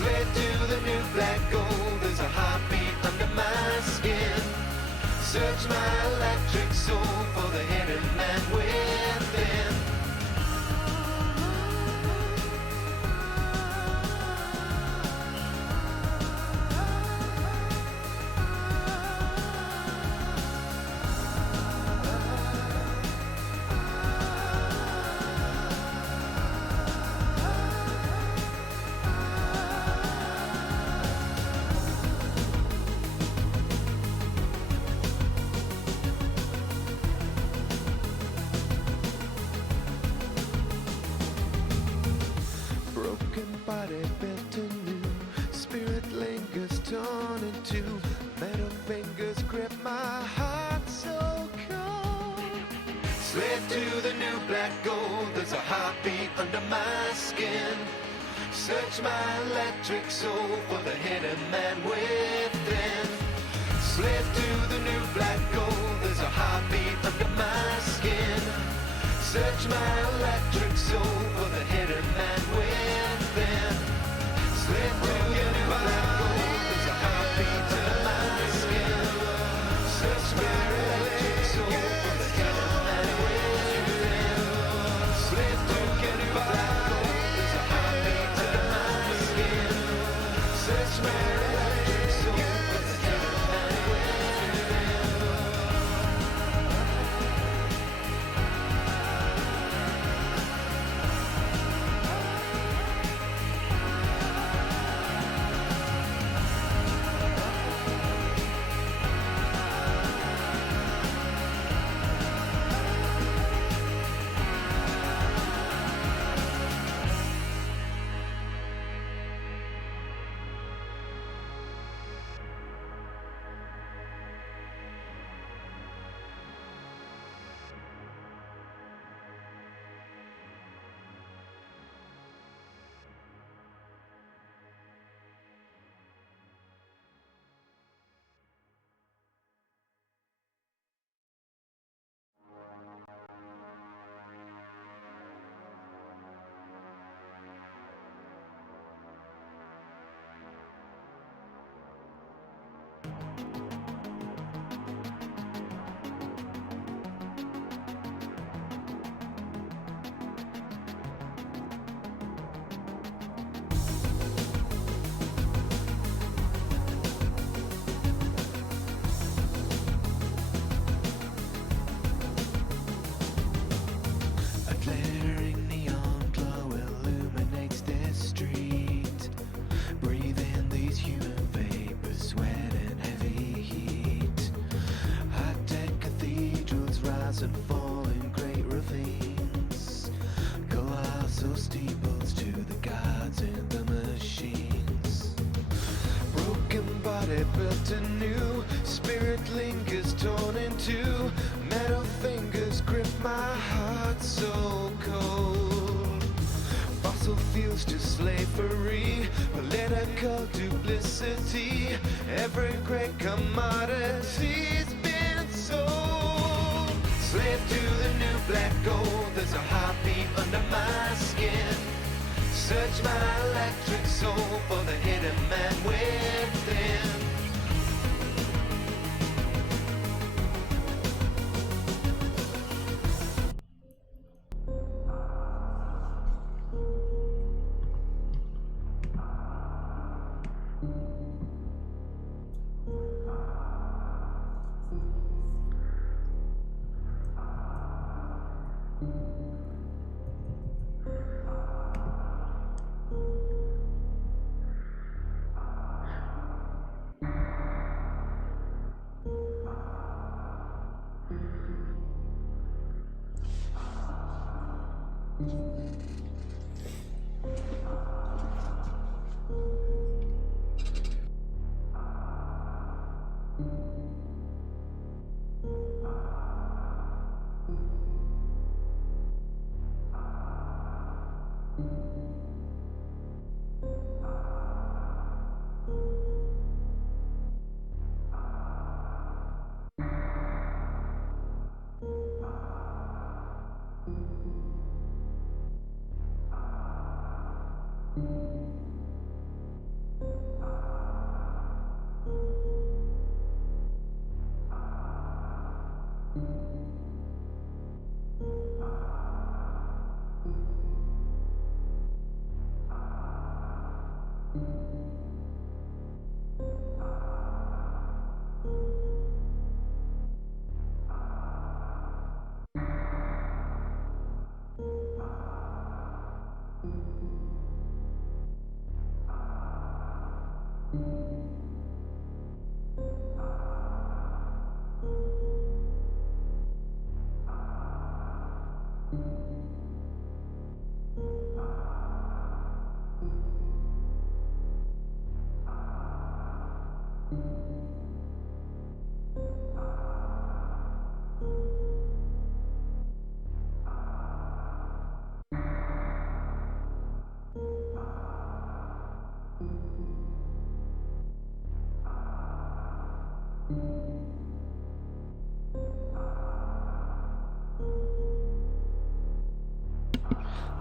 Slave to the new black gold, there's a heartbeat under my skin. Search my electric soul for the hidden man within. Body built anew, spirit lingers torn in two, metal fingers grip my heart so cold. Slave to the new black gold, there's a heartbeat under my skin. Search my electric soul for the hidden man within. Slave to the new black gold, there's a heartbeat under my skin. Search my electric soul for the hidden man within. Slip through the new black gold, there's a heartbeat under my skin. Search my electric soul for the hidden man within. Slip through the new black gold, there's a heartbeat under my skin. Search my electric soul for the hidden man within. And fall in great ravines, colossal steeples to the gods and the machines. Broken body built anew, spirit lingers torn in two, metal fingers grip my heart so cold. Fossil fuels to slavery, political duplicity, every great commodity's been sold. Slave to the new black gold, there's a heartbeat under my skin. Search my electric soul for the hidden man within.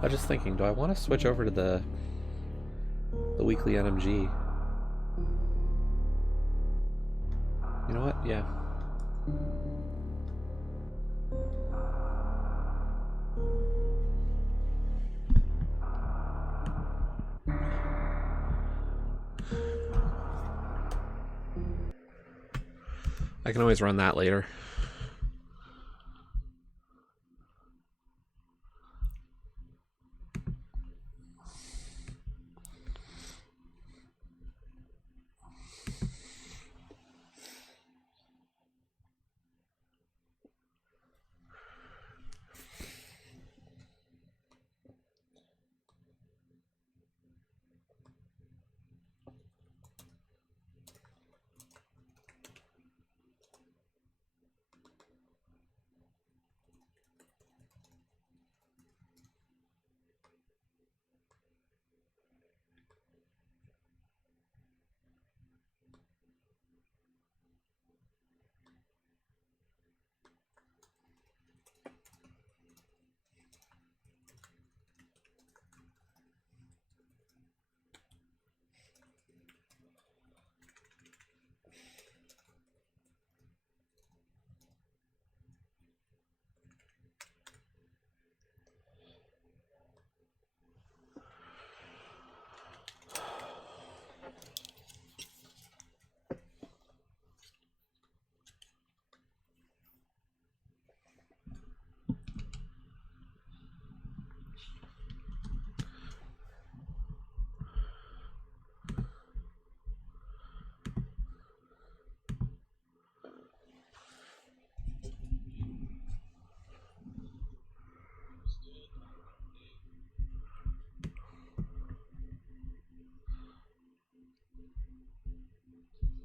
I was just thinking, do I want to switch over to the weekly NMG? You know what? Yeah. I can always run that later.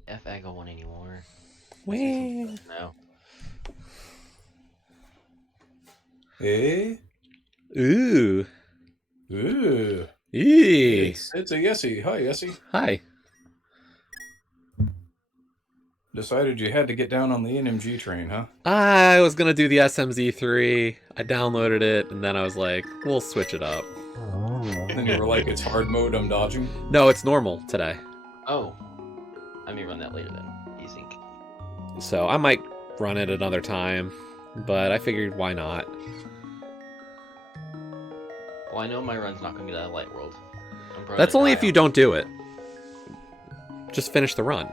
F Echo one anymore. Wee. No. Eh? Ooh. Ooh. Eee. It's a Yessie. Hi, Yessie. Hi. Decided you had to get down on the NMG train, huh? I was gonna do the SMZ3. I downloaded it, and then I was like, we'll switch it up. Then you were like, it's hard mode, I'm dodging. No, it's normal today. Oh. I may run that later then. Async. So I might run it another time, but I figured why not? Well, I know my run's not going to be that light world. That's only if you don't do it. Just finish the run.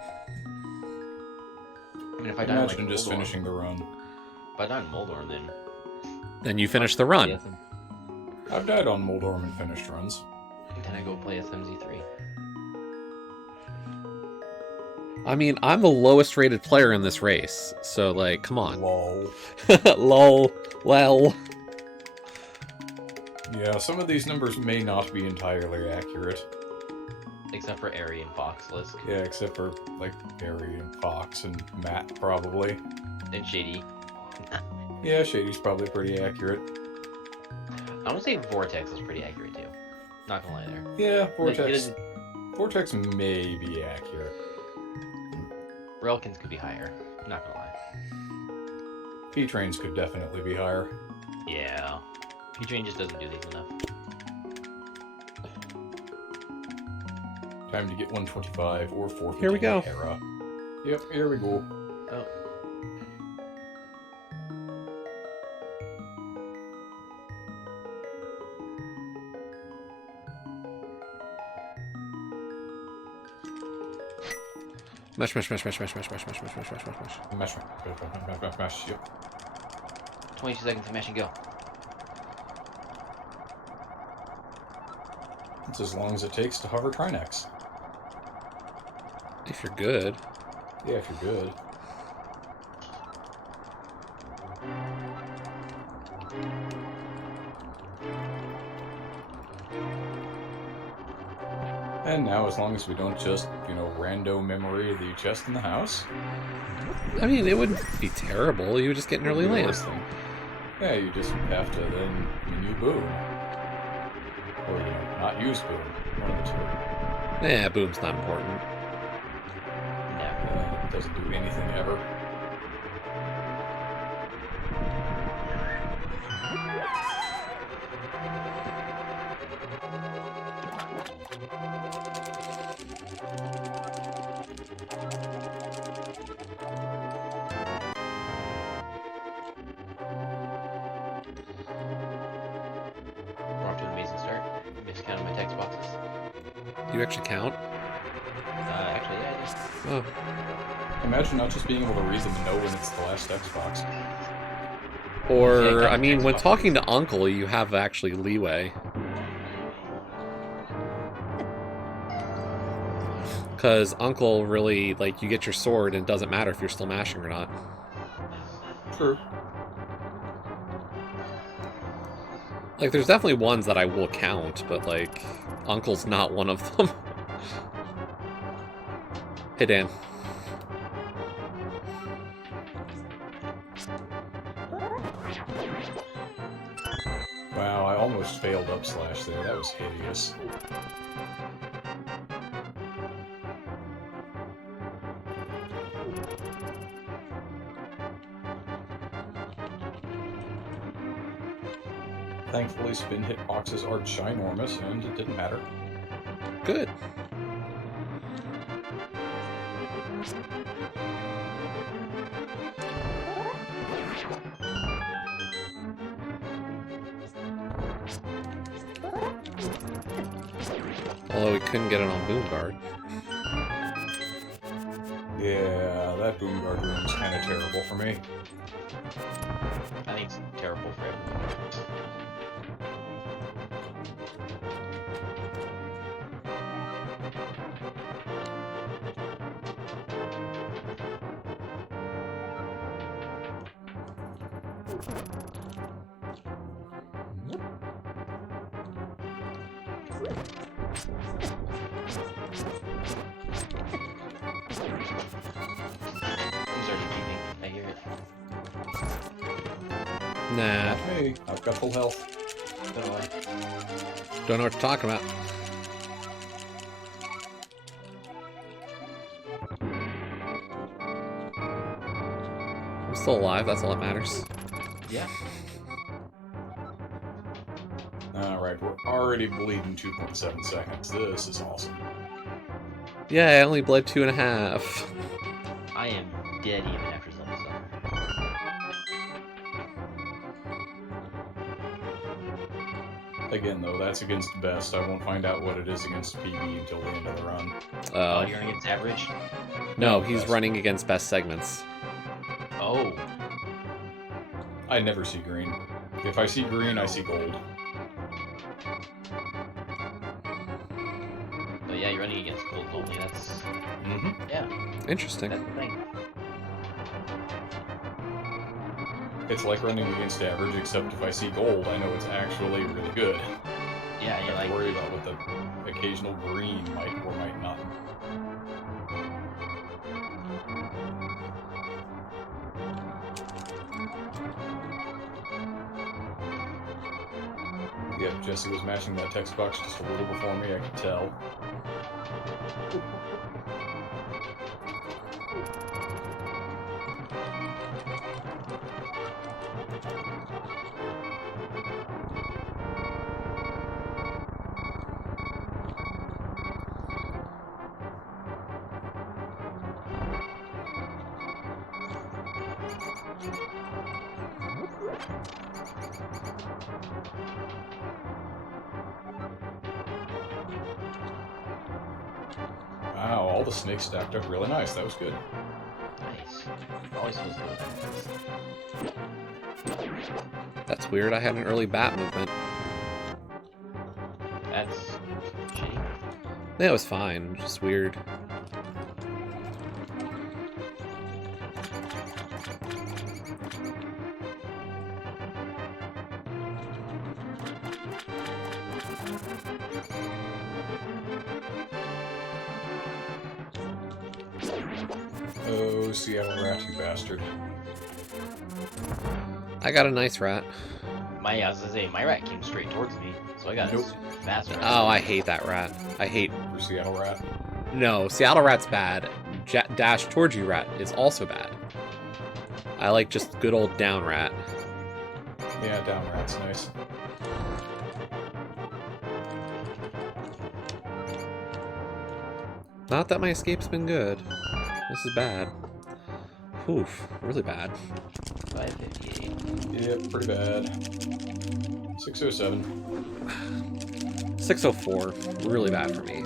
I mean, if I die in, like, Imagine just Moldorm, finishing the run. If I die in Moldorm, then... Then you finish the run. I've died on Moldorm and finished runs. And then I go play SMZ3. I mean, I'm the lowest rated player in this race, so, like, come on. Lol. Lol. Well. Yeah, some of these numbers may not be entirely accurate. Except for Airy and Foxlisk. Yeah, except for, like, Barry and Fox and Matt, probably. And Shady. Yeah, Shady's probably pretty accurate. I want to say Vortex is pretty accurate, too. Not gonna lie there. Yeah, Vortex. It Vortex may be accurate. Relkins could be higher. Not gonna lie. P-Trains could definitely be higher. Yeah. P-Train just doesn't do these enough. Time to get 125 or 450. Here we go. Era. Yep, here we go. Oh. Mesh, mesh, mesh, mesh, mesh, mesh, mesh, mesh, mesh, mesh, mesh, mesh, mesh. Mesh. Yep. 22 seconds to mesh and go. It's as long as it takes to hover Trinex. If you're good. Yeah, if you're good. And now, as long as we don't just, rando memory the chest in the house. I mean, it wouldn't be terrible. You would just get an early land. Yeah, you just have to then menu boom. Or, not use boom. One of the two. Yeah, boom's not important. No. It doesn't do anything ever. We're off to an amazing start. I'm just counting my text boxes. Do you actually count? Actually, yeah, I do. Oh. Imagine not just being able to read them and know when it's the last text box. Or, Yeah, I mean, when Xbox. talking to Uncle, you have actually leeway. Because Uncle really, like, you get your sword and it doesn't matter if you're still mashing or not. True. Like, there's definitely ones that I will count, but, like, Uncle's not one of them. Hey, Dan. Wow, I almost failed up slash there. That was hideous. Thankfully, spin hitboxes are ginormous, and it didn't matter. Good. Although we couldn't get it on Boom Guard. Yeah, that boom guard room is kind of terrible for me. I think it's terrible for everyone. He's already leaving. I hear it. Nah, Hey, I've got full health. Don't know why. don't know what you're talking about. I'm still alive, that's all that matters. Yeah. Alright, we're already bleeding 2.7 seconds. This is awesome. Yeah, I only bled 2.5. I am dead even after level 7. Again, though, that's against best. I won't find out what it is against PB until the end of the run. Oh, you're running against average? No, he's Best. running against best segments. Oh. I never see green. If I see green, I see gold. So yeah, you're running against gold only. That's... Mm-hmm. Yeah, Interesting. that's the thing. It's like running against average, except if I see gold, I know it's actually really good. Yeah, I you're have like... to worry about what the occasional green might or might not. Yep, Jesse was matching that text box just a little before me, I could tell. Wow, all the snakes stacked up really nice. That was good. Nice. Always supposed to do that. That's weird. I had an early bat movement. That's shitty. Yeah, it was fine. Just weird. Oh, Seattle rat, you bastard. I got a nice rat. I was gonna say, my rat came straight towards me, so I got Nope. a fast rat. Oh, I hate that rat. I hate... For Seattle rat. No, Seattle rat's bad. Dash towards you rat is also bad. I like just good old down rat. Yeah, down rat's nice. Not that my escape's been good. This is bad. Oof, really bad. 558. Yeah, pretty bad. 607. 604, really bad for me.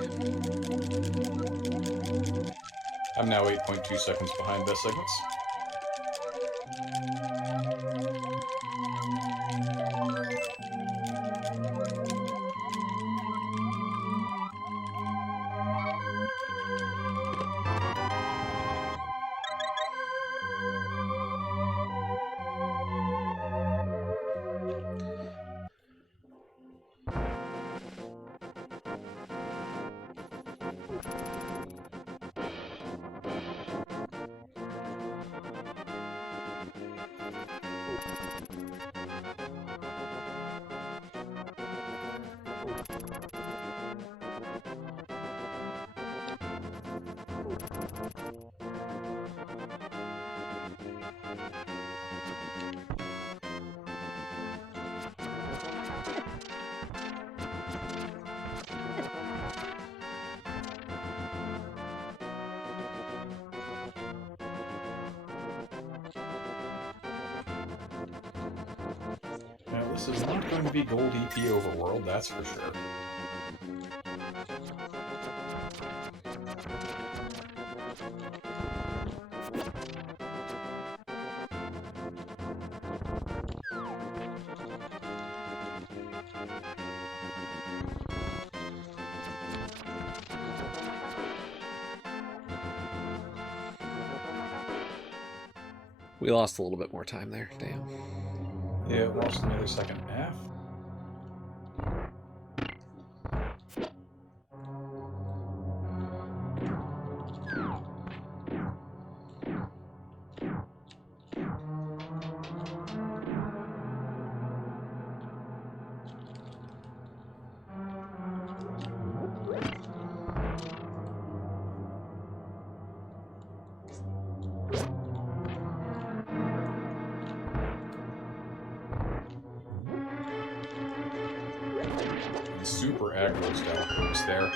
I'm now 8.2 seconds behind best segments. Now, this is not going to be Gold EP Overworld, that's for sure. We lost a little bit more time there, damn. Yeah, it lost another second and a half. Super aggro style purpose there.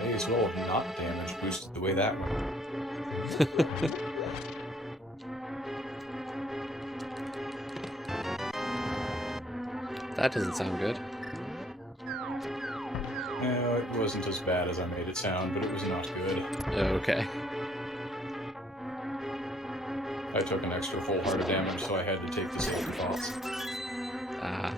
May as well have not damage boosted the way that went. That doesn't sound good. It wasn't as bad as I made it sound, but it was not good. Okay. I took an extra full heart of damage, so I had to take the second thoughts. Ah.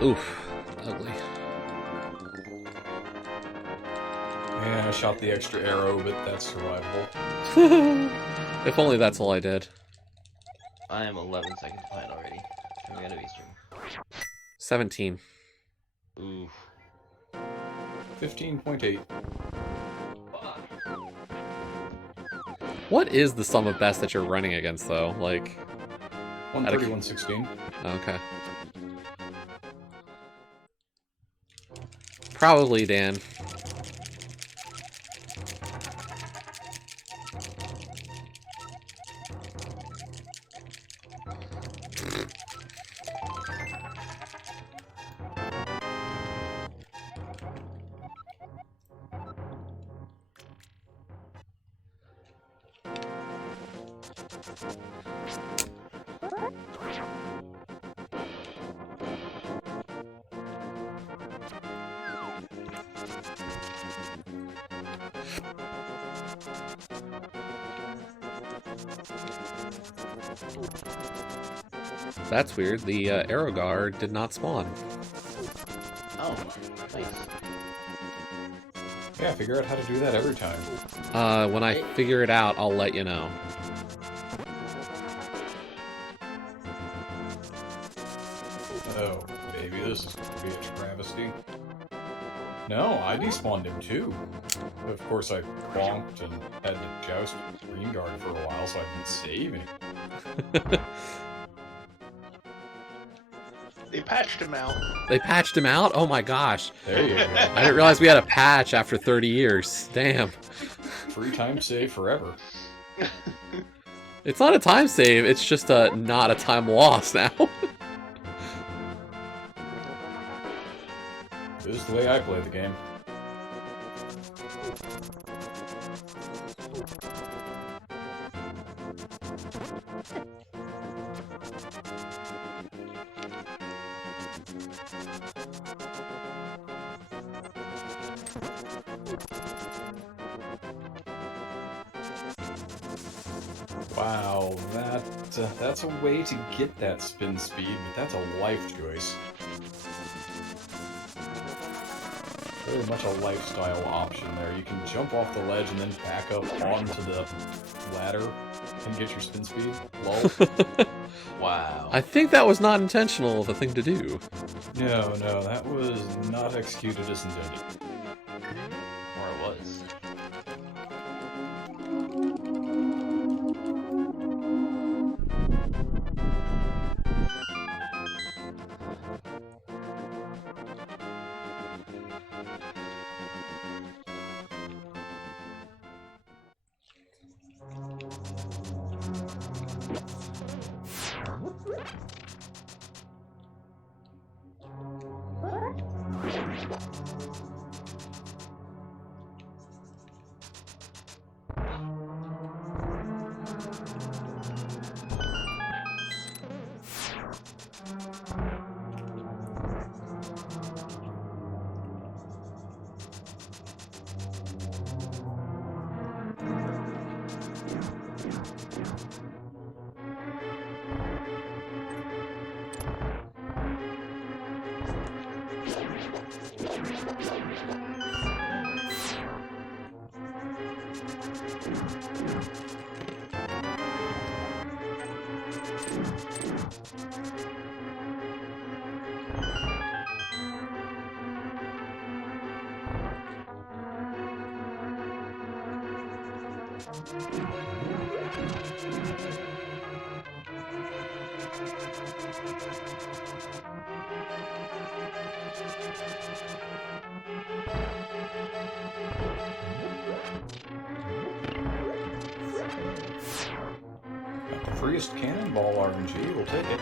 Oof. Ugly. Yeah, I shot the extra arrow, but that's survivable. If only that's all I did. I am 11 seconds behind already. Coming out of Eastern. 17. Oof. 15.8. What is the sum of best that you're running against, though? Like... 130, 116. Okay. Probably Dan. That's weird. The arrow guard did not spawn. Oh, nice. Yeah, figure out how to do that every time. When I figure it out, I'll let you know. Oh, maybe this is going to be a travesty. No, I despawned him too. Of course, I bonked and had to joust with Green Guard for a while, so I've been saving. They patched him out. They patched him out? Oh my gosh. There you go. I didn't realize we had a patch after 30 years. Damn. Free time save forever. It's not a time save, it's just not a time loss now. This is the way I play the game. Wow, that's a way to get that spin speed, but that's a life choice. Very much a lifestyle option there. You can jump off the ledge and then back up onto the ladder and get your spin speed. Lol. Wow. I think that was not intentional of a thing to do. No, that was not executed as intended. Or it was. Got the freest cannonball RNG, we'll take it.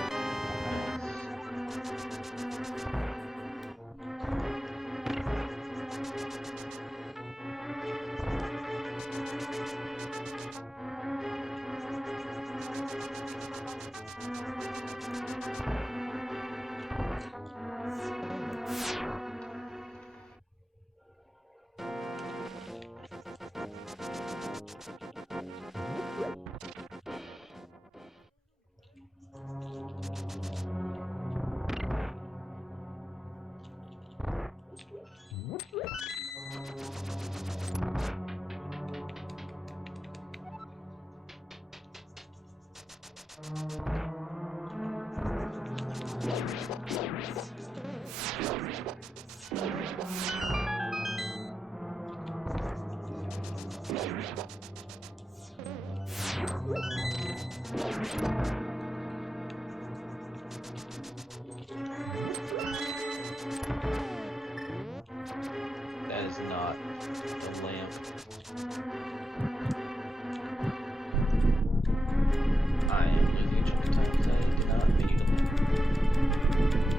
That is not the lamp. I am losing a chunk of time because I did not make it a lamp.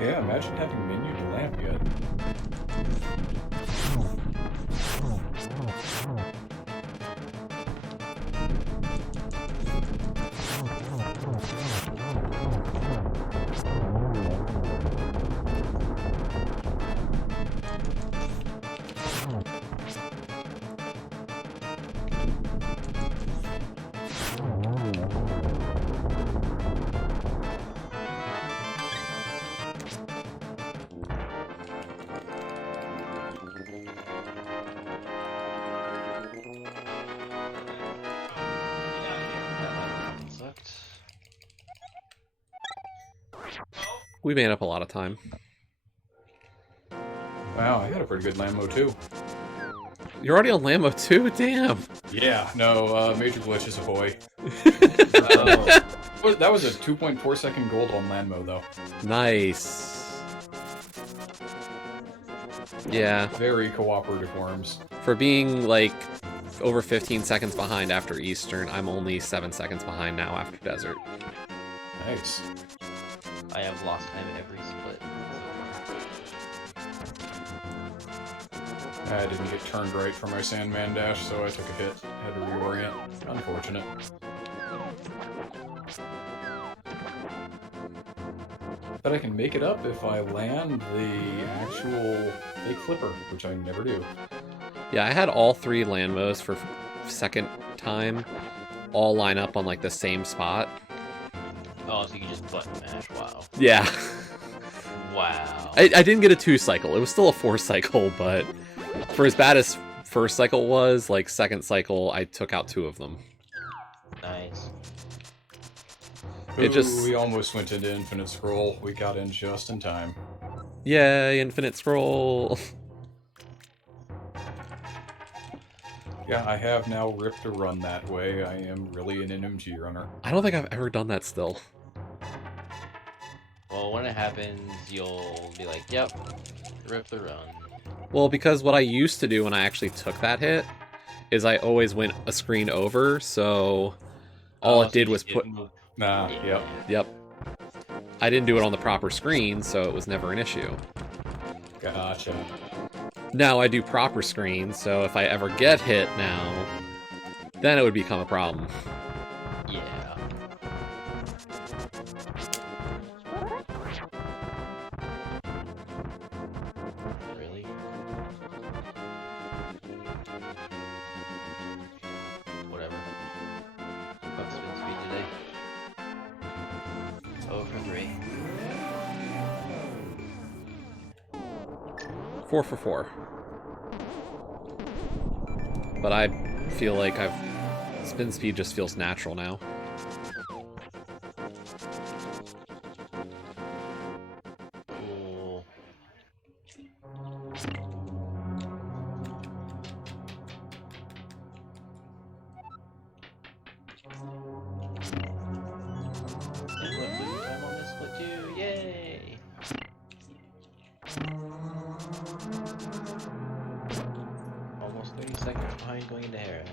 Yeah, imagine having menu to lamp yet. Sucked. We made up a lot of time. Wow, I had a pretty good Lambo too. You're already on Lambo too? Damn. Yeah, no, major glitches, ahoy. Oh, That was a 2.4 second gold on Landmo though. Nice. Yeah, Very cooperative worms. for being like over 15 seconds behind after Eastern, I'm only 7 seconds behind now after Desert. Nice. I have lost time every split. I didn't get turned right for my Sandman dash, so I took a hit. Had to reorient. Unfortunate. But I can make it up if I land the actual fake flipper, which I never do. Yeah, I had all 3 Landmos for second time all line up on like the same spot. Oh, so you can just button mash. Wow. Yeah. Wow. I didn't get a 2 cycle. It was still a 4 cycle, but for as bad as first cycle was, like second cycle, I took out 2 of them. Nice. It just- We almost went into Infinite Scroll. We got in just in time. Yay, Infinite Scroll. Yeah, I have now ripped a run that way. I am really an NMG runner. I don't think I've ever done that still. Well, when it happens, you'll be like, yep, rip the run. Well, because what I used to do when I actually took that hit is I always went a screen over, so all it so did you was just put... didn't move- Nah, Yeah. yep. Yep. I didn't do it on the proper screen, so it was never an issue. Gotcha. Now I do proper screen, so if I ever get hit now, then it would become a problem. Yeah. Really? Whatever. Fuck spin speed today. 0 for 3. 4 for 4. But I feel like spin speed just feels natural now. And what food time on this split too? Yay! Almost 30 seconds behind going into Hera.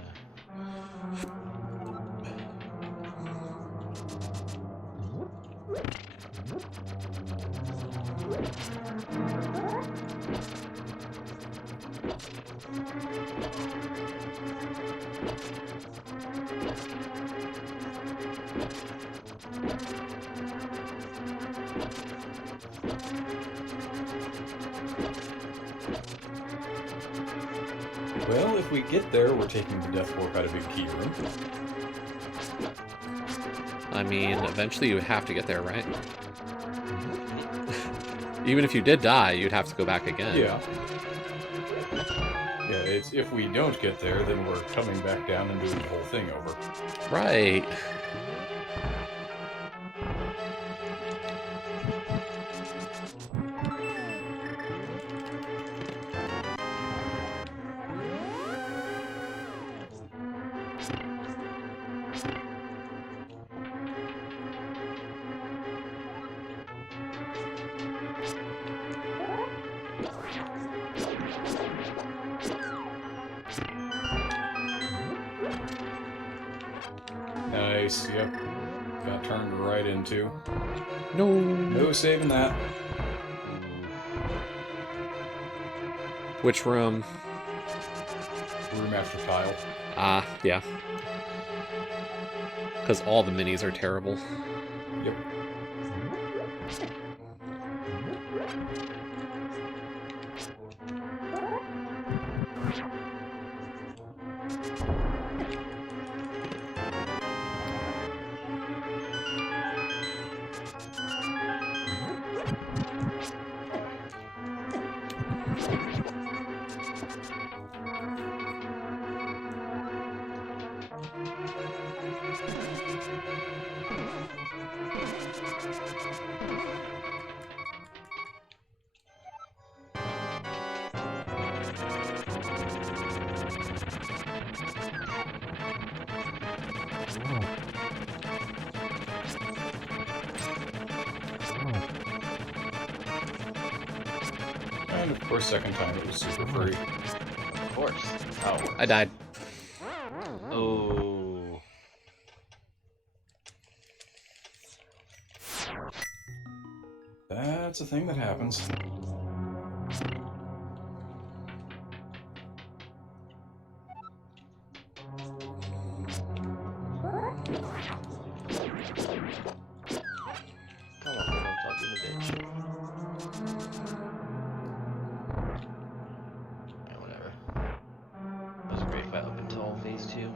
Well, if we get there, we're taking the Death Warp out of Big Key Room. I mean, eventually you would have to get there, right? Even if you did die, you'd have to go back again. Yeah. Yeah, it's if we don't get there, then we're coming back down and doing the whole thing over. Right. Nice, yep. Got turned right into. No. No saving that. Which room? Room after tile. Ah, yeah. Because all the minis are terrible. Yep. And of course, second time it was super free. Of course. Oh. I died. Oh. That's a thing that happens. Come on, bro, stop being a bitch. Yeah, whatever. That was a great fight up until phase 2.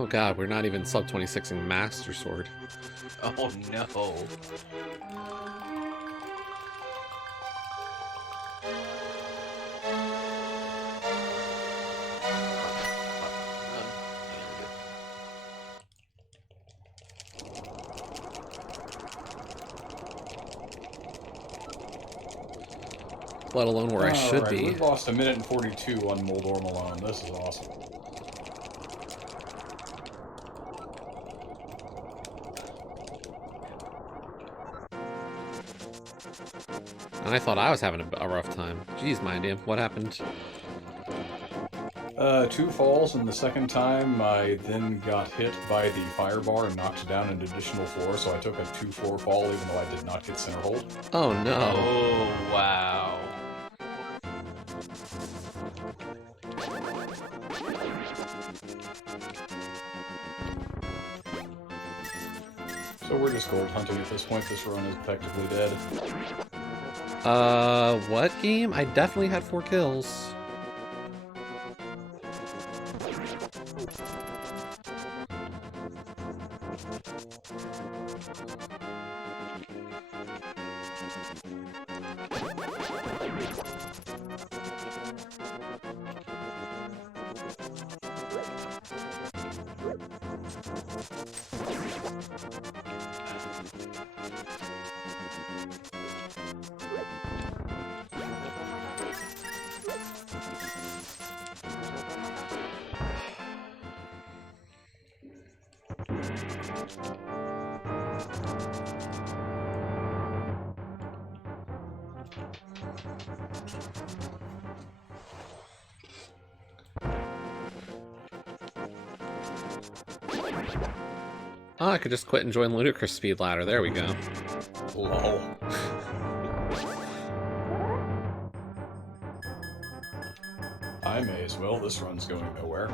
Oh god, we're not even sub 26ing Master Sword. Oh no. Let alone where I should Alright, be. we lost 1 minute and 42 on Moldor Malone. This is awesome. And I thought I was having a rough time. Jeez, Mindium, what happened? 2 falls, and the second time I then got hit by the fire bar and knocked down an additional floor, so I took a 2-floor fall even though I did not get center hold. Oh no. Oh, wow. So we're just gold hunting at this point. This run is effectively dead. What game? I definitely had 4 kills. Oh, I could just quit and join Ludicrous Speed Ladder. There we go. Lol. I may as well. This run's going nowhere.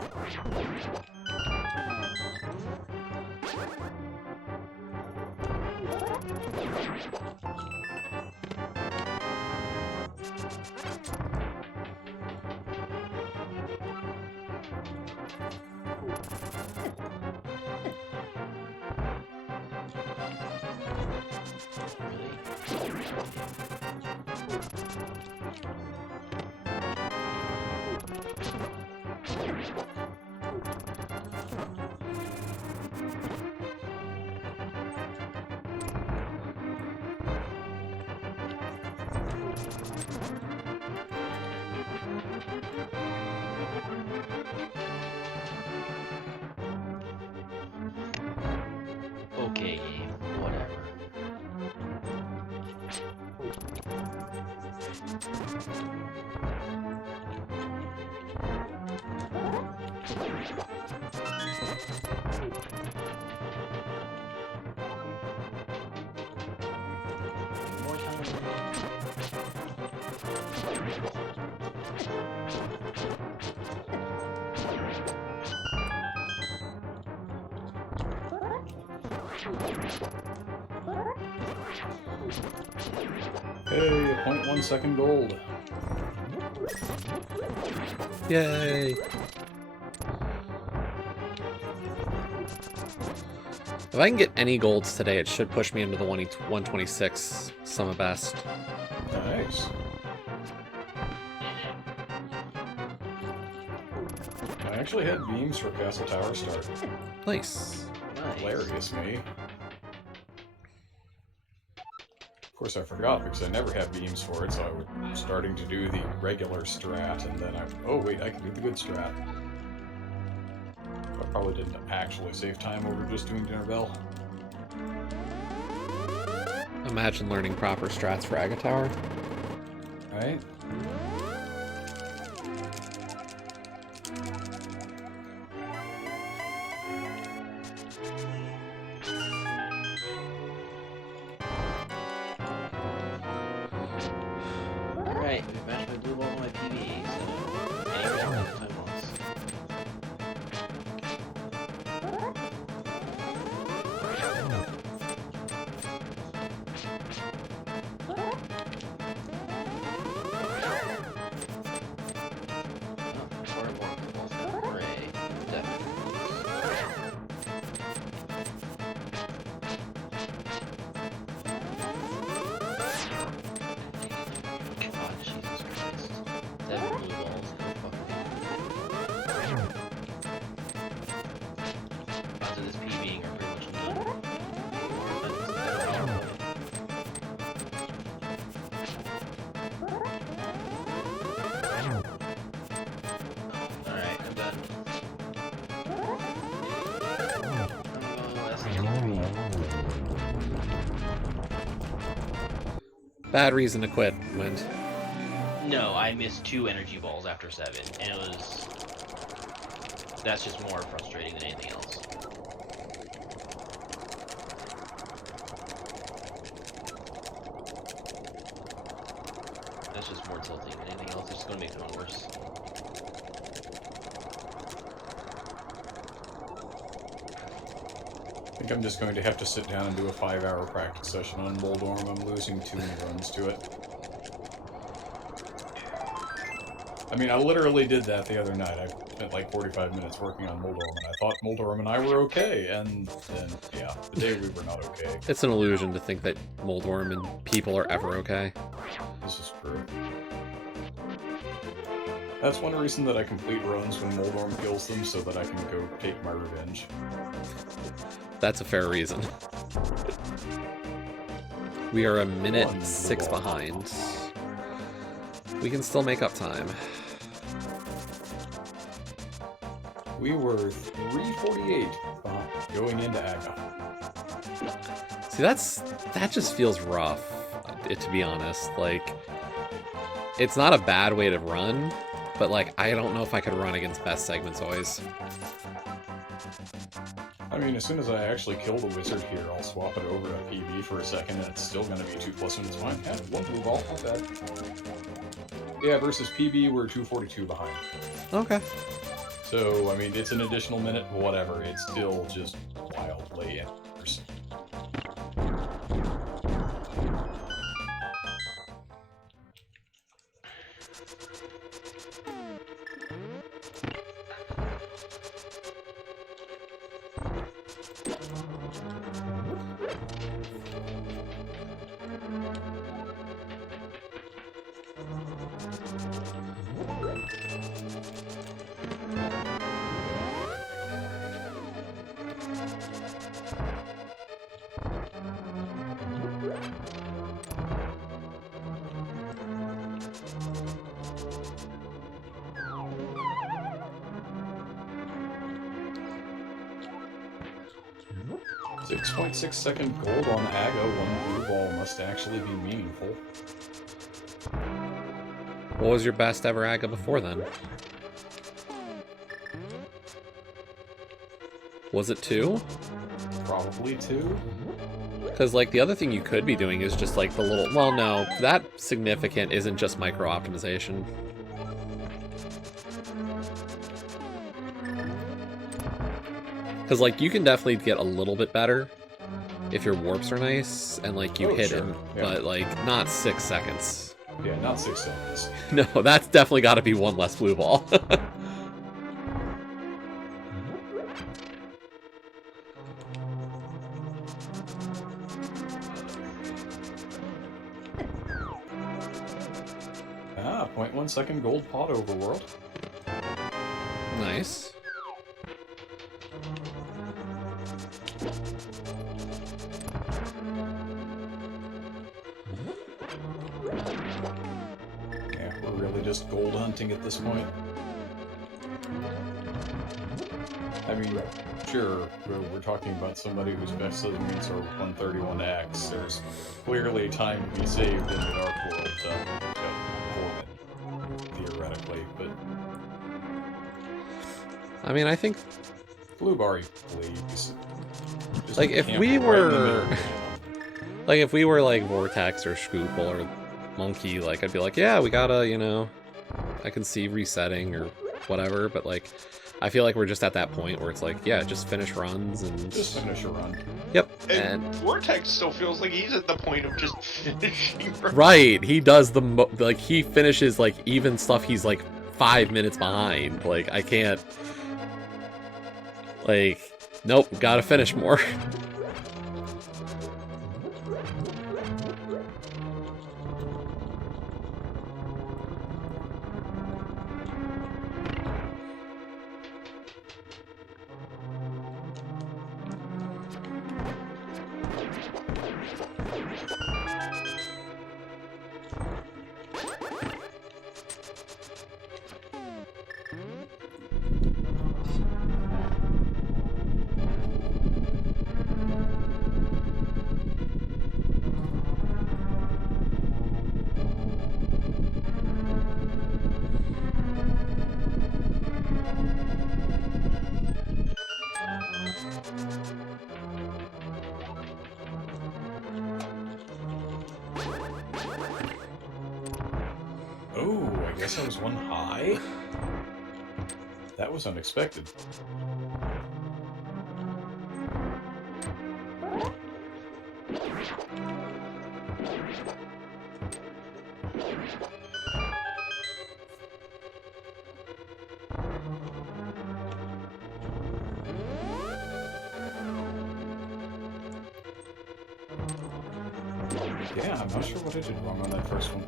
Okay, whatever. More time. Hey, 0.1 second gold. Yay! If I can get any golds today, it should push me into the 126 Summer Best. Nice. I actually had beams for Castle Tower start. Nice. Nice. Hilarious me. Of course, I forgot because I never had beams for it, so I was starting to do the regular strat, and then oh wait, I can do the good strat. I probably didn't actually save time over just doing Dinner Bell. Imagine learning proper strats for Aga Tower. Right? Alright, we've matched my blue ball and my PB, so aim down the time once. Oh, or more balls than gray. Definitely. God, Jesus Christ. 7 blue balls. Go fuck me. Odds of this PBing are pretty much none. Alright, I'm done. Bad reason to quit, Wind. No, I missed 2 energy balls after 7, and it was... That's just more frustrating than anything else. That's just more tilting than anything else. It's just gonna make it one worse. I think I'm just going to have to sit down and do a 5-hour practice session on Moldorm. I'm losing too many runs to it. I mean, I literally did that the other night. I spent like 45 minutes working on Moldorm, and I thought Moldorm and I were okay, and then, yeah, the day we were not okay. It's an illusion to think that Moldorm and people are ever okay. This is true. That's one reason that I complete runs when Moldorm kills them, so that I can go take my revenge. That's a fair reason. We are a minute One 6 ball. behind. We can still make up time. We were 348 going into Aga. See, that just feels rough, to be honest. Like, it's not a bad way to run, but like, I don't know if I could run against best segments always. I mean, as soon as I actually kill the wizard here, I'll swap it over to PB for a second, and it's still going to be 2+ and it's fine. Yeah, 1 blue ball, not bad. Yeah, versus PB, we're 242 behind. Okay. So, I mean, it's an additional minute, whatever. It's still just wildly worse. .6-second gold on Aga, 1 blue ball must actually be meaningful. What was your best ever Aga before then? Was it 2? Probably 2. Because, like, the other thing you could be doing is just, like, the little... Well, no, that significant isn't just micro-optimization. Because, like, you can definitely get a little bit better if your warps are nice and, like, you hit sure. him, Yeah. but, like, not 6 seconds. Yeah, not 6 seconds. No, that's definitely got to be 1 less blue ball. Ah, 0.1 second gold pot overworld. Nice. Yeah, we're really just gold hunting at this point. I mean, sure, we're talking about somebody whose best segments are 131x. There's clearly time to be saved in the Dark World for it, theoretically, but... I mean, I think, Blue Bar, please. Just like, if camp we right in the were... middle of the gym. Like, if we were, like, Vortex or Scoople or Monkey, like, I'd be like, yeah, we gotta, you know, I can see resetting or whatever, but, like, I feel like we're just at that point where it's like, yeah, just finish runs and... Just finish a run. Yep, And Vortex still feels like he's at the point of just finishing. Right, he does the, like, he finishes, like, even stuff he's, like, 5 minutes behind. Like, I can't... Like, nope, gotta finish more. Oh, I guess I was one high? That was unexpected. Yeah, I'm not sure what I did wrong on that first one.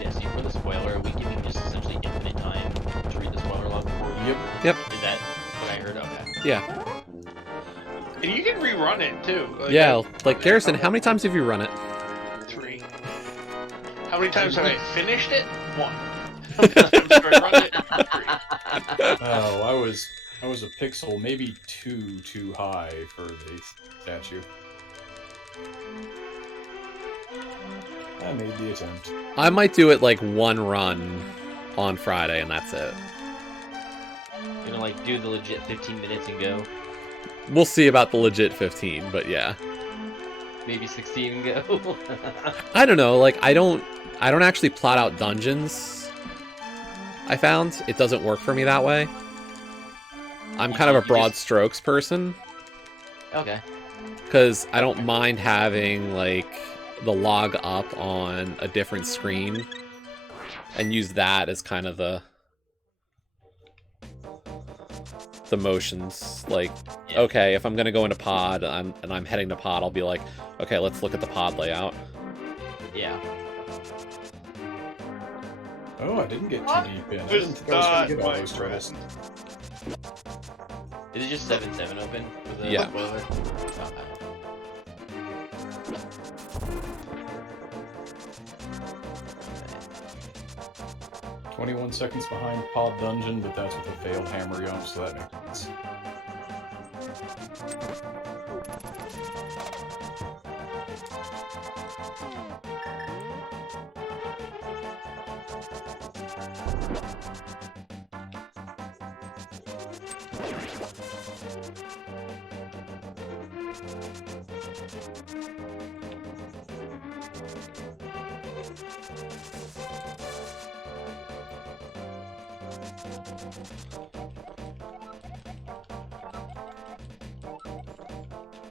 Yeah, see, for the spoiler, are we giving just essentially infinite time to read the spoiler log before you? Yep. Is that what I heard? Okay. Yeah. And you can rerun it too. Yeah, like, Garrison, how many times have you run it? 3. How many times have I finished it? 1. How many times have I run it? 3. Oh, I was a pixel, maybe 2 too high for the statue. I made the attempt. I might do it, like, one run on Friday, and that's it. You know, like, do the legit 15 minutes and go. We'll see about the legit 15, but yeah. Maybe 16 and go. I don't know, like, I don't actually plot out dungeons. I found it doesn't work for me that way. I'm kind of a broad strokes person, Okay. because I don't mind having, like, the log up on a different screen and use that as kind of the motions. Like, Yeah. okay, if I'm gonna go into pod and I'm heading to pod, I'll be like, okay, let's look at the pod layout. Yeah. Oh, I didn't get too deep in. I didn't think I was going to get all those troubles. Is it just 7-7 open for the Yeah. spoiler? Okay. 21 seconds behind Pod Dungeon, but that's with a failed hammer jump, so that makes sense.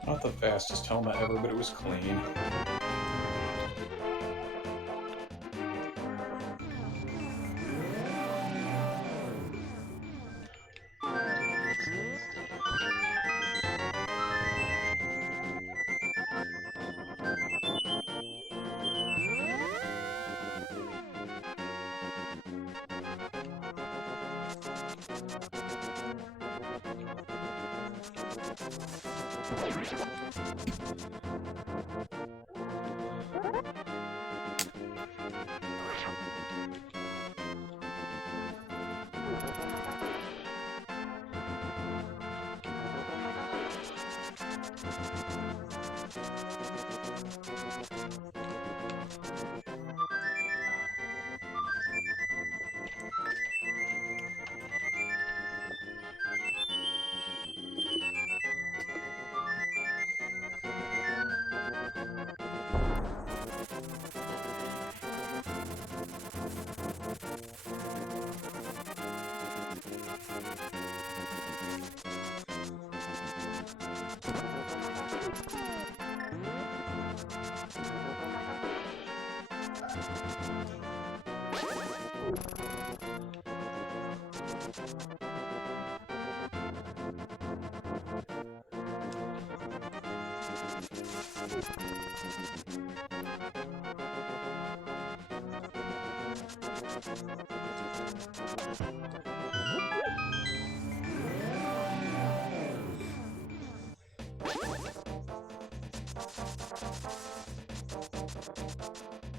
Not the fastest helmet ever, but it was clean.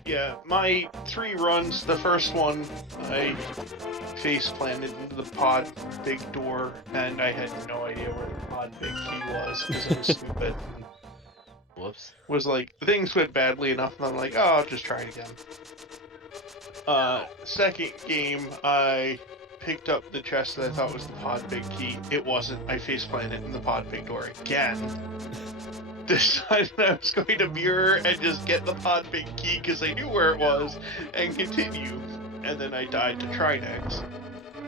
Yeah, my 3 runs, the first one, I face planted into the pod big door, and I had no idea where the pod big key was, because it was stupid. Whoops. Was like, things went badly enough, and I'm like, oh, I'll just try it again. Second game, I picked up the chest that I thought was the pod big key. It wasn't. I face planted in the pod big door again. Decided I was going to mirror and just get the pod big key because I knew where it was and continue. And then I died to Trinex.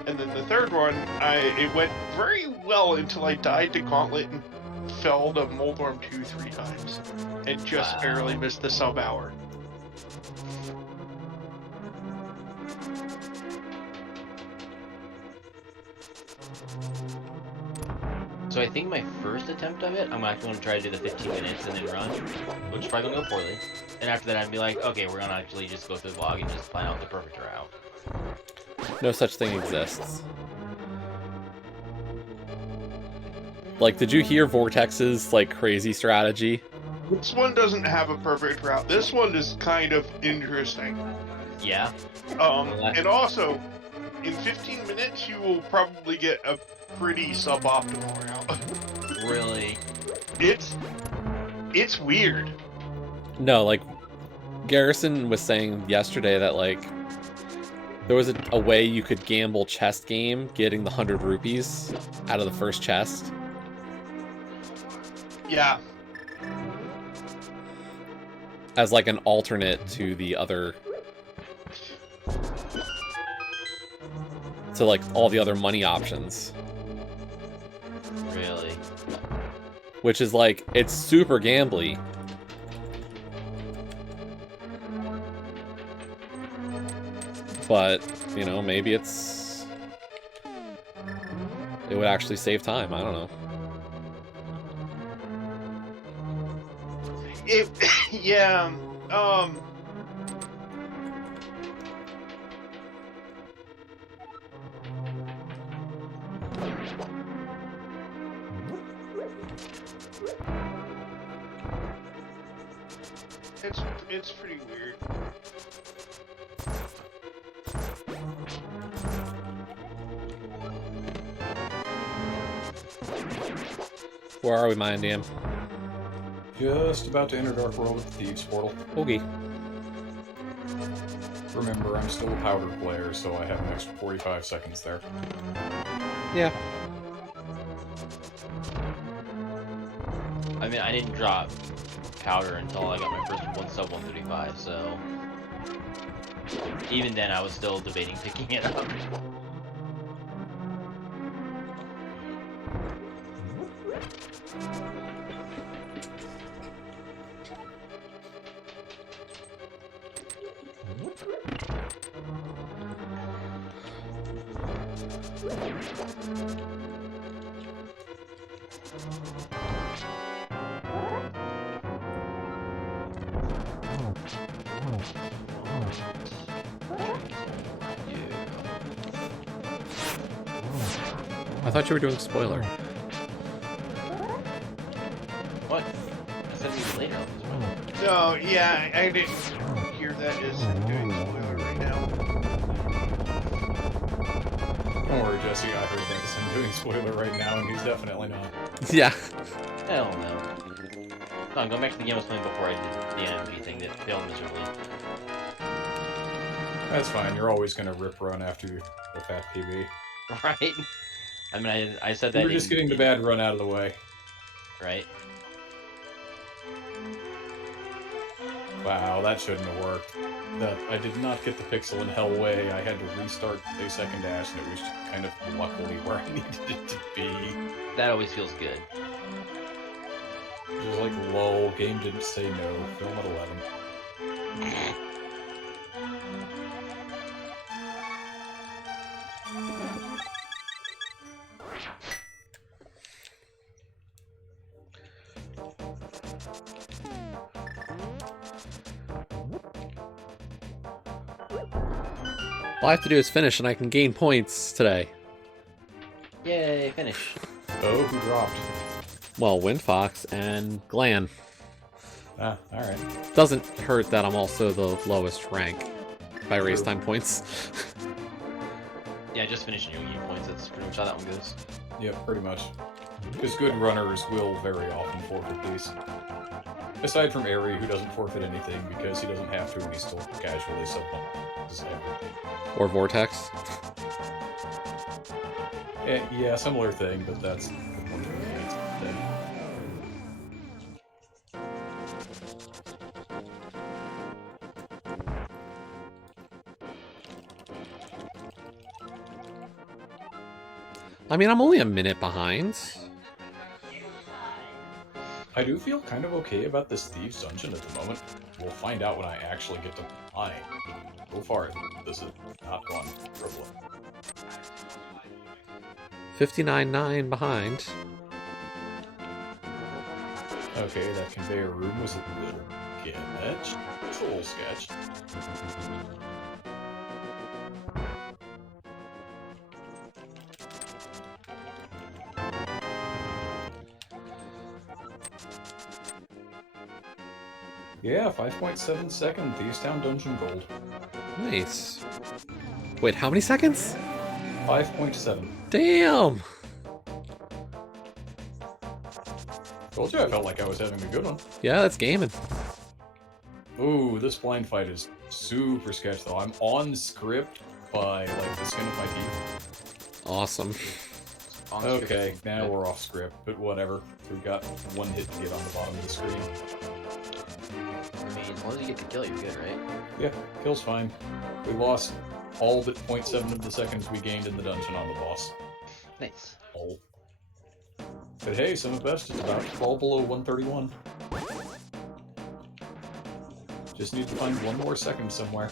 And then the third one, it went very well until I died to Gauntlet and fell to Moldorm 2 3 times. And just barely missed the sub-hour. So I think my first attempt of it, I'm actually going to try to do the 15 minutes and then run, which is probably going to go poorly. And after that, I'd be like, okay, we're going to actually just go through the log and just plan out the perfect route. No such thing exists. Like, did you hear Vortex's, like, crazy strategy? This one doesn't have a perfect route. This one is kind of interesting. Yeah. And also, in 15 minutes, you will probably get a pretty suboptimal route. Really? It's weird. No, like, Garrison was saying yesterday that, like, there was a way you could gamble chest game getting the 100 rupees out of the first chest. Yeah. As, like, an alternate to the other... to, like, all the other money options. Really? Which is, like, it's super gambly. But, you know, maybe it would actually save time. I don't know. Yeah. It's pretty weird. Where are we, Mind Dam? Just about to enter Dark World with the Thieves Portal. Okay. Remember, I'm still a powder player, so I have an extra 45 seconds there. Yeah. I mean, I didn't drop powder until I got my first sub 135, so... Even then, I was still debating picking it up. I thought you were doing spoiler. What? I said we later on this one. No, yeah, I didn't hear that as doing spoiler right now. Don't worry, Jesse. I heard that as him doing spoiler right now, and he's definitely not. Yeah. Hell no. No, I'm going back to the game I was playing before I did the NMG thing that failed miserably. That's fine. You're always gonna rip run after the fat PB. Right? I mean, I said that. We were just getting the bad run out of the way. Right? Wow, that shouldn't have worked. That I did not get the pixel in hell way. I had to restart a second dash, and it was just kind of luckily where I needed it to be. That always feels good. It was like, lol, game didn't say no. Film at 11. All I have to do is finish and I can gain points today. Yay, finish. Oh, who dropped? Well, Windfox and Glan. Ah, alright. Doesn't hurt that I'm also the lowest rank by race True. time points. Yeah, just finishing your game points. That's pretty much how that one goes. Yep, pretty much. Because good runners will very often forfeit these. Aside from Airy, who doesn't forfeit anything because he doesn't have to and he still casually submits everything. Or Vortex. Yeah, similar thing, but that's the one thing. I mean, I'm only a minute behind. I do feel kind of okay about this Thieves Dungeon at the moment. We'll find out when I actually get to mine. So far, this has not gone terribly. 59.9 behind. Okay, that conveyor room was a little sketch. It's a little sketch. Yeah, 5.7 second Thieves Town Dungeon Gold. Nice. Wait, how many seconds? 5.7. Damn! Told you I felt like I was having a good one. Yeah, that's gaming. Ooh, this blind fight is super sketch though. I'm on script by like the skin of my teeth. Awesome. On Okay, script. now we're off script, but whatever. We've got one hit to get on the bottom of the screen. I mean, as long as you get the kill, you're good, right? Yeah, kill's fine. We lost all but 0.7 of the seconds we gained in the dungeon on the boss. Nice. All. But hey, some of best is about to fall below 131. Just need to find one more second somewhere.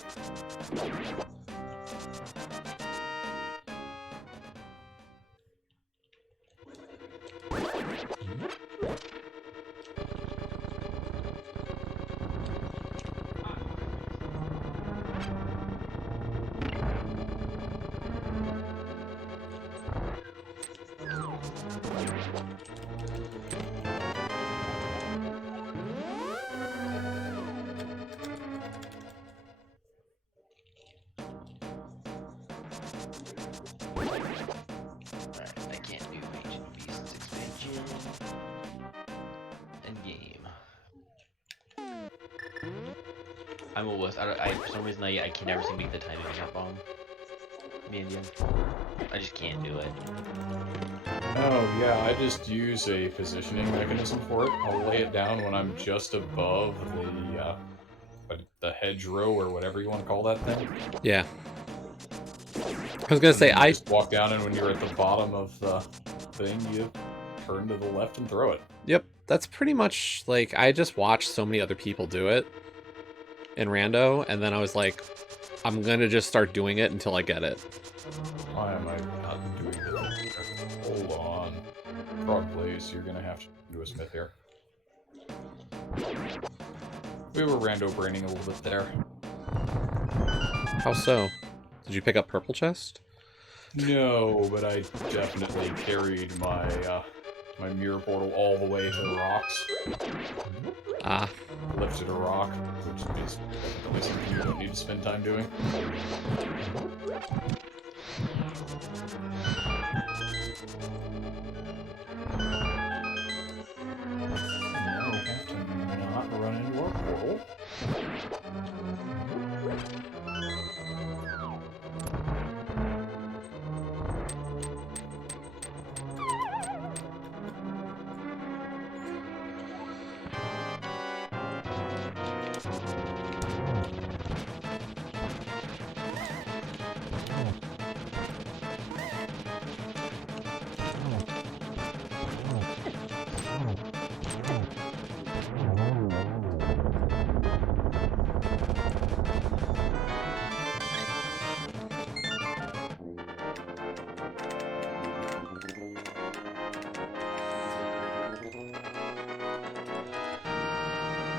Alright, I can't do Ancient Beasts expansion. End game. I'm a wuss. For some reason, I can never seem to get the timing up on me and you. I just can't do it. Oh, yeah, I just use a positioning mechanism for it. I'll lay it down when I'm just above the hedgerow or whatever you want to call that thing. Yeah. I was gonna say, And then you just walk down, and when you're at the bottom of the thing, you turn to the left and throw it. Yep, that's pretty much, like, I just watched so many other people do it in Rando, and then I was like, I'm gonna just start doing it until I get it. Why am I not doing this? Hold on. Frog Blaze, you're gonna have to do a smith here. We were rando braining a little bit there. How so? Did you pick up purple chest? No, but I definitely carried my my mirror portal all the way to the rocks. Ah. Lifted a rock, which is definitely something you don't need to spend time doing. Now we have to not run into our portal.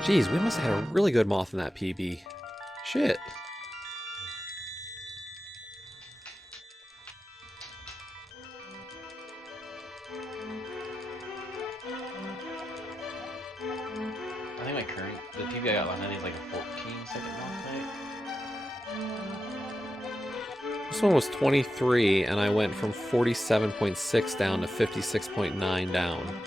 Jeez, we must have had a really good moth in that PB. Shit. I think my current, the PB I got last night is like a 14-second moth night. This one was 23, and I went from 47.6 down to 56.9 down.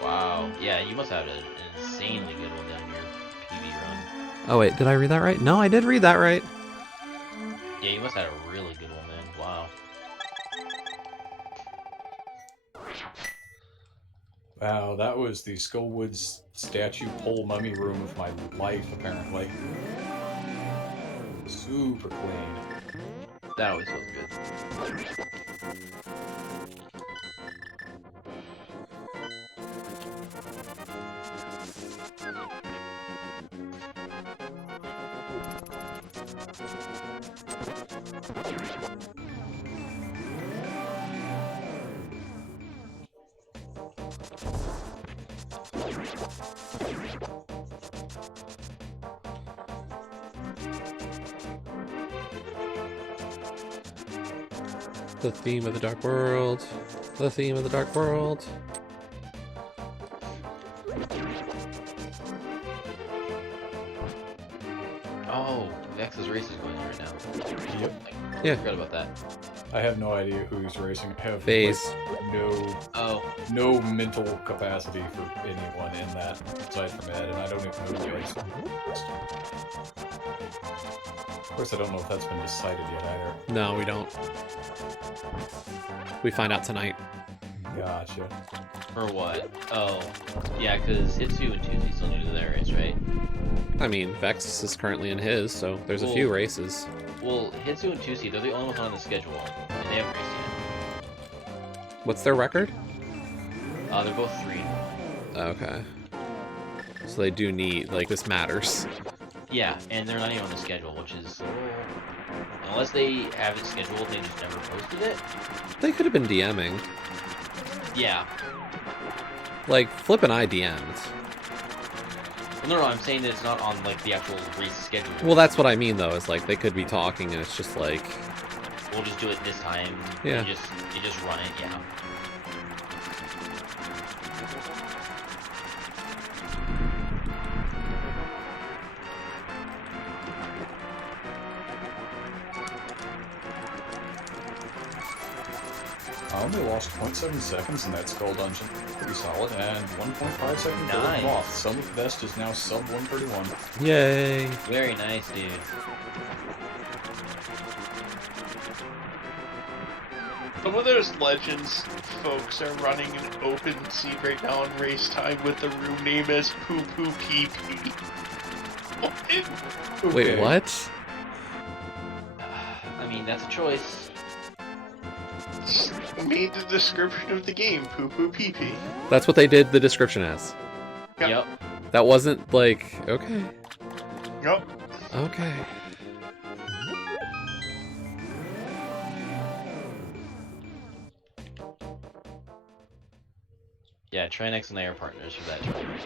Wow. Yeah, you must have an insanely good one down your PB run. Oh wait, did I read that right? No, I did read that right. Yeah, you must have a really good one then. Wow. Wow, that was the Skullwoods statue pole mummy room of my life, apparently. Super clean. That always feels good. The theme of the Dark World. The theme of the Dark World. Oh, Vex's race is going on right now. Yep. Yeah. I forgot about that. I have no idea who's racing. I have Phase. Oh, no mental capacity for anyone in that, aside from Ed, and I don't even know who is. Of course, I don't know if that's been decided yet either. No, we don't. We find out tonight. Gotcha. for what? Oh, yeah, because Hitsu and Tuesday still new to their race, right? I mean, Vex is currently in his, so there's a few races. Well, Hitsu and Tuesday, they're the only ones on the schedule, and they haven't raced What's their record? yet. They're both 3. Okay. So they do need, like, this matters. Yeah, and they're not even on the schedule, which is... Unless they have it scheduled, they just never posted it. They could have been DMing. Yeah. Like, Flip and I DM'd. Well, no, I'm saying that it's not on, like, the actual race schedule. Well, that's what I mean, though, is, like, they could be talking, and it's just like... We'll just do it this time. Yeah. You just run it, yeah. I only lost 0.7 seconds in that skull dungeon. Pretty solid. And 1.5 second gold Nice. off. Summit Vest is now sub 131. Yay! Very nice, dude. Some of those legends folks are running an open seat right now in race time with the room name as Poo Poo Pee Pee. What? Wait, Okay. what? I mean, that's a choice. Made the description of the game Poo Poo Pee Pee. That's what they did the description as. Yep. Yep. That wasn't, like... Okay. Yup. Okay. Yeah, Trinex and I are partners for that tournament.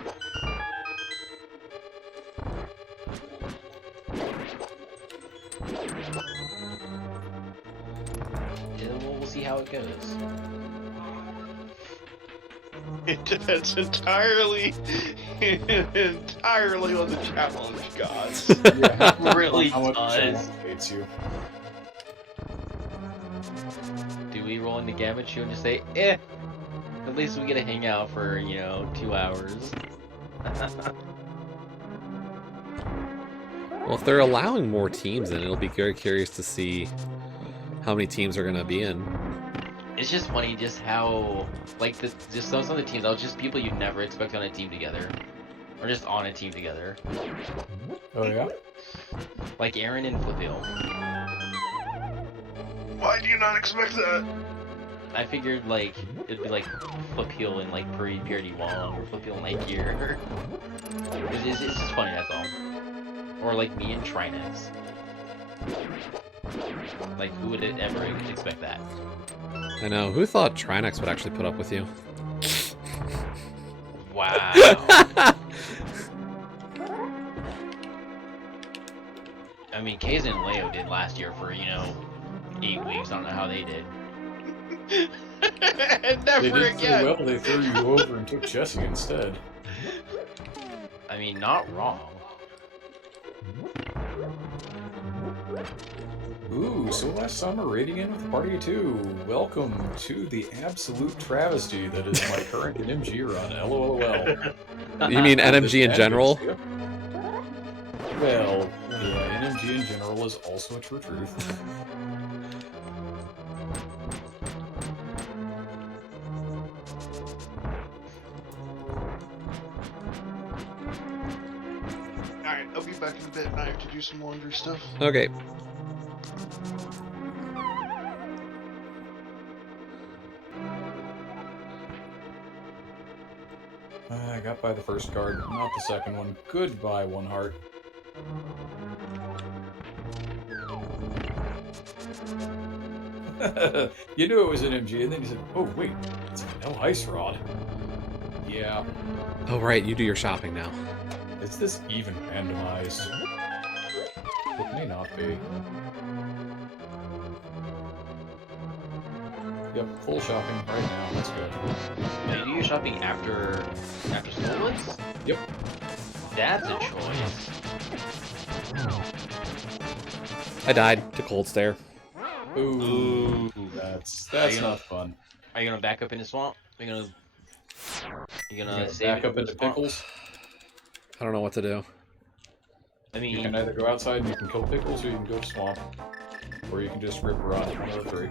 Yeah, we'll see how it goes. It depends entirely on the challenge gods. Yeah, Really how much does. challenge hates you. Do we roll into Gamachu and just say, eh? At least we get to hang out for, 2 hours. Well, if they're allowing more teams in, it'll be very curious to see how many teams are going to be in. It's just funny just how, like, just some of the teams, that was just people you'd never expect on a team together. Or just on a team together. Oh yeah? Like Aaron and Flipio. Why do you not expect that? I figured, like, it'd be like Flipio and, like, Purity Wong, or Flipio and, like, Gear. It's just funny, that's all. Or, like, me and Trinex. Like, who would ever expect that? I know. Who thought Trinex would actually put up with you? Wow. I mean, Kaizen and Leo did last year for, 8 weeks. I don't know how they did. And They never did so again. well, they threw you over and took Jesse instead. I mean, not wrong. Ooh, so last summer, raiding in with a party of 2. Welcome to the absolute travesty that is my current NMG run. LOL. You mean NMG in general? Well, yeah, NMG in general is also a true truth. Alright, I'll be back in a bit and I have to do some laundry stuff. Okay. I got by the first card, not the second one. Goodbye, one heart. You knew it was an MG, and then you said, oh, wait, it's no ice rod. Yeah. Oh, right. You do your shopping now. Is this even randomized? It may not be. Yep, full shopping right now. That's good. Now, you do your shopping after school woods? Yep. That's a choice. I died to Cold Stare. Ooh, that's not fun. Are you gonna back up in the swamp? Are you gonna save Back it up for into the swamp? pickles. I don't know what to do. I You mean, can either go outside and you can kill pickles, or you can go to swamp, or you can just rip rod. One of the three.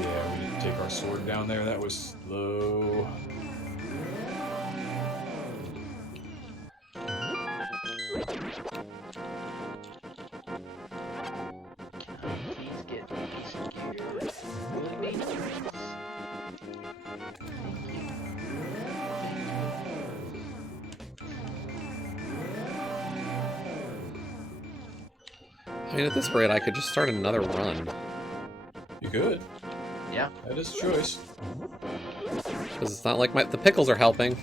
Yeah, we need to take our sword down there. That was slow. please get me some gear. Really dangerous. I mean, at this rate, I could just start another run. You could. Yeah. That is a choice. Because it's not like the pickles are helping.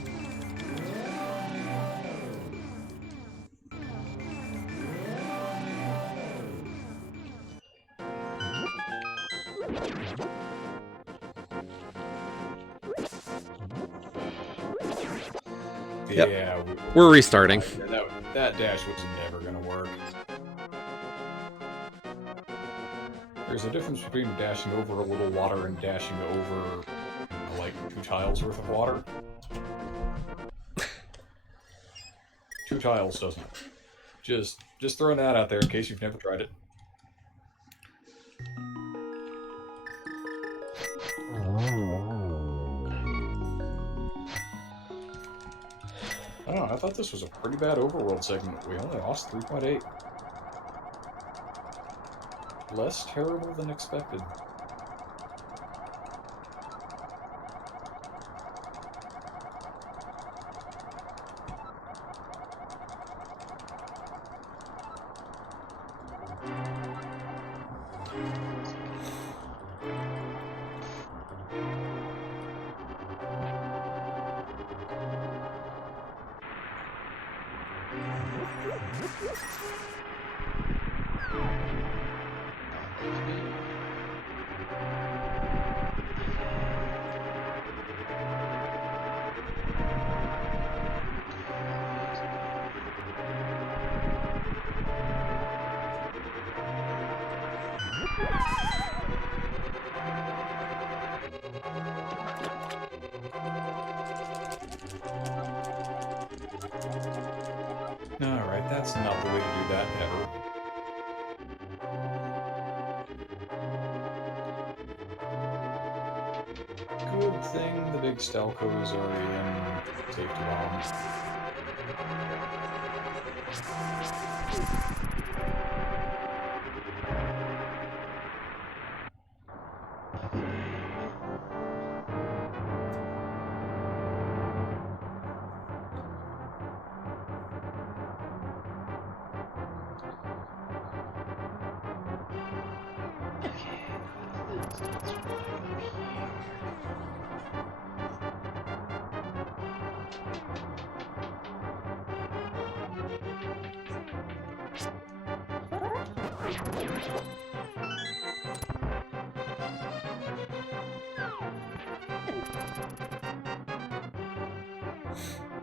Yep. Yeah, We're restarting. that dash was never gonna work. There's a difference between dashing over a little water and dashing over, like, 2 tiles worth of water. 2 tiles doesn't. Just throwing that out there in case you've never tried it. Oh, I thought this was a pretty bad overworld segment. We only lost 3.8. Less terrible than expected. Good thing the big Stalco is already in safety bomb.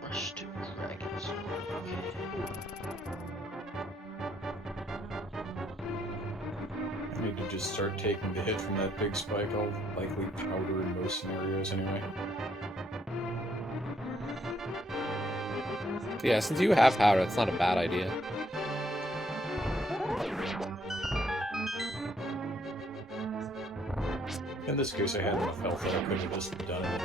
Rush to Dragon Sword. I need to just start taking the hit from that big spike. I'll likely powder in most scenarios anyway. Yeah, since you have powder, it's not a bad idea. In this case, I had enough health that I could have just done it.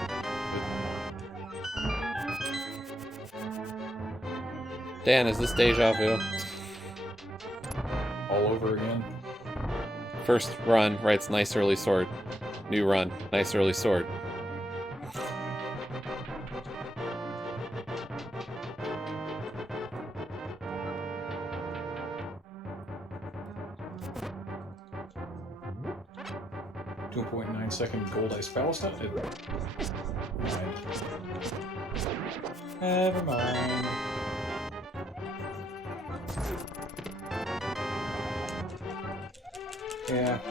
Dan, is this deja vu? All over again. First run, writes nice early sword. New run, nice early sword. .9-second gold ice Palestine. Never mind. Yeah. I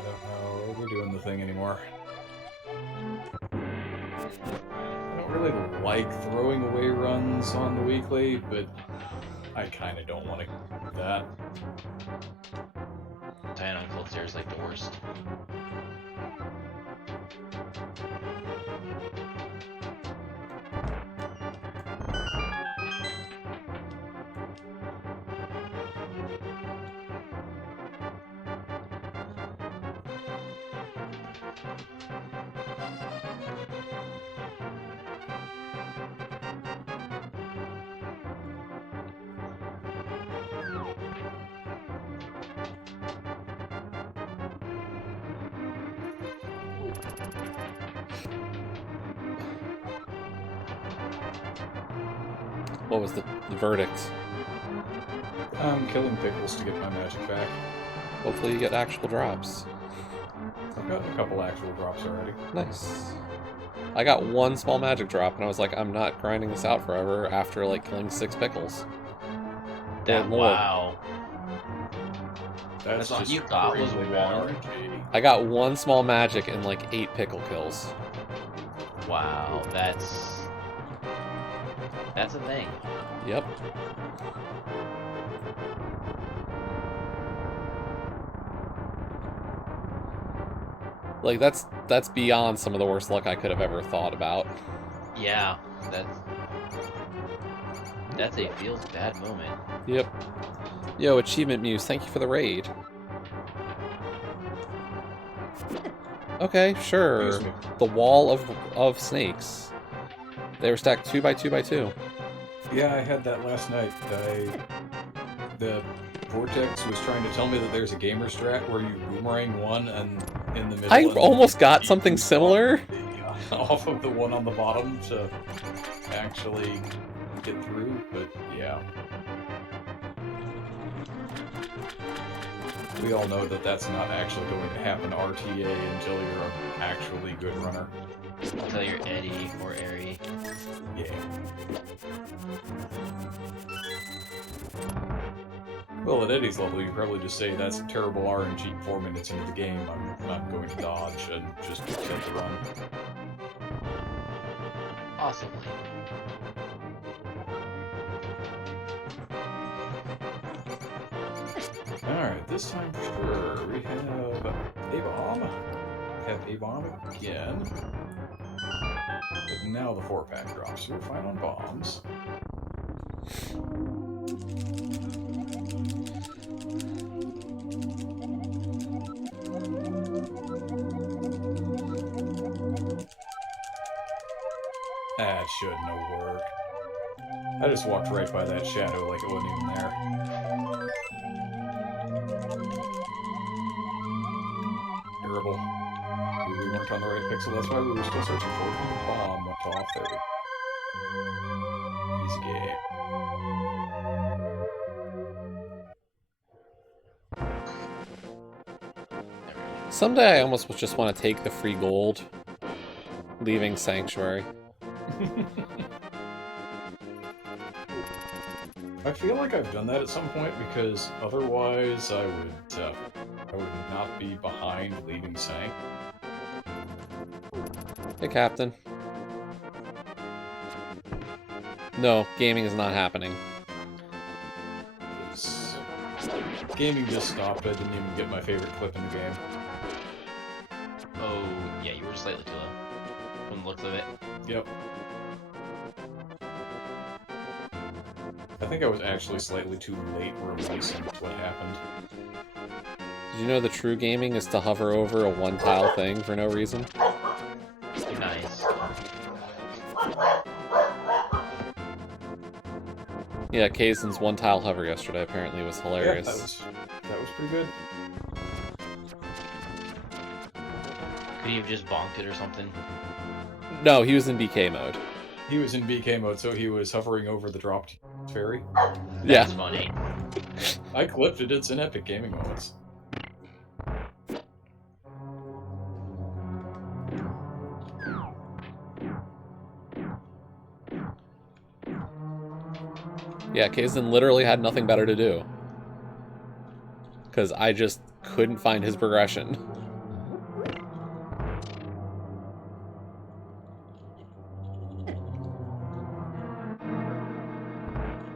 don't know. We're doing the thing anymore. I don't really like throwing away runs on the weekly, but I kind of don't want to do that. Tying on cold stairs like the worst. What was the verdict? I'm killing pickles to get my magic back. Hopefully you get actual drops. I've gotten a couple actual drops already. Nice. I got one small magic drop, and I was like, I'm not grinding this out forever after, like, killing 6 pickles. That, more. wow. That's all just you got was crazy bad one? RNG. I got one small magic and, like, 8 pickle kills. Wow, that's a thing. Yep. Like, that's beyond some of the worst luck I could have ever thought about. Yeah, that's a feels bad moment. Yep. Yo, Achievement Muse, thank you for the raid. Okay, sure. Excuse me. The wall of snakes. They were stacked 2 by 2 by 2. Yeah, I had that last night. The Vortex was trying to tell me that there's a gamer strat where you boomerang one and in the middle. I and almost got you something similar. off of the one on the bottom to actually get through, but yeah. We all know that that's not actually going to happen RTA until you're an actually good runner. Until you're Eddie or Airy. Yeah. Well, at Eddie's level, you probably just say that's terrible RNG 4 minutes into the game. I'm not going to dodge and just get the run. Possibly. Alright, this time for sure, we have A-Bomb. We have A-Bomb again. But now the 4-pack drops, so we're fine on bombs. That should no work. I just walked right by that shadow like it wasn't even there. Terrible. We weren't on the right pixel, that's why we were still searching for it. The bomb went off. There we go. Easy game. Someday I almost just want to take the free gold, leaving Sanctuary. I feel like I've done that at some point because otherwise I would not be behind leaving Sank. Hey, Captain. No, gaming is not happening. Gaming just stopped. I didn't even get my favorite clip in the game. Oh, yeah, you were slightly too low. From the looks of it. Yep. I think I was actually slightly too late releasing what happened. Did you know the true gaming is to hover over a one-tile thing for no reason? Nice. Yeah, Kaizen's one-tile hover yesterday apparently was hilarious. Yeah, that was pretty good. Could he have just bonked it or something? No, he was in BK mode. He was in BK mode, so he was hovering over the dropped fairy. Yeah. That's funny. I clipped it. It's in Epic Gaming Moments. Yeah, Kaizen literally had nothing better to do. Because I just couldn't find his progression.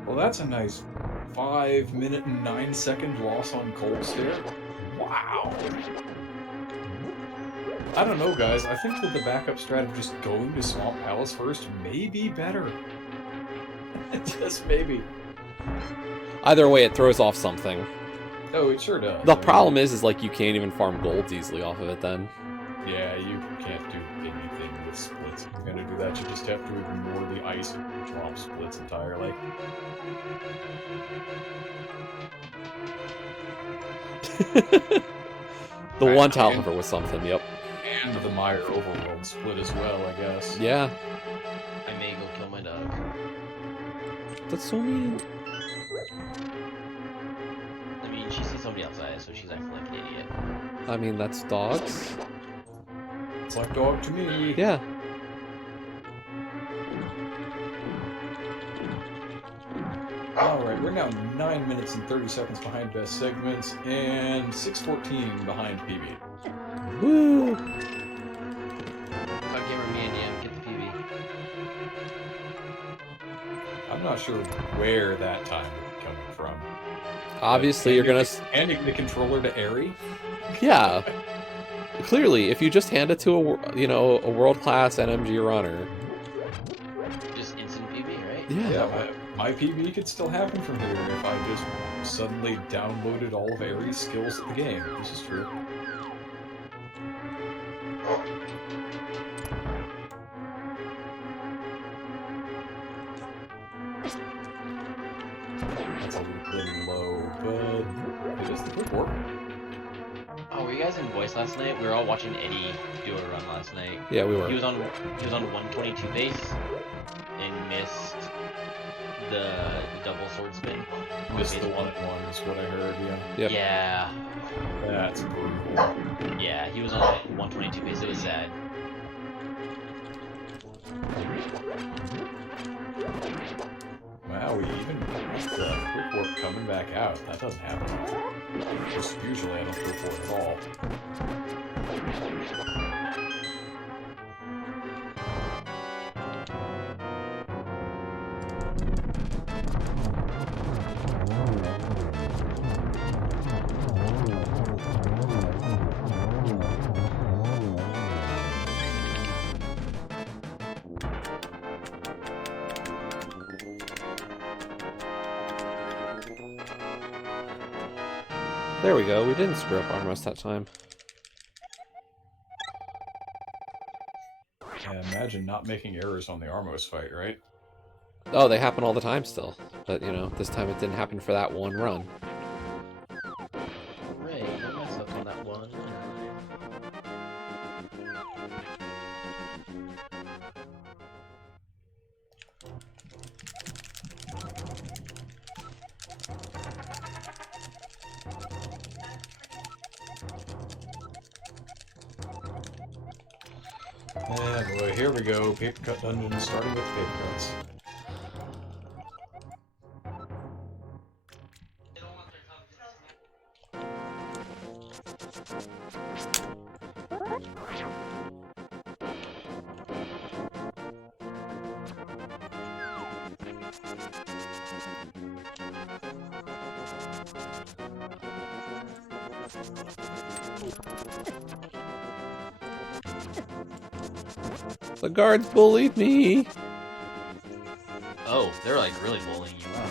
Well, that's a nice 5-minute and 9-second loss on Cold Stare. Wow. I don't know, guys. I think that the backup strat of just going to Swamp Palace first may be better. Just maybe. Either way, it throws off something. Oh, it sure does. The problem is like you can't even farm golds easily off of it then. Yeah, you can't do anything with splits. If you're gonna do that, you just have to ignore the ice swamp splits entirely. The one-tile hover was something, yep. And the Meyer overworld split as well, I guess. Yeah. I may go kill my dog. That's so mean. I mean, she sees somebody outside, so she's acting like an idiot. I mean, that's dogs. It's like dog to me. Yeah. Alright, we're now 9 minutes and 30 seconds behind best segments and 6:14 behind PB. Woo! Fuck Gamer Mandiam, get the PB. I'm not sure where that time is coming from. Obviously, you're gonna... Handing the controller to Airy? Yeah. Clearly, if you just hand it to a world-class NMG runner. Just instant PB, right? Yeah. My PB could still happen from here if I just suddenly downloaded all of Airy's skills at the game. This is true. That's a little low, but it is the quick work. Oh, were you guys in voice last night? We were all watching Eddie do a run last night. Yeah, we were. He was on 122 base and missed the double sword spin. Missed the 1-1 is what I heard, yeah. Yep. Yeah. That's brutal. Yeah, he was on 122 base. It was sad. Wow, we even got the quick work coming back out. That doesn't happen. Just usually I don't go for it at all. There we go. We didn't screw up our most that time. Yeah, imagine not making errors on the Armos fight, right? Oh, they happen all the time still. But, you know, this time it didn't happen for that one run. Hooray, no mess ups on that one. Yeah, boy, here we go. Paper cut dungeon starting with paper cuts. The guards bullied me! Oh, they're like really bullying you. Wow.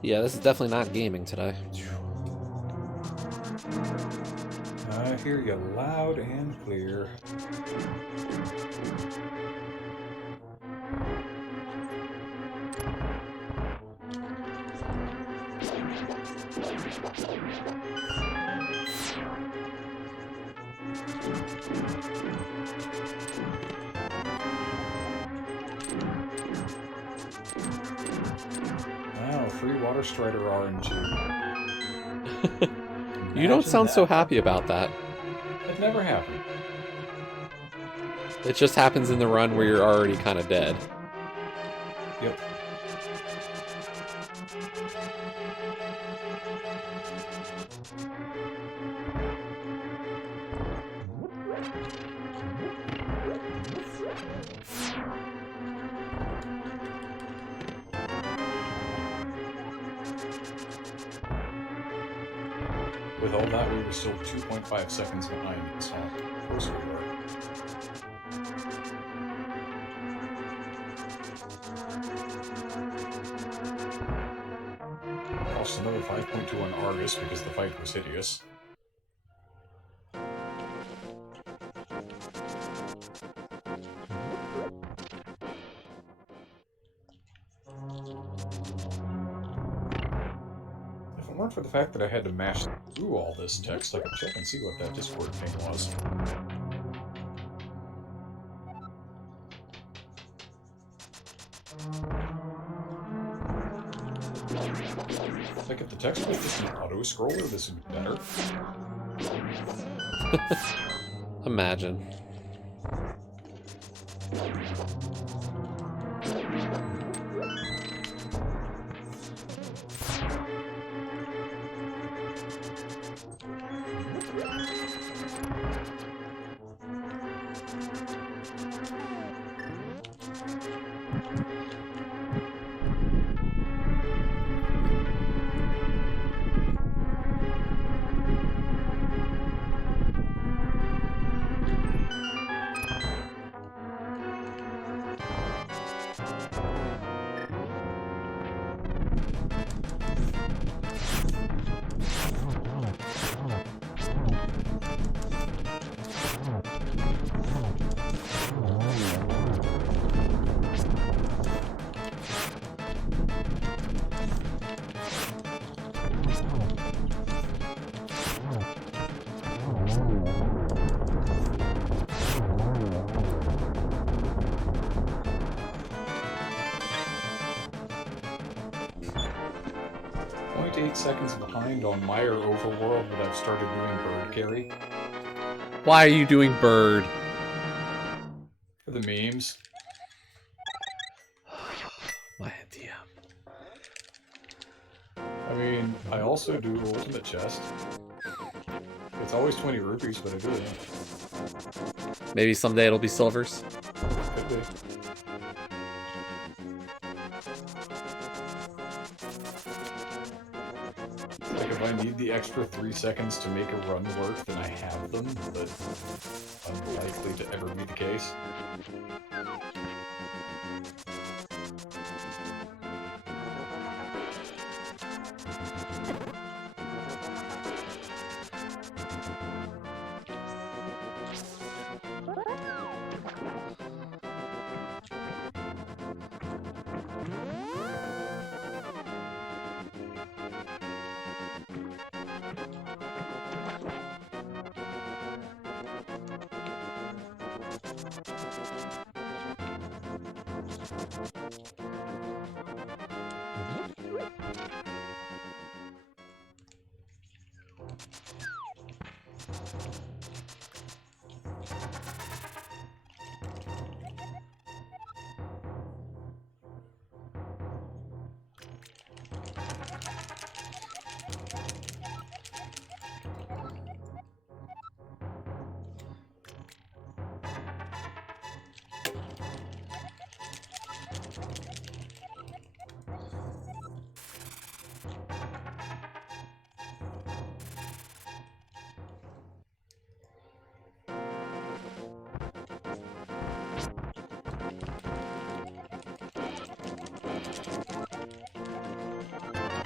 Yeah, this is definitely not gaming today. I hear you loud and clear. Wow, free Water Strider RNG. You don't Imagine sound so that. happy about that. It never happened. It just happens in the run where you're already kind of dead. Yep. With all that, we were still 2.5 seconds behind, so of course we were. Cost another 5.2 on Argus because the fight was hideous. If it weren't for the fact that I had to mash through all this text, I could check and see what that Discord ping was. Like, if the text was just an auto-scroller, this would be better. Imagine. .8 seconds behind on Meyer Overworld, but I've started doing bird carry Why are you doing bird? for the memes. My idea. I mean, I also do Ultimate Chest. It's always 20 rupees, but I do it. Maybe someday it'll be silvers. Could be. Like, if I need the extra 3 seconds to make a run work, then I have them, but unlikely to ever be the case.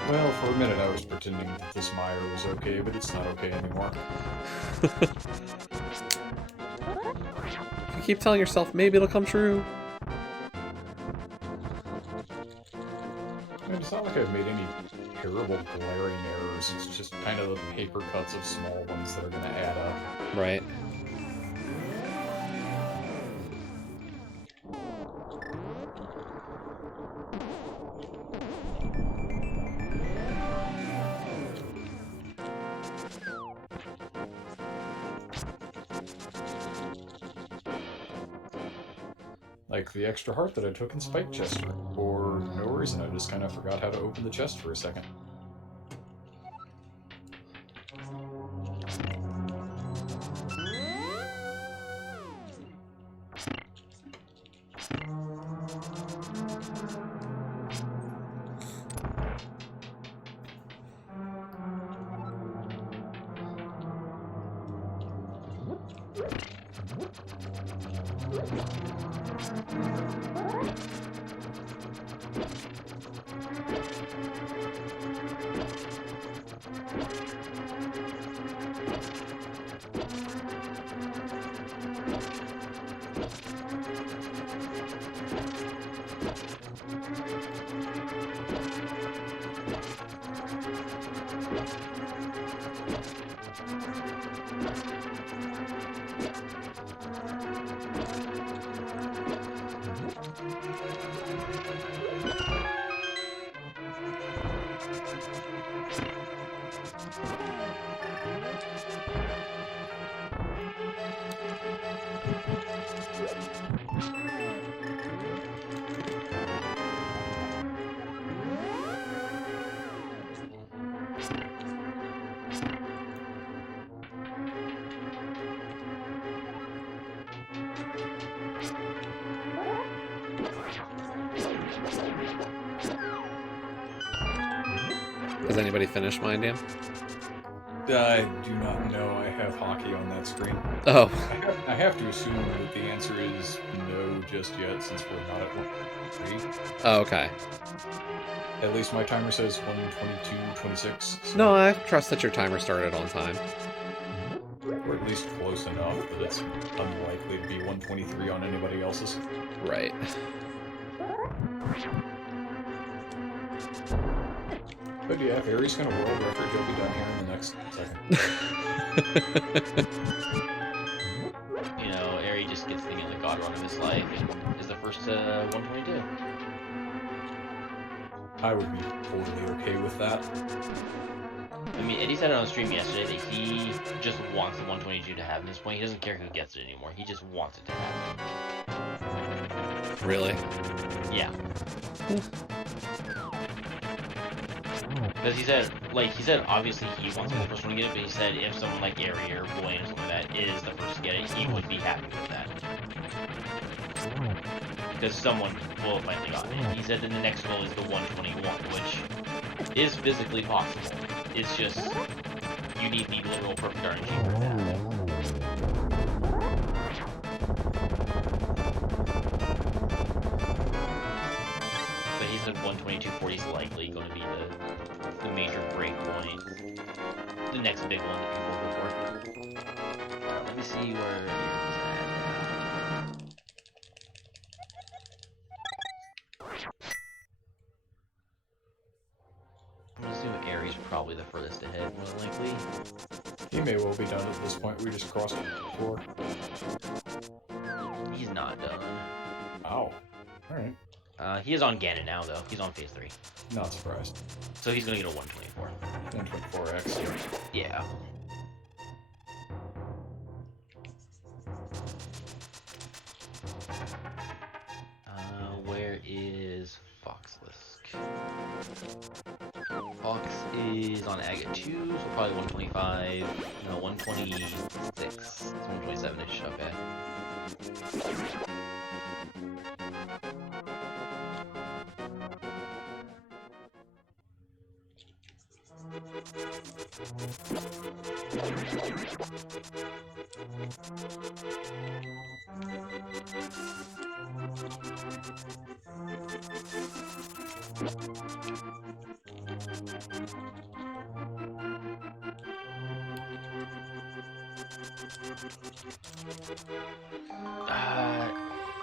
Well, for a minute I was pretending that this Meyer was okay, but it's not okay anymore. You keep telling yourself maybe it'll come true. I mean, it's not like I've made any terrible glaring errors, it's just kind of the paper cuts of small ones that are going to add up. Right. Like the extra heart that I took in Spike Chester. For no reason, I just kind of forgot how to open the chest for a second. Has anybody finished mine, Dan? I do not know. I have hockey on that screen. Oh, I have to assume that the answer is no just yet, since we're not at 1:03. oh, okay. At least my timer says 1:22:26. So No, I trust that your timer started on time. we're at least close enough that it's unlikely to be 1:23 on anybody else's. Right. But yeah, if Aries gonna world record, he'll be done here in the next second. You know, Ari just gets thinking the god run of his life and is the first to 122. I would be totally okay with that. I mean, Eddie said it on stream yesterday that he just wants the 122 to happen at this point. He doesn't care who gets it anymore. He just wants it to happen. Really? Yeah. Because he said, obviously he wants to be the first one to get it, but he said if someone like Ari or Boy or something like that is the first to get it, he would be happy with that. Because someone will have finally gotten it. He said that the next goal is the 121, which is physically possible. It's just, you need the literal perfect RNG for that. But he said 122.40 is likely going to be the major break point. The next big one that people go for. Let me see where he's at. I'm gonna assume Aries probably the furthest ahead, more than likely. He may well be done at this point. We just crossed the floor. He's not done. Ow. Alright. He is on Ganon now, though. He's on phase 3. Not surprised. So he's gonna get a 124. 124x. Yeah. Where is Foxlisk? Fox is on Ag at 2, so probably 125. No, 126. It's 127-ish, okay.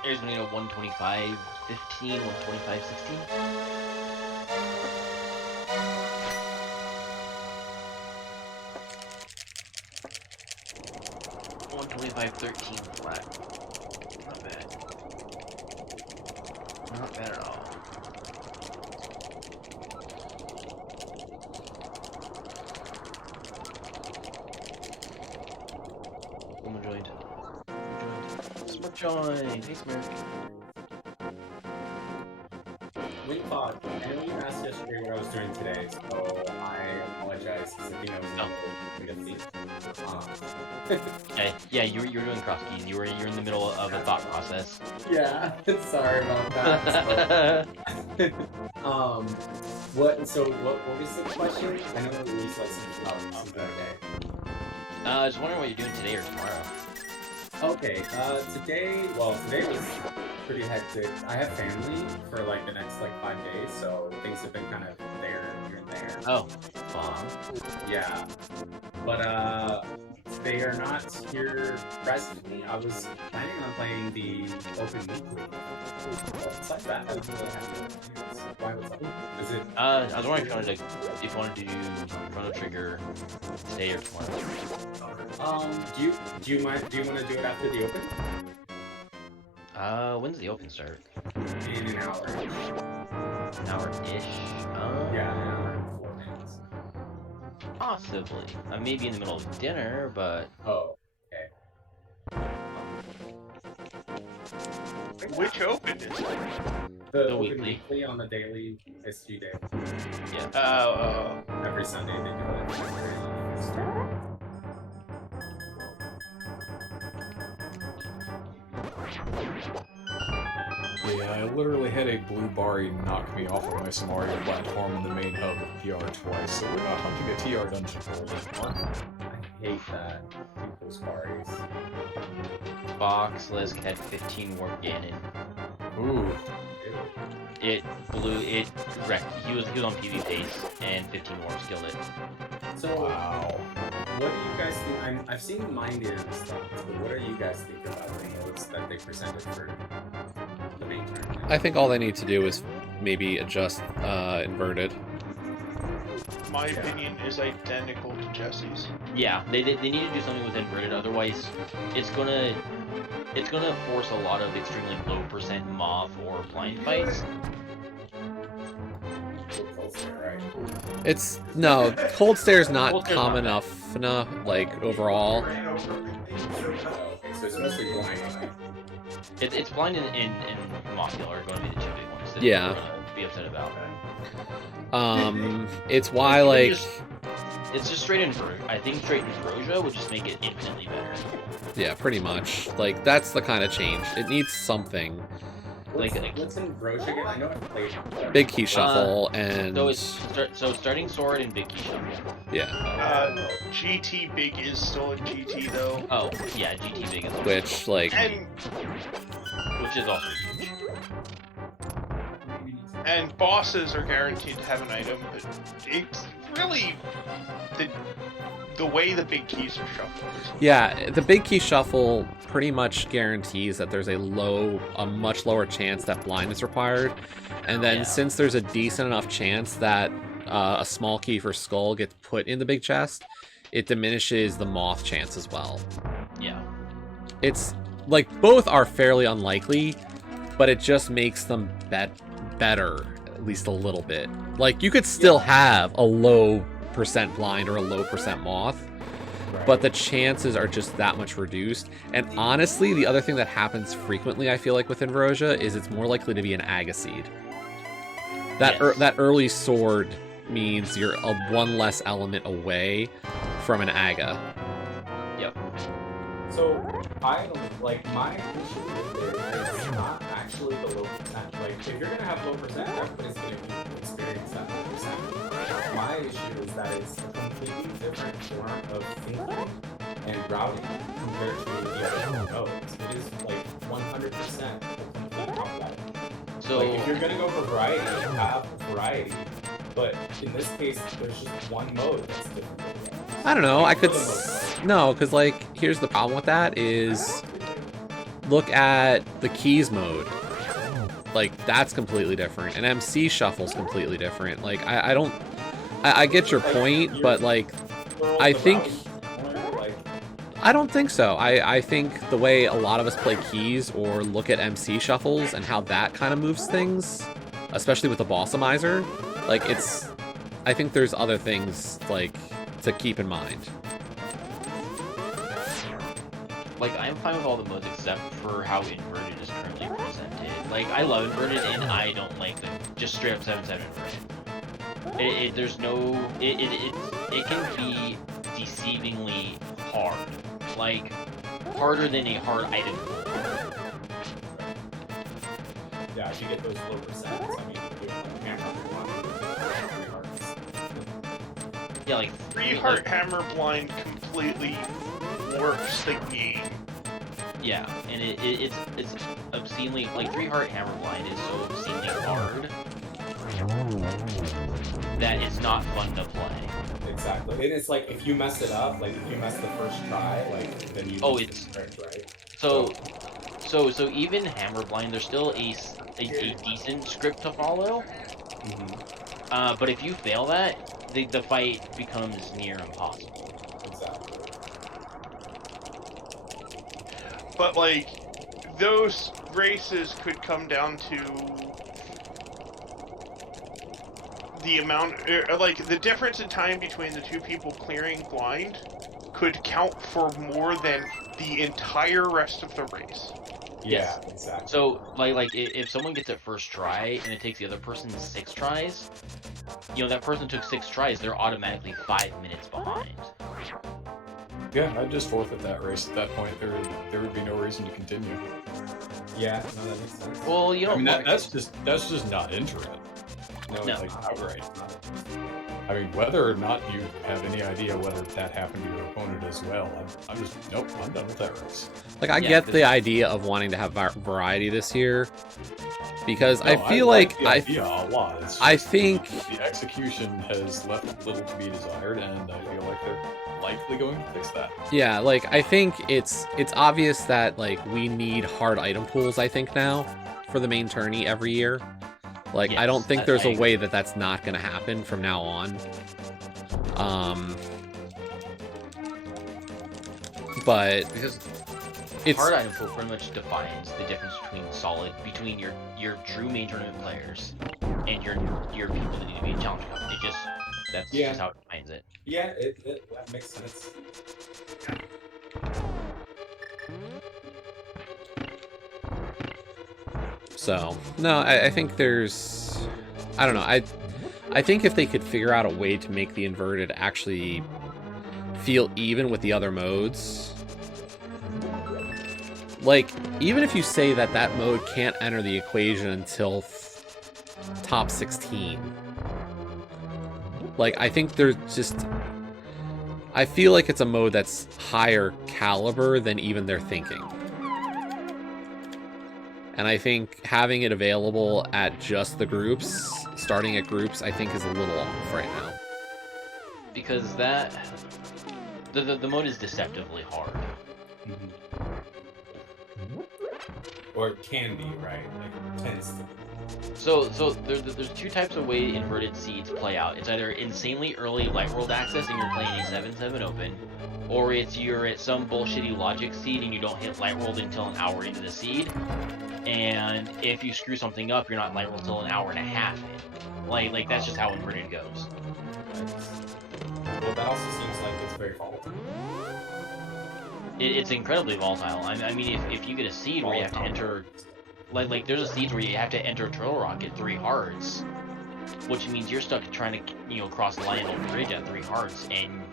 There's gonna be a 125-15, 125-16. 125-13 flat. Not bad. Not bad at all. Someone joined. Smirk joined. Hey, Smirk. Wingfox, I know you asked yesterday what I was doing today, so I apologize because I think I was in Yeah, you were doing cross keys. You're in the middle of a thought process. Yeah, sorry about that. So, what was the question? I know we said something about something today. I was wondering what you're doing today or tomorrow. Okay, today was pretty hectic. I have family for like the next 5 days, so things have been kind of there here and there. Oh. Yeah. But they are not here presently. I was planning on playing the Open Weekly. Besides that, I don't really have anything else. Why, what's up? Is it... I was wondering if you wanted to do Chrono Trigger today or tomorrow. Do you want to do it after the Open? When's the Open start? In an hour. An hour-ish? Yeah, an hour and 4 minutes. Possibly. Maybe in the middle of dinner, but Oh, okay. Which open is it? The The Open weekly. Weekly on the daily SG day. yeah. Every Sunday they do it. Yeah, I literally had a blue Bari knock me off of my Samaria platform in the main hub TR twice, so we're not hunting a TR dungeon for anymore. I hate that. People's parties. Fox Lisk had 15 warp Ganon. Ooh. It blew it wrecked. He was on PV pace and 15 warps killed it. So, Wow. what do you guys think? I've seen Mind Games stuff, but what do you guys think about the modes that they presented for the main tournament? I think all they need to do is maybe adjust inverted. My opinion is identical to Jesse's. Yeah, they need to do something with inverted, otherwise it's gonna force a lot of extremely low percent moth or blind fights. Right? It's no cold stare's not Cold stare's common not enough like overall. Okay, so it's mostly blind. It's blind and moth kill are going to be the two big ones that Yeah. we're gonna be upset about. It's why like It's just straight invert. I think straight Ambrosia would just make it infinitely better. yeah, pretty much like that's the kind of change. It needs something. What's in Roche again? I know I played. Big key shuffle and So it's starting sword and big key shuffle. yeah, GT Big is still in GT though. Oh yeah, GT big is also which like And which is also huge. and bosses are guaranteed to have an item, but it's really the way the big keys are shuffled. yeah, the big key shuffle pretty much guarantees that there's a much lower chance that blind is required, and then Yeah. since there's a decent enough chance that a small key for skull gets put in the big chest, it diminishes the moth chance as well. Yeah. It's like both are fairly unlikely, but it just makes them better at least a little bit. Like you could still have a low percent blind or a low percent moth, but the chances are just that much reduced. And honestly, the other thing that happens frequently, I feel like, with Ambrosia is it's more likely to be an Aga seed. That early sword means you're one less element away from an Aga. Yep. So I like my issue with it is not actually the low percent. Like if you're gonna have low percent, everybody's gonna experience that low percent. My issue is that it's a completely different form of thinking and routing compared to the other nodes. It is like 100% a complete outlier. So Like if you're gonna go for variety, have variety. But in this case, there's just one mode that's different. I don't know. I could For the most part. no, because like here's the problem with that is look at the keys mode. Like that's completely different, and MC shuffle's completely different. Like I get your point, but like I think I don't think so. I think the way a lot of us play keys or look at MC shuffles and how that kind of moves things, especially with the Bossamizer, like I think there's other things like to keep in mind. like I'm fine with all the modes except for how inverted is currently presented. Like I love inverted and I don't like the just straight up 7/7 inverted. There's no it can be deceivingly hard, like harder than a hard item. Yeah, if you get those low percents, I mean, you can't have three hearts. Yeah, like 3-heart hammer blind completely warps the game. Yeah, and it's obscenely like 3-heart hammer blind is so obscenely hard that it's not fun to play. Exactly. And it's like if you mess it up, like if you mess the first try, like then you lose the script, right? So even hammer blind, there's still a decent script to follow. Mm-hmm. But if you fail that, the fight becomes near impossible. Exactly. But like those races could come down to the amount, like the difference in time between the two people clearing blind could count for more than the entire rest of the race. Yeah, Yes. exactly. So, like if someone gets it first try and it takes the other person 6 tries, you know, that person took 6 tries, they're automatically 5 minutes behind. Yeah, I'd just forfeit that race at that point. There would be no reason to continue. Yeah, no, that makes sense. Well, you know, I mean, that's just not interest. No, No. it's Like not. outright. I mean, whether or not you have any idea whether that happened to your opponent as well, I'm just nope. I'm done with that race. Like, I Yeah, get 'cause- the idea of wanting to have variety this year, because I No, feel like like the idea a lot. It's I just think the execution has left little to be desired, and I feel like they're likely going to fix that. yeah, like I think it's obvious that like we need hard item pools. I think now for the main tourney every year. Like I don't Yes, think I there's a agree. way that that's not going to happen from now on. But Because it's hard item pool pretty much defines the difference between your true main tournament players and your people that need to be in challenge cup. That's Yeah. just how it defines it. Yeah, that makes sense. so no, I think there's I don't know. I think if they could figure out a way to make the inverted actually feel even with the other modes, like even if you say that that mode can't enter the equation until top 16, like I think there's just I feel like it's a mode that's higher caliber than even they're thinking. And I think having it available at just the groups, starting at groups, I think is a little off right now. Because that the mode is deceptively hard. Or it can be, right? Like, it tends to. So there's 2 types of way inverted seeds play out. It's either insanely early light world access and you're playing a 7/7 open, or it's you're at some bullshitty logic seed and you don't hit light world until an hour into the seed. And if you screw something up, you're not light world until an hour and a half in. Like that's just how inverted goes. Well, that also seems like it's very volatile. It's incredibly volatile. I mean, if you get a seed where you have to enter, like there's a seeds where you have to enter Turtle Rock at 3 hearts, which means you're stuck trying to cross the Lionel Bridge at 3 hearts, and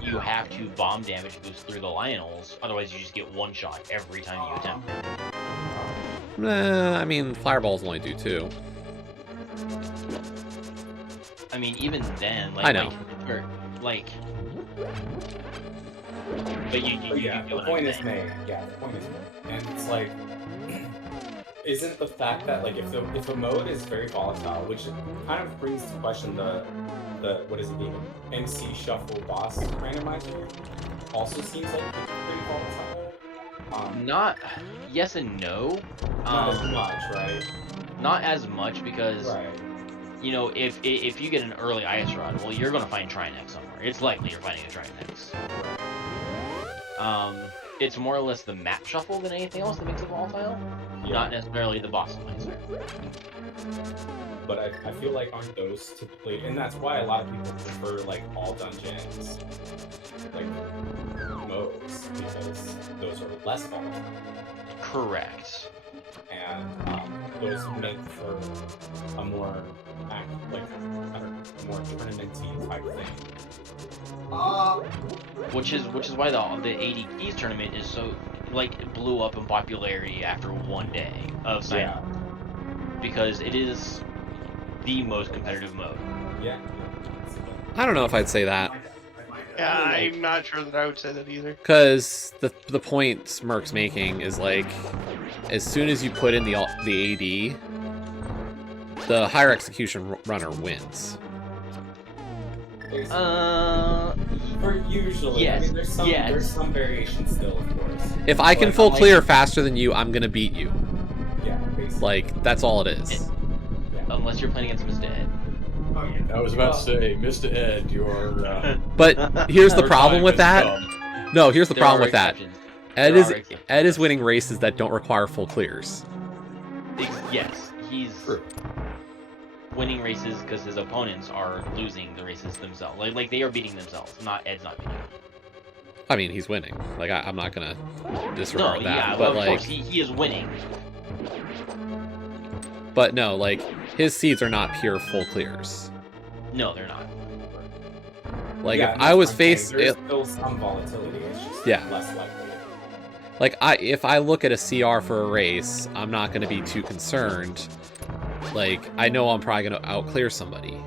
you have to bomb damage boost through the Lionels, otherwise you just get 1 shot every time you attempt it. I mean, fireballs only do 2. I mean, even then, like I know. But you But yeah, get the what point I'm is saying. made. Yeah, the point is made. And it's like, isn't the fact that like if a mode is very volatile, which kind of brings to question the what is it even MC Shuffle boss randomizer, also seems like it's pretty volatile. Not yes and no. Not as much, right? Not as much because Right. you know if you get an early ice rod, well you're gonna find Trinex somewhere. It's likely you're finding a Trinex. It's more or less the map shuffle than anything else that makes it volatile, Yeah. not necessarily the boss miser. But I feel like aren't those typically, and that's why a lot of people prefer like all dungeons, like modes, because those are less volatile, Correct. and those make for a more a more tournamenty type thing. Which is why the AD Keys tournament is so like blew up in popularity after 1 day of sign up, because it is the most competitive mode. Yeah. I don't know if I'd say that, Yeah, I'm not sure that I would say that either. because the point Smirk's making is like, as soon as you put in the AD, the higher execution runner wins. For usually, Yes, I mean, there's some variation still, of course. If I can But, full like- clear faster than you, I'm gonna beat you. Yeah, basically. Like, that's all it is. Unless you're playing against Mr. Ed. Oh, yeah. I was about to say, Mr. Ed, you're. But here's the your problem time with has that. come. No, here's the There problem are with that. exceptions. Ed There is are exceptions. Ed is winning races that don't require full clears. Yes, he's True. winning races because his opponents are losing the races themselves. Like they are beating themselves. Ed's not beating them. I mean, he's winning. Like, I'm not gonna No, disregard that. yeah, but well, of like, course he is winning. but no, like his seeds are not pure full clears. No, they're not. Like Yeah, if I was I'm saying faced, there's still some volatility. It's just Yeah. less likely. like if I look at a CR for a race, I'm not gonna be too concerned. Like I know I'm probably gonna outclear somebody.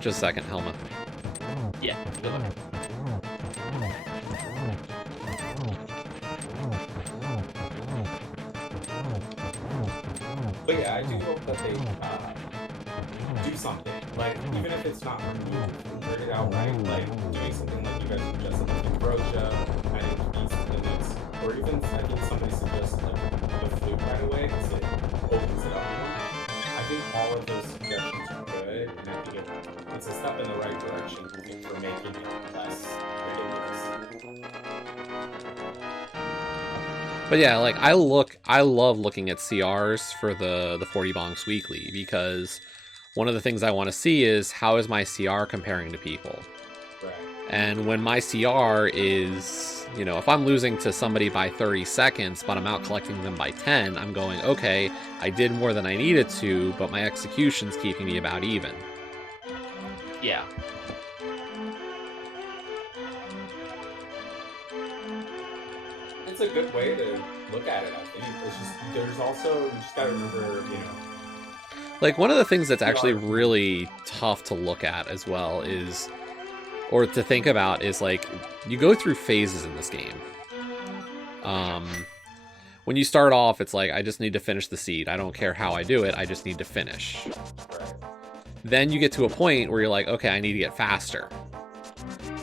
Just a second, Helma. Yeah, good luck. But yeah, I do hope that they do something. Like, even if it's not removed, convert it outright, like doing something like you guys suggested, like Ambrosia, adding beasts to the mix, or even I think somebody suggested like the flute right away because it opens it up more. I think all of those suggestions are good, and I think it's a step in the right direction for making it less ridiculous. But yeah, like I love looking at CRs for the 40 bonks weekly because one of the things I want to see is how is my CR comparing to people. Right. And when my CR is, you know, if I'm losing to somebody by 30 seconds, but I'm out collecting them by 10, I'm going, okay, I did more than I needed to, but my execution's keeping me about even. Yeah. It's a good way to look at it, I think. It's just, there's also, you just gotta remember, you know. Like, one of the things that's actually really tough to look at as well is, or to think about, is like, you go through phases in this game. When you start off, it's like, I just need to finish the seed. I don't care how I do it, I just need to finish. Right. Then you get to a point where you're like, okay, I need to get faster.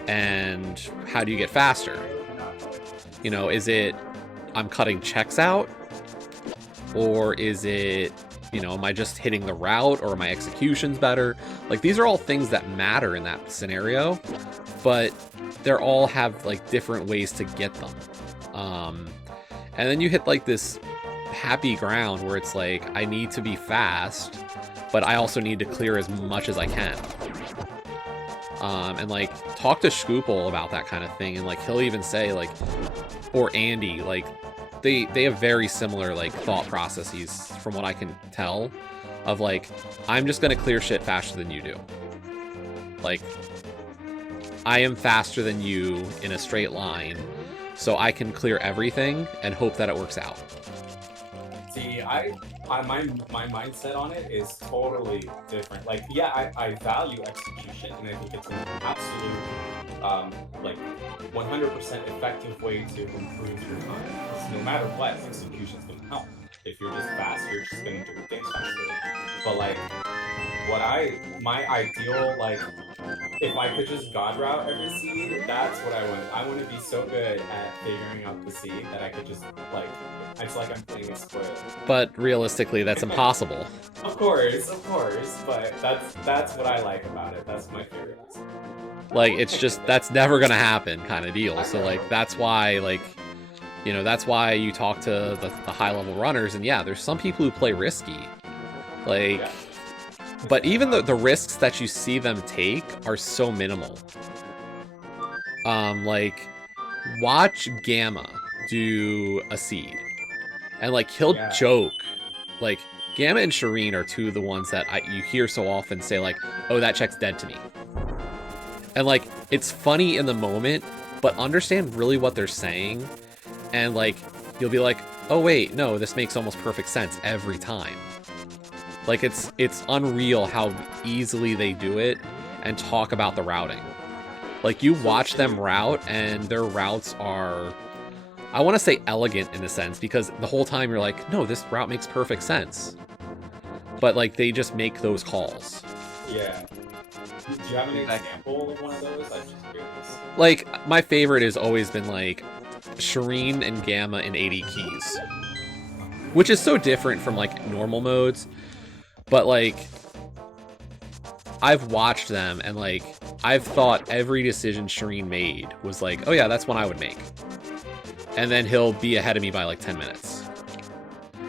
And how do you get faster? You know, is it I'm cutting checks out? Or is it, you know, am I just hitting the route, or my execution's better? Like, these are all things that matter in that scenario, but they're all have like different ways to get them. And then you hit like this happy ground where it's like, I need to be fast, but I also need to clear as much as I can. And like, talk to Scoople about that kind of thing, and like he'll even say like, or Andy, like they have very similar like thought processes from what I can tell, of like, I'm just gonna clear shit faster than you do. Like, I am faster than you in a straight line, so I can clear everything and hope that it works out. See, my mindset on it is totally different. Like, yeah, I value execution, and I think it's an absolute, like, 100% effective way to improve your time. Because no matter what, execution's gonna help. If you're just fast, you're just gonna do things faster. But like, my ideal, like, if I could just God route every seed, that's what I want. I want to be so good at figuring out the seed that I could just, like, it's like I'm playing a spoiler. But realistically, that's impossible. Of course, but that's what I like about it. That's my favorite. Like, it's just, that's never gonna happen kind of deal. So like, that's why, like, you know, that's why you talk to the high level runners, and yeah, there's some people who play risky. Like, Yeah. but even the risks that you see them take are so minimal. Like, watch Gamma do a seed, and like, he'll Yeah. joke. Like, Gamma and Shireen are two of the ones that you hear so often say like, oh, that check's dead to me. And like, it's funny in the moment, but understand really what they're saying, and like, you'll be like, oh wait, no, this makes almost perfect sense every time. Like, it's unreal how easily they do it and talk about the routing. Like, you watch them route, and their routes are, I want to say elegant in a sense, because the whole time you're like, no, this route makes perfect sense. But like, they just make those calls. Yeah. Do you have an example of one of those? I'm just curious. Like, my favorite has always been like Shireen and Gamma in 80 keys, which is so different from like normal modes. But like, I've watched them, and like, I've thought every decision Shireen made was like, oh yeah, that's one I would make. And then he'll be ahead of me by like 10 minutes.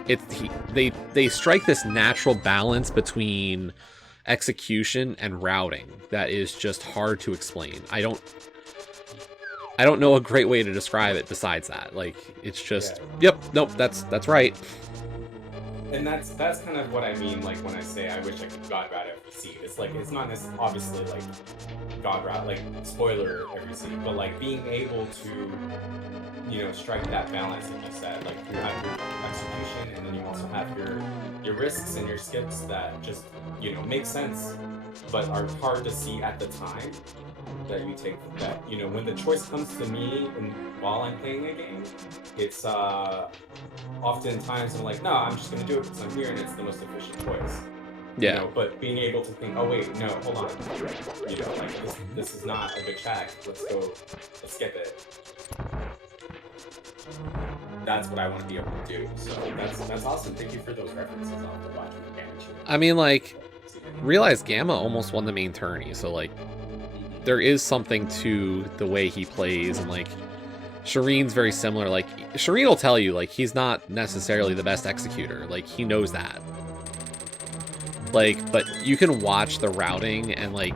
they strike this natural balance between execution and routing that is just hard to explain. I don't know a great way to describe it besides that. Like, it's just, yep, nope, that's right. And that's kind of what I mean, like, when I say I wish I could God route every seed. It's like, it's not necessarily, obviously, like, God route, like, spoiler every seed, but, like, being able to, you know, strike that balance, like you said. Like, you have your execution, and then you also have your risks and your skips that just, you know, make sense, but are hard to see at the time that you take that, you know, when the choice comes to me and while I'm playing a game, it's oftentimes I'm like, no, I'm just gonna do it because I'm here and it's the most efficient choice. Yeah. You know, but being able to think, oh wait, no, hold on, you know, like this is not a good check. Let's skip it. That's what I want to be able to do. So that's awesome. Thank you for those references. I'll have to watch them again. I mean, like, realize Gamma almost won the main tourney, so like there is something to the way he plays, and like Shireen's very similar. Like, Shireen will tell you, like, he's not necessarily the best executor. Like, he knows that. Like, but you can watch the routing, and like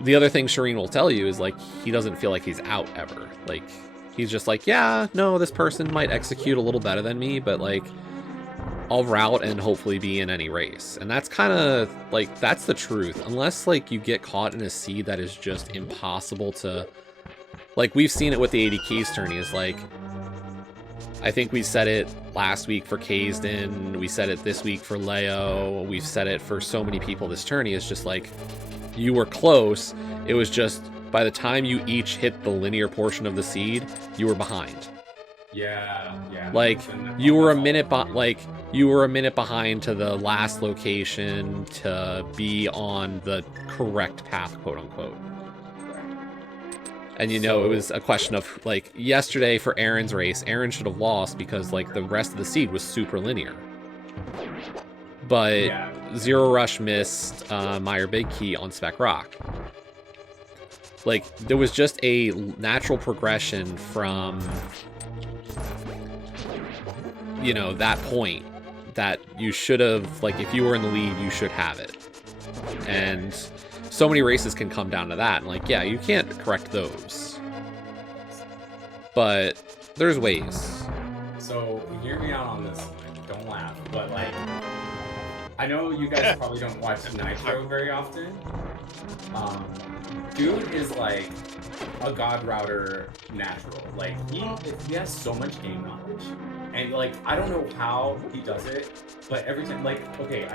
the other thing Shireen will tell you is like he doesn't feel like he's out ever. Like, he's just like, yeah, no, this person might execute a little better than me, but like I'll route and hopefully be in any race. And that's kind of like, that's the truth. Unless like you get caught in a seed that is just impossible to, like, we've seen it with the 80 Keys tourney. Is like, I think we said it last week for Kaysden, we said it this week for Leo, we've said it for so many people this tourney. Is just like, you were close, it was just by the time you each hit the linear portion of the seed, you were behind. Yeah. Like, you were a minute behind to the last location to be on the correct path, quote unquote. And you know, it was a question of like yesterday for Aaron's race, Aaron should have lost because like the rest of the seed was super linear. But Zero Rush missed Meyer Big Key on Spec Rock. Like, there was just a natural progression from, you know, that point that you should have, like, if you were in the lead, you should have it. And so many races can come down to that. And like, yeah, you can't correct those, but there's ways. So hear me out on this. Like, don't laugh, but like, I know you guys probably don't watch Nitro very often. Dude is like a God router natural. Like, he has so much game knowledge. And like, I don't know how he does it, but every time, like, okay,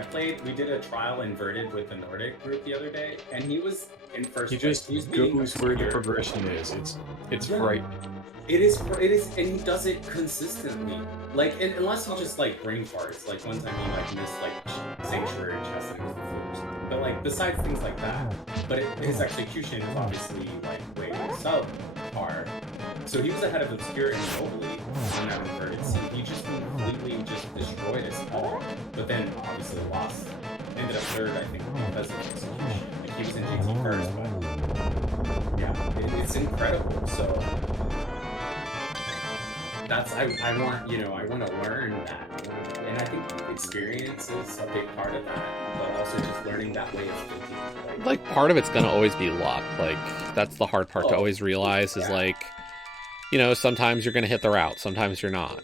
we did a trial inverted with the Nordic group the other day, and he was in first place. He just goes where the progression is. It's frightening. It is, and he does it consistently. Like, and unless he just like brain farts, like one time he like missed like Sanctuary chest and it was the flu or something. But like, besides things like that, but his execution is obviously like way subpar. So he was ahead of Obscure and globally on that inverted scene. He just completely just destroyed us all. But then obviously lost. Ended up third, I think, because of execution. Like, he was in GT first, but yeah, it's incredible. So that's I want to learn that, and I think experience is a big part of that, but also just learning that way of thinking. Like, part of it's gonna always be luck. Like, that's the hard part to always realize is like, you know, sometimes you're gonna hit the route, sometimes you're not.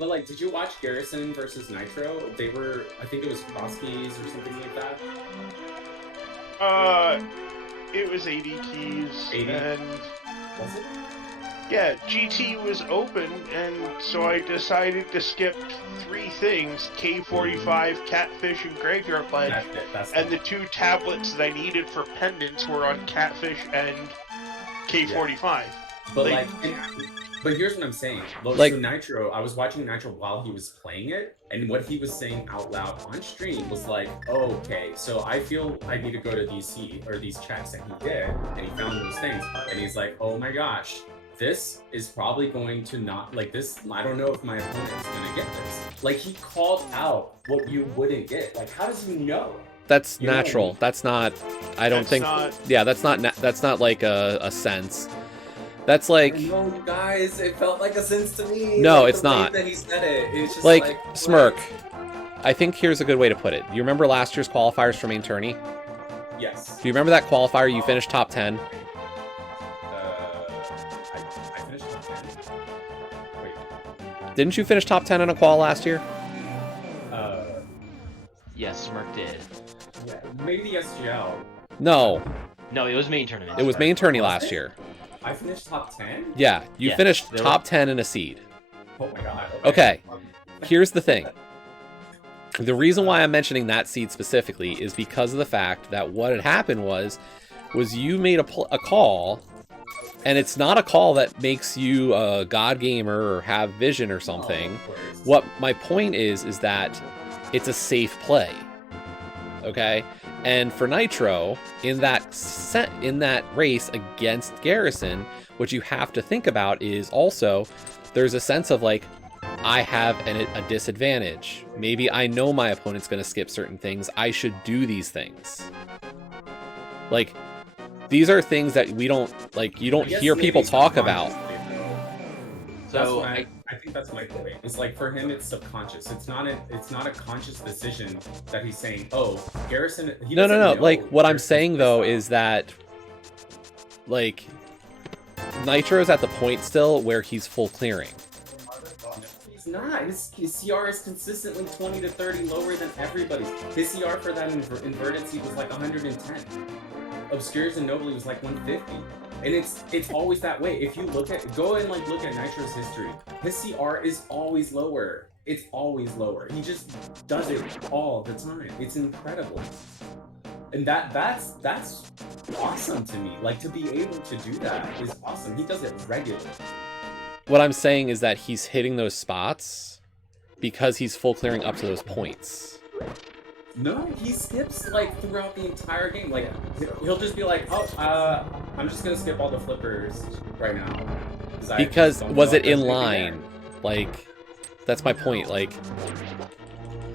But like, did you watch Garrison versus Nitro? They were, I think it was cross keys or something like that. It was 80 keys, 80? and Was it? yeah, GT was open, and so I decided to skip 3 things: K45, Catfish, and Graveyard Pledge. That's it. That's And the 2 tablets that I needed for pendants were on Catfish and K45. But Like- but here's what I'm saying. Like- So Nitro, I was watching Nitro while he was playing it, and what he was saying out loud on stream was like, oh, okay, so I feel I need to go to these checks that he did, and he found those things, and he's like, oh my gosh, this is probably going to not, like, this, I don't know if my opponent is gonna get this. Like, he called out what you wouldn't get. Like, how does he know? That's You know what I natural. mean? That's not, I don't That's think, not- yeah, that's not like a sense. That's like, No, you guys, it felt like a sense to me. No, like, it's the way not. that he said it. It's just like, like Smirk. what? I think here's a good way to put it. You remember last year's qualifiers for main tourney? Yes. Do you remember that qualifier you finished top 10? I finished top 10. Wait. Didn't you finish top 10 in a qual last year? Yes, Smirk did. Yeah, maybe the SGL. No, No, it was main tournament. it was Smirk. main tourney last year. I finished top 10? Yeah, you Yes, finished there top 10 in a seed. Oh my god. Okay, here's the thing. The reason why I'm mentioning that seed specifically is because of the fact that what had happened was you made a call, and it's not a call that makes you a god gamer or have vision or something. Oh, of course. What my point is that it's a safe play, okay? And for Nitro, in that race against Garrison, what you have to think about is also there's a sense of like, I have a disadvantage. Maybe I know my opponent's going to skip certain things. I should do these things. Like, these are things that we don't, like, you don't I guess hear maybe people talk about. subconsciously, though. So I think that's my point. It's like for him, it's subconscious. It's not a conscious decision that he's saying, "Oh, Garrison." He No. doesn't know Like, what I'm Garrison's saying, though, style. is that, like, Nitro's at the point still where he's full clearing. He's not. His CR is consistently 20 to 30 lower than everybody's. His CR for that inverted seat was like 110. Obscures and Nobly was like 150. And it's always that way. If you look at look at Nitro's history, his CR is always lower. It's always lower. He just does it all the time. It's incredible. And that's awesome to me. Like, to be able to do that is awesome. He does it regularly. What I'm saying is that he's hitting those spots because he's full clearing up to those points. No, he skips like throughout the entire game. Like, he'll just be like, "Oh, I'm just gonna skip all the flippers right now." Because don't was feel it like in there's anything line? there. Like, that's my point. Like,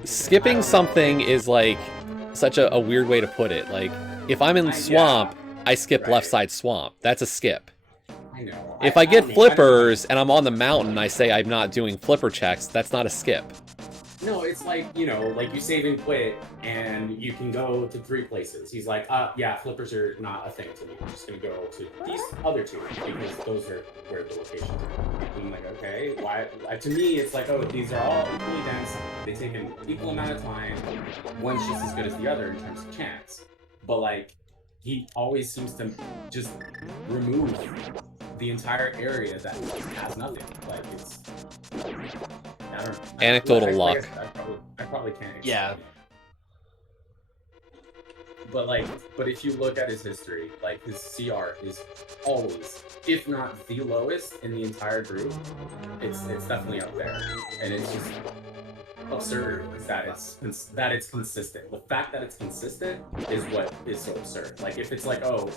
skipping something is like such a weird way to put it. Like, if I'm in Yeah. swamp, I skip Right. left side swamp. That's a skip. I know. If I get don't mean- flippers and I'm on the mountain, I say I'm not doing flipper checks. That's not a skip. No, it's like, like you save and quit, and you can go to 3 places. He's like, yeah, flippers are not a thing to me. I'm just gonna go to these other 2 because those are where the locations are. And I'm like, okay, why? To me, it's like, oh, these are all equally dense. They take an equal amount of time. One's just as good as the other in terms of chance. But like, he always seems to just remove the entire area that has nothing. Like, it's. I don't know. Anecdotal luck. I probably can't explain Yeah. it. But if you look at his history, like, his CR is always, if not the lowest in the entire group, it's definitely up there. And it's just absurd that it's consistent. The fact that it's consistent is what is so absurd. Like, if it's like, oh,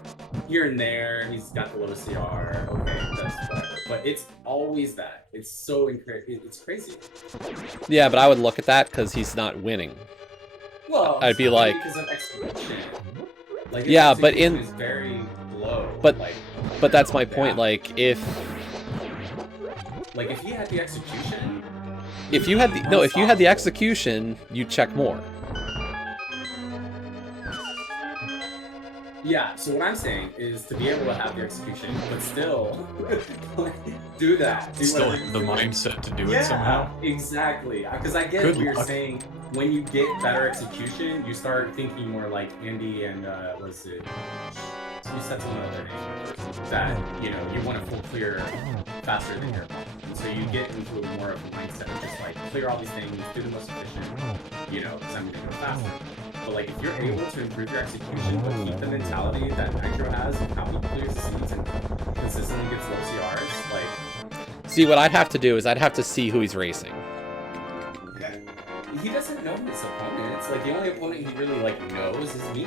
here and there he's got the low CR, okay, that's whatever. But it's always that. It's so it's crazy. Yeah, but I would look at that because he's not winning. Well, I'd be it's like- because of execution. Like, his Yeah, but execution in- is very low. But- like, But that's my point. Yeah. Like, if he had the execution. you had the execution, you'd check more. Yeah, so what I'm saying is to be able to have the execution, but still do that. Do Still whatever have the you do. mindset to do Yeah, it somehow. exactly. Because I get Good what you're luck. saying. When you get better execution, you start thinking more like Andy and was it? You said some other name that you want to full clear faster than your opponent. And so you get into more of a mindset of just like clear all these things, do the most efficient, because I'm going to go faster. But like, if you're able to improve your execution, but keep the mentality that Nitro has of how he clears the seeds and consistently gets low CRs, like, See, what I'd have to do is I'd have to see who he's racing. he doesn't know his opponents. Like, the only opponent he really knows is me.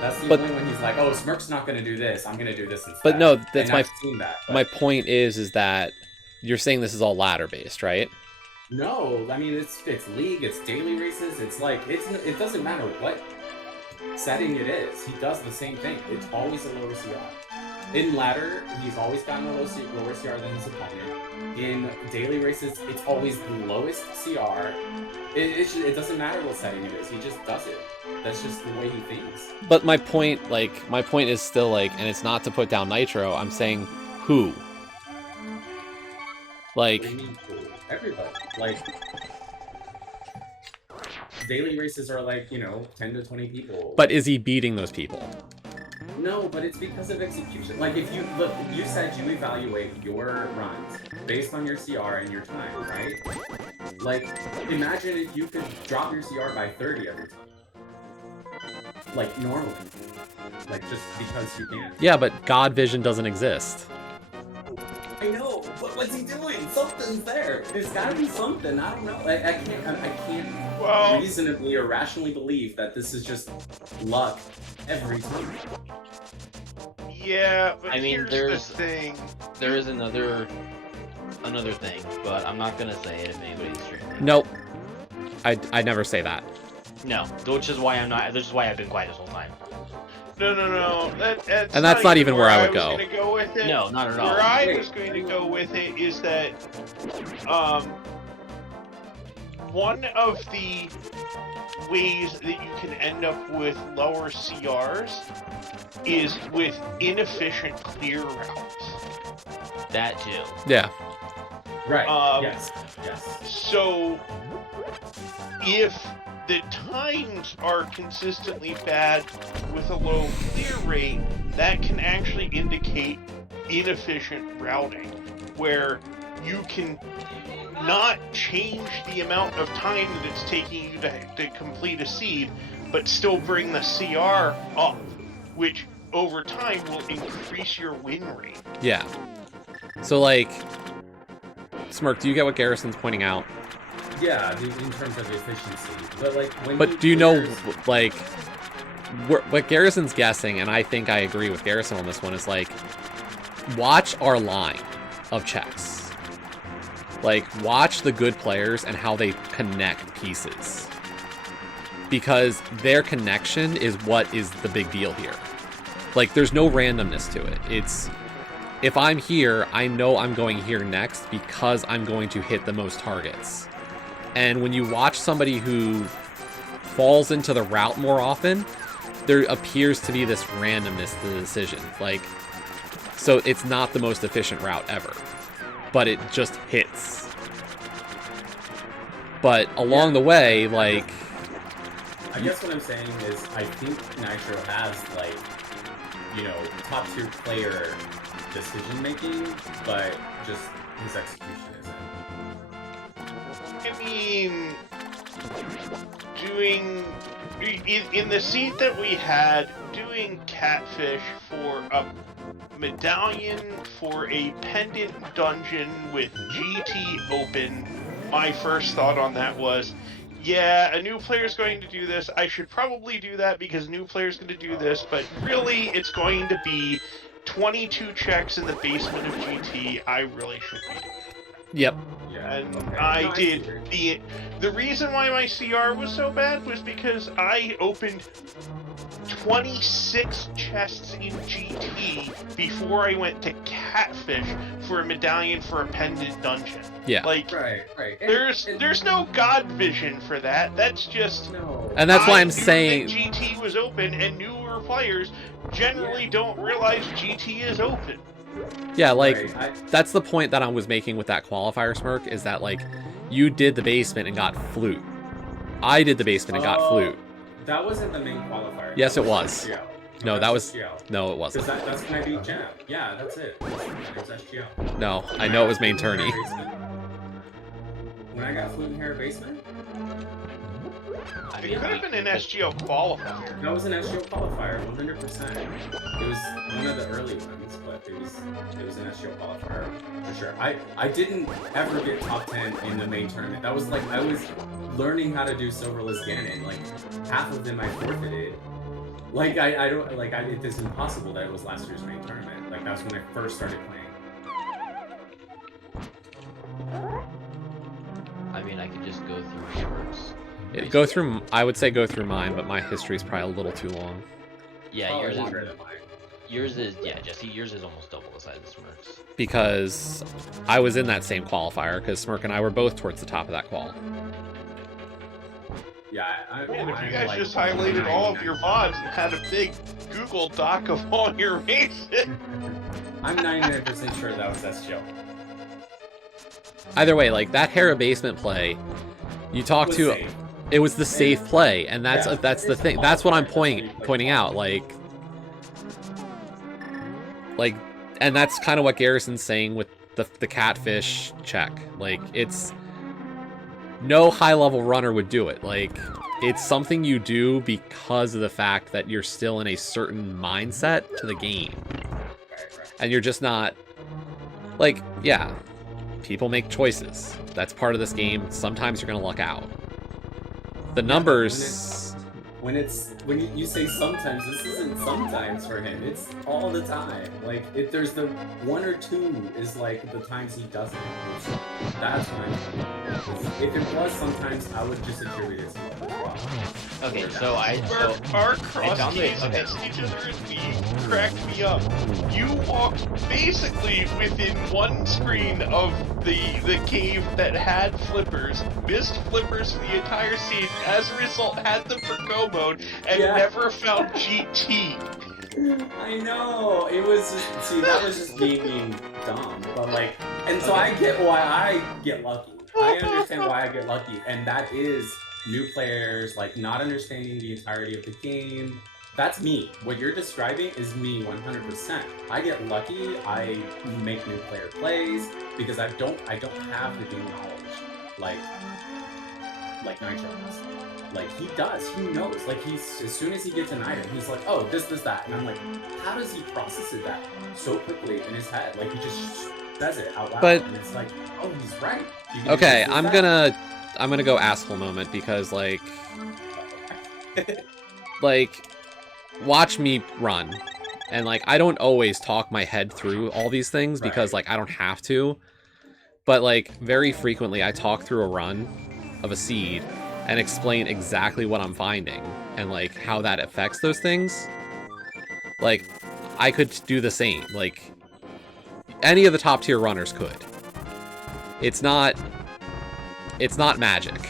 That's the But- only one he's like, oh, Smirk's not going to do this. I'm going to do this instead. But no, that's And my I've seen that. But my point is that you're saying this is all ladder based, right? no, I mean, it's league, it's daily races. It's like, it doesn't matter what setting it is. He does the same thing. It's always a lower CR. In ladder, he's always gotten a lower CR than his opponent. In daily races, it's always the lowest CR. It doesn't matter what setting it is. He just does it. That's just the way he thinks. But my point is still like, and it's not to put down Nitro. I'm saying who. Like, What do you mean, cool? Everybody. Like, daily races are like, 10 to 20 people. but is he beating those people? No, but it's because of execution. Like, if you look, you said you evaluate your runs based on your CR and your time, right? Like, imagine if you could drop your CR by 30 every time. Like, normally. Like, just because you can. Yeah, but God Vision doesn't exist. I know, but what's he doing? Something's there. There's gotta be something. I don't know. I can't Well, reasonably or rationally believe that this is just luck every time. yeah, but I mean, here's there's- the thing. There is another thing, but I'm not gonna say it if anybody's streaming. Nope. I never say that. No, which is why I'm not. This is why I've been quiet this whole time. No. That's And that's not even where I would was go. gonna go with it. No, not at all. Where I Wait. was going to go with it is that one of the ways that you can end up with lower CRs is with inefficient clear routes. That too. Yeah. Right. Yes. Yes. So, if the times are consistently bad with a low clear rate, that can actually indicate inefficient routing, where you can not change the amount of time that it's taking you to complete a seed, but still bring the CR up, which over time will increase your win rate. Yeah. So, like, Smirk, do you get what Garrison's pointing out? Yeah, in terms of efficiency. But, like, when But he do you know, clears- like, what Garrison's guessing, and I think I agree with Garrison on this one, is like, watch our line of checks. Like, watch the good players and how they connect pieces. Because their connection is what is the big deal here. Like, there's no randomness to it. It's, if I'm here, I know I'm going here next because I'm going to hit the most targets. And when you watch somebody who falls into the route more often, there appears to be this randomness to the decision. Like, so it's not the most efficient route ever, but it just hits. But along the way, like, I guess what I'm saying is I think Nitro has, like, top tier player decision making, but just his execution isn't. I mean, in the seat that we had, doing catfish for a medallion for a pendant dungeon with GT open, my first thought on that was, yeah, a new player's going to do this. I should probably do that because a new player's going to do this, but really it's going to be 22 checks in the basement of GT. I really should be doing it. yep. Yeah. And okay. I No, see did. it. The reason why my CR was so bad was because I opened 26 chests in GT before I went to Catfish for a medallion for a pendant dungeon. Yeah. Like, Right. there's no God vision for that. That's just. No. And that's why I I'm knew saying, that GT was open, and newer players generally don't realize GT is open. yeah, like, Right, that's the point that I was making with that qualifier, Smirk, is that, like, you did the basement and got flute. I did the basement and got Oh, flute. That wasn't the main qualifier. Yes, That it was. SGL. No, that was, SGL. no, it Because wasn't. that's when I beat Jam. Yeah, that's it. It was SGL. No, I know it was main tourney. When I got flute in hair basement, I It mean, could have been an SGL qualifier. that was an SGL qualifier, 100%. It was one of the early ones, but it was an SGL qualifier for sure. I didn't ever get top 10 in the main tournament. That was like I was learning how to do Silverless Ganon. Like half of them I forfeited. Like I don't like it is impossible that it was last year's main tournament. Like that's when I first started playing. I mean, I could just go through Smirk's. Go through, I would say go through mine, but my history's probably a little too long. Yeah, Oh, yours longer is than mine. Yours is, yeah, Jesse, yours is almost double the size of Smirk's. because I was in that same qualifier because Smirk and I were both towards the top of that qual. Yeah, Man, if you I'm guys like just highlighted all of your 99%. mods and had a big Google Doc of all your races. I'm 99% sure that was SGO. Either way, like that Hera basement play, you talk Was to safe. it was the safe play, and that's Yeah, that's the it's a thing. That's what I'm qualifier, that's why you play pointing out. Like, and that's kind of what Garrison's saying with the catfish check. Like, it's no high level runner would do it. Like, it's something you do because of the fact that you're still in a certain mindset to the game, and you're just not like, yeah, people make choices. That's part of this game. Sometimes you're gonna luck out. The numbers. When you say sometimes, this isn't sometimes for him. It's all the time. Like there's the one or two is like the times he doesn't. That's what I mean. If it was sometimes, I would just attribute it to what was wrong. Okay, so Our cross found it, games okay. against each other as we cracked me up. You walked basically within one screen of the cave that had flippers, missed flippers for the entire scene, as a result had them for go mode, and Yeah. never found GT. I know. It was just, see, that was just me being dumb. But like, and so I get why I get lucky. I understand why I get lucky, and that is new players like not understanding the entirety of the game. That's me. What you're describing is me 100%. I get lucky. I make new player plays because I don't have the game knowledge like Nitro does. Like he does, he knows. Like he's as soon as he gets an item, he's like, oh, this, that, and I'm like, how does he process it that so quickly in his head? Like he just says it out loud, But- and it's like, oh, he's right. You can do Okay, this, I'm that. gonna go asshole moment because like watch me run, and like I don't always talk my head through all these things because like I don't have to, but like very frequently I talk through a run of a seed and explain exactly what I'm finding and like how that affects those things. Like I could do the same. Like any of the top tier runners could. It's not magic,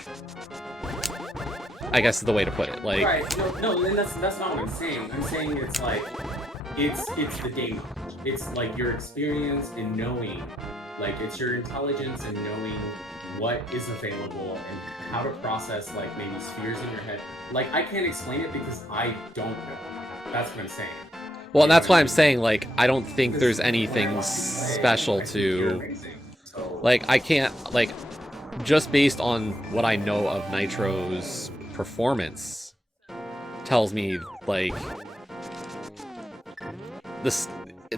I guess is the way to put it. Like, Right, no, and that's not what I'm saying. I'm saying it's like, it's the game. It's like your experience in knowing, like it's your intelligence in knowing what is available and how to process like maybe spheres in your head. Like I can't explain it because I don't know. That's what I'm saying. well, and that's why I'm saying, like, I don't think there's anything special to, like, I can't, like, just based on what I know of Nitro's performance tells me, like, this,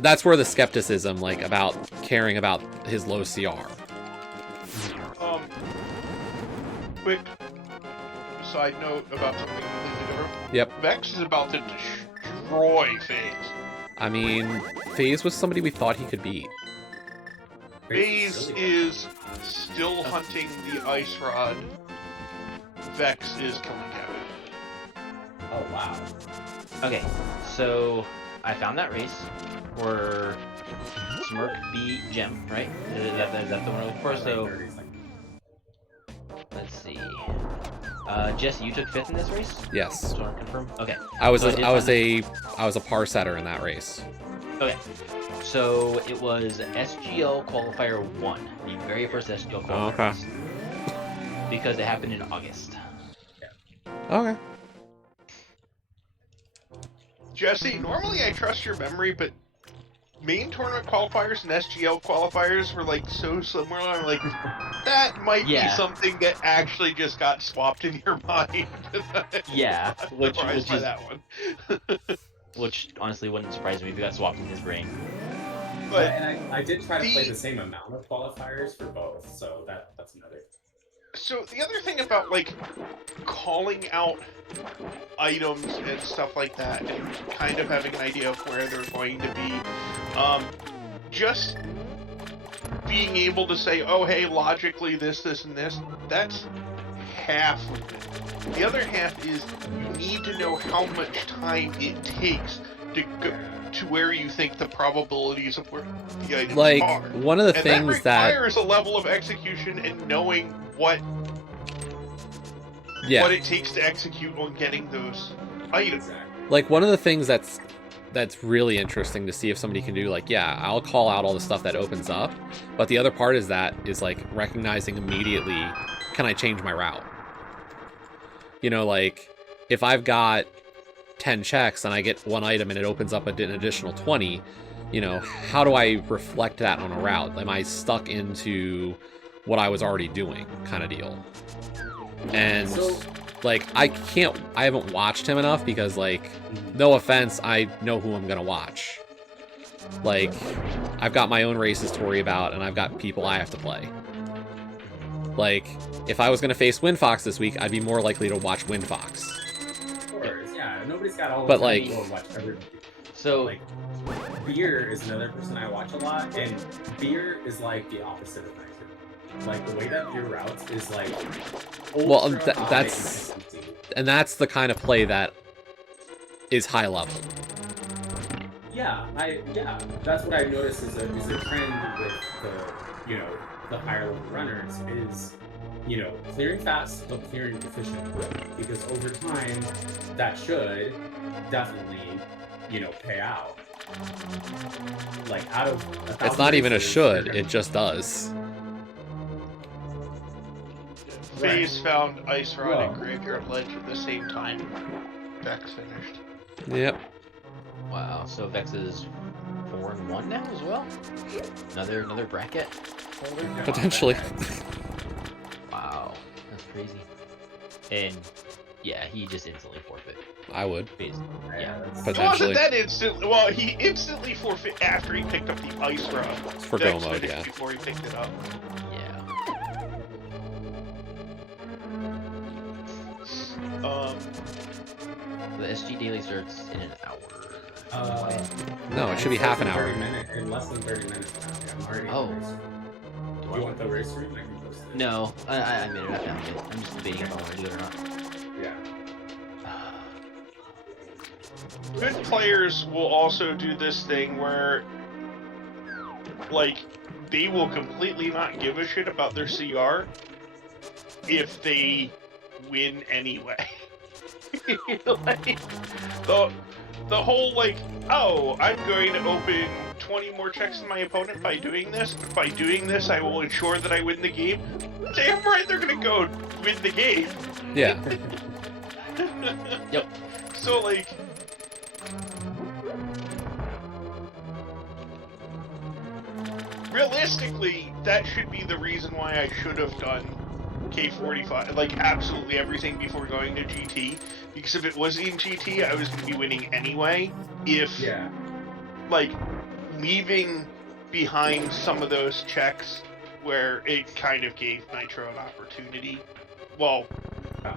that's where the skepticism, like, about caring about his low CR. Quick side note about something completely different. Yep. Vex is about to destroy FaZe. I mean, FaZe was somebody we thought he could beat. FaZe is still hunting the ice rod. Vex is killing Kevin. Oh wow. Okay, so I found that race where Smirk beat Gem, right? Is that the one I looked for? So let's see. Jesse, you took 5th in this race? Yes. Just want to confirm. Okay. I was So a, did I was find a I was a par setter in that race. Okay. So it was SGL qualifier 1, the very first SGL qualifier. Okay. race, because it happened in August. Okay. Jesse, normally I trust your memory, but main tournament qualifiers and SGL qualifiers were like so similar. I'm like, that might be something that actually just got swapped in your mind. Yeah, which Surprised by is that one. which honestly wouldn't surprise me if it got swapped in his brain. But and I did try to play the same amount of qualifiers for both, so that's another. so the other thing about like calling out items and stuff like that, and kind of having an idea of where they're going to be, just being able to say, oh hey, logically this, and this, that's half of it. The other half is you need to know how much time it takes to where you think the probabilities of where the items Like, are. one of the And things that requires a level of execution and knowing what yeah, it takes to execute on getting those items. Exactly. like one of the things that's really interesting to see if somebody can do, like, yeah, I'll call out all the stuff that opens up, but the other part is like recognizing immediately, can I change my route? You know, like, if I've got 10 checks and I get one item and it opens up an additional 20, you know, how do I reflect that on a route? Am I stuck into what I was already doing, kind of deal? And So- like, I haven't watched him enough because, like, no offense, I know who I'm gonna watch. Like, I've got my own races to worry about, and I've got people I have to play. Like, if I was gonna face Windfox this week, I'd be more likely to watch Windfox. Of course, yeah. Nobody's got all the But, time like- to go and watch everybody. So Like, Beer is another person I watch a lot, and Beer is like the opposite of Nitro. Like, the way that Beer routes is like Well, ultra high that's- intensity. And that's the kind of play that is high level. Yeah, that's what I noticed is a trend with the higher level runners is, clearing fast but clearing efficiently, because over time that should definitely, pay out. Like, out of 1,000 It's not even a races, should, you're it just does. FaZe found Ice Rod Well. and Graveyard Ledge at the same time. Vex finished. Yep. wow, so Vex is 4-1 now as well. Another bracket holder. gonna- Potentially. Wow, that's crazy. And yeah, he just instantly forfeit. I would. Basically. Yeah, that's- It Potentially. wasn't that instant. Well, he instantly forfeit after he picked up the Ice Rod. It's for Vex go mode, finished yeah. Before he picked it up. Yeah. The SG daily starts in an hour. No, it should be half an hour. In less than 30 minutes. I'm already. Oh. In the race room. Do you want the race room? I can post it. No, I made it. I found it. I'm just debating if I want to do it or not. Yeah. Good players will also do this thing where, like, they will completely not give a shit about their CR if they win anyway. Like, the whole, like, oh, I'm going to open 20 more checks than my opponent by doing this. By doing this, I will ensure that I win the game. Damn right they're gonna go win the game. Yeah. Yep. So, like, realistically, that should be the reason why I should have done K45, like, absolutely everything before going to GT. Because if it was in GT, I was going to be winning anyway. If, Yeah. like, leaving behind some of those checks where it kind of gave Nitro an opportunity. Well, I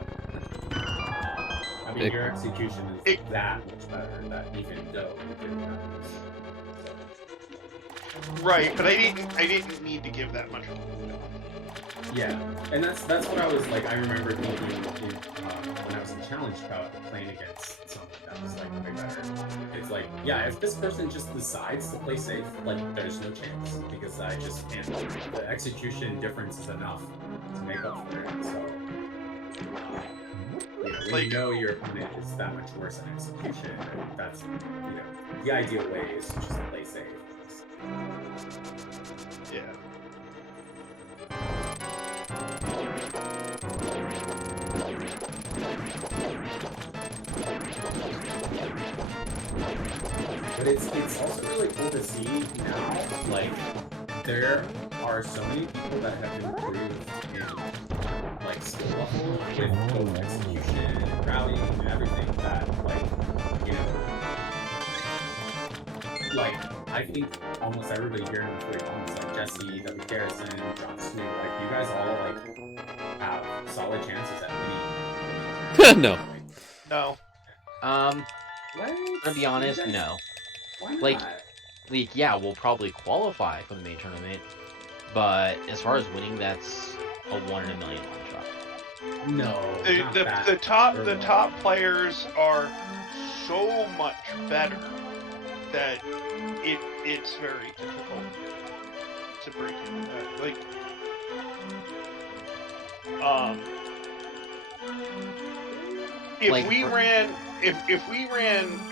mean, It- your execution is that much better that even though you didn't have this. right, but I didn't need to give that much. Yeah, and that's what I was like. I remember thinking when I was in Challenge Cup playing against someone that was like way better. It's like, yeah, if this person just decides to play safe, like, there's no chance because I just can't. The execution difference is enough to make up for it. So, when Like- you know your opponent is that much worse in execution, that's the ideal way is to just play safe. Yeah. But it's also really cool to see now, like, there are so many people that have improved in, like, skill level with both execution and rallying and everything that, like, like, I think almost everybody here in the 41s, like Jesse, W. Garrison, John Snoop, like, you guys all, like, have solid chances at winning. No. No. What? I'm gonna be honest, You guys- no. Why not? Like, yeah, we'll probably qualify for the main tournament, but as far as winning, that's a 1 in a million long shot. No, The, not the, that. the top Or the more. top players are so much better that it's very difficult to break into that. Like, if Like, we ran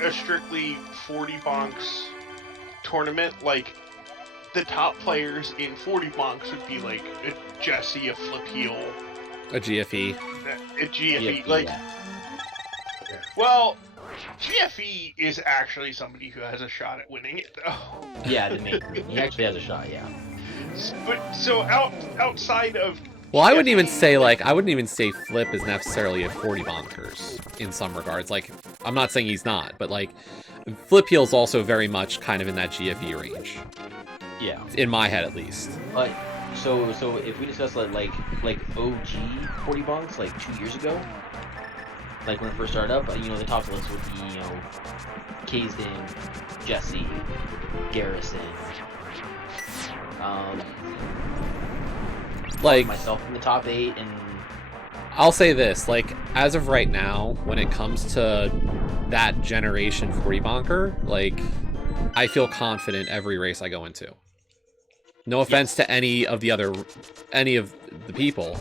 a strictly 40 bonks tournament, like the top players in 40 bonks would be like a Jesse, a Flip Heel, A GFE. a GFE. Yeah, Like, yeah. well, GFE is actually somebody who has a shot at winning it, though. Yeah, the main. He actually has a shot. Yeah. But so outside of Well, I wouldn't even GFE, say Flip is necessarily a 40 bonkers in some regards. Like, I'm not saying he's not, but like, Flip Heel's also very much kind of in that GFE range. Yeah. In my head, at least. But so if we discuss like OG 40 bonks like 2 years ago, like when it first started up, you know, the top list would be, you know, Kazdan, Jesse, Garrison, Like, myself in the top 8, and I'll say this, like, as of right now, when it comes to that generation 40 bonker, like, I feel confident every race I go into. No offense to any of the people.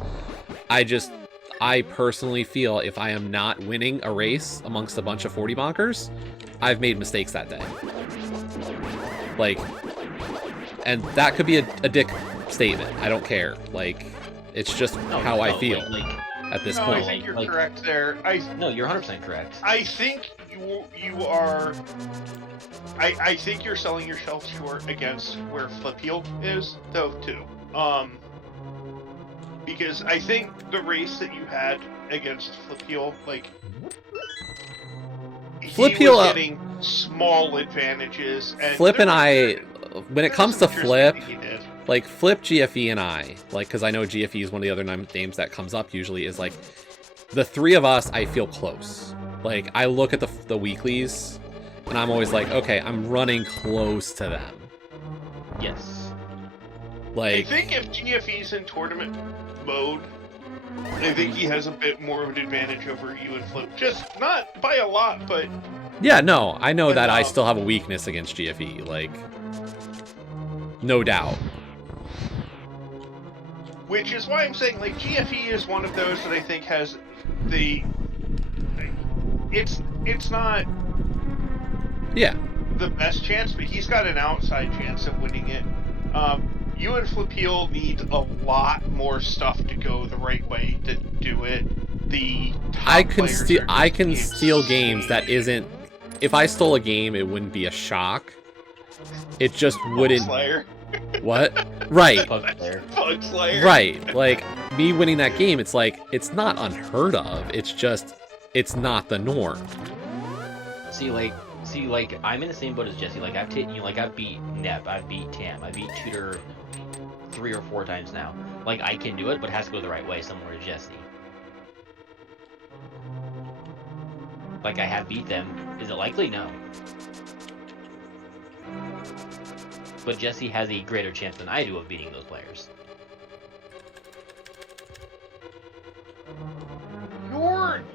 I personally feel if I am not winning a race amongst a bunch of 40 bonkers, I've made mistakes that day. Like, and that could be a dick statement. I don't care. Like, it's just how I feel at this no, point. I think you're Like- correct there. no, you're 100% correct. I think you are. I think you're selling yourself short against where Flip Heel is, though, too. Because I think the race that you had against Flip Heel, like, Flip he Heel, was getting small advantages. And Flip there and was- I, when it there comes was to some Flip, interesting things he did. like Flip, GFE, and I, like, because I know GFE is one of the other names that comes up usually, is like, the three of us, I feel close. Like, I look at the weeklies, and I'm always like, okay, I'm running close to them. Yes. I Like, think if GFE's in tournament mode, I think he has a bit more of an advantage over you and Flip. Just not by a lot, but yeah, no, I know that I Enough. still have a weakness against GFE, like, no doubt. which is why I'm saying, like, GFE is one of those that I think has the. It's not Yeah, the best chance, but he's got an outside chance of winning it. You and Flip Heel need a lot more stuff to go the right way to do it. The top I can players steal. are I just can steal games that insane. isn't. If I stole a game, it wouldn't be a shock. It just wouldn't. Slayer. What? Right. Pug player. Pug Slayer. Right. Like, me winning that game, it's like, it's not unheard of. It's just, it's not the norm. See, I'm in the same boat as Jesse. Like, I've beat Nep, I've beat Tam, I beat Tudor 3 or 4 times now. Like, I can do it, but it has to go the right way, similar to Jesse. Like, I have beat them. Is it likely? No. But Jesse has a greater chance than I do of beating those players.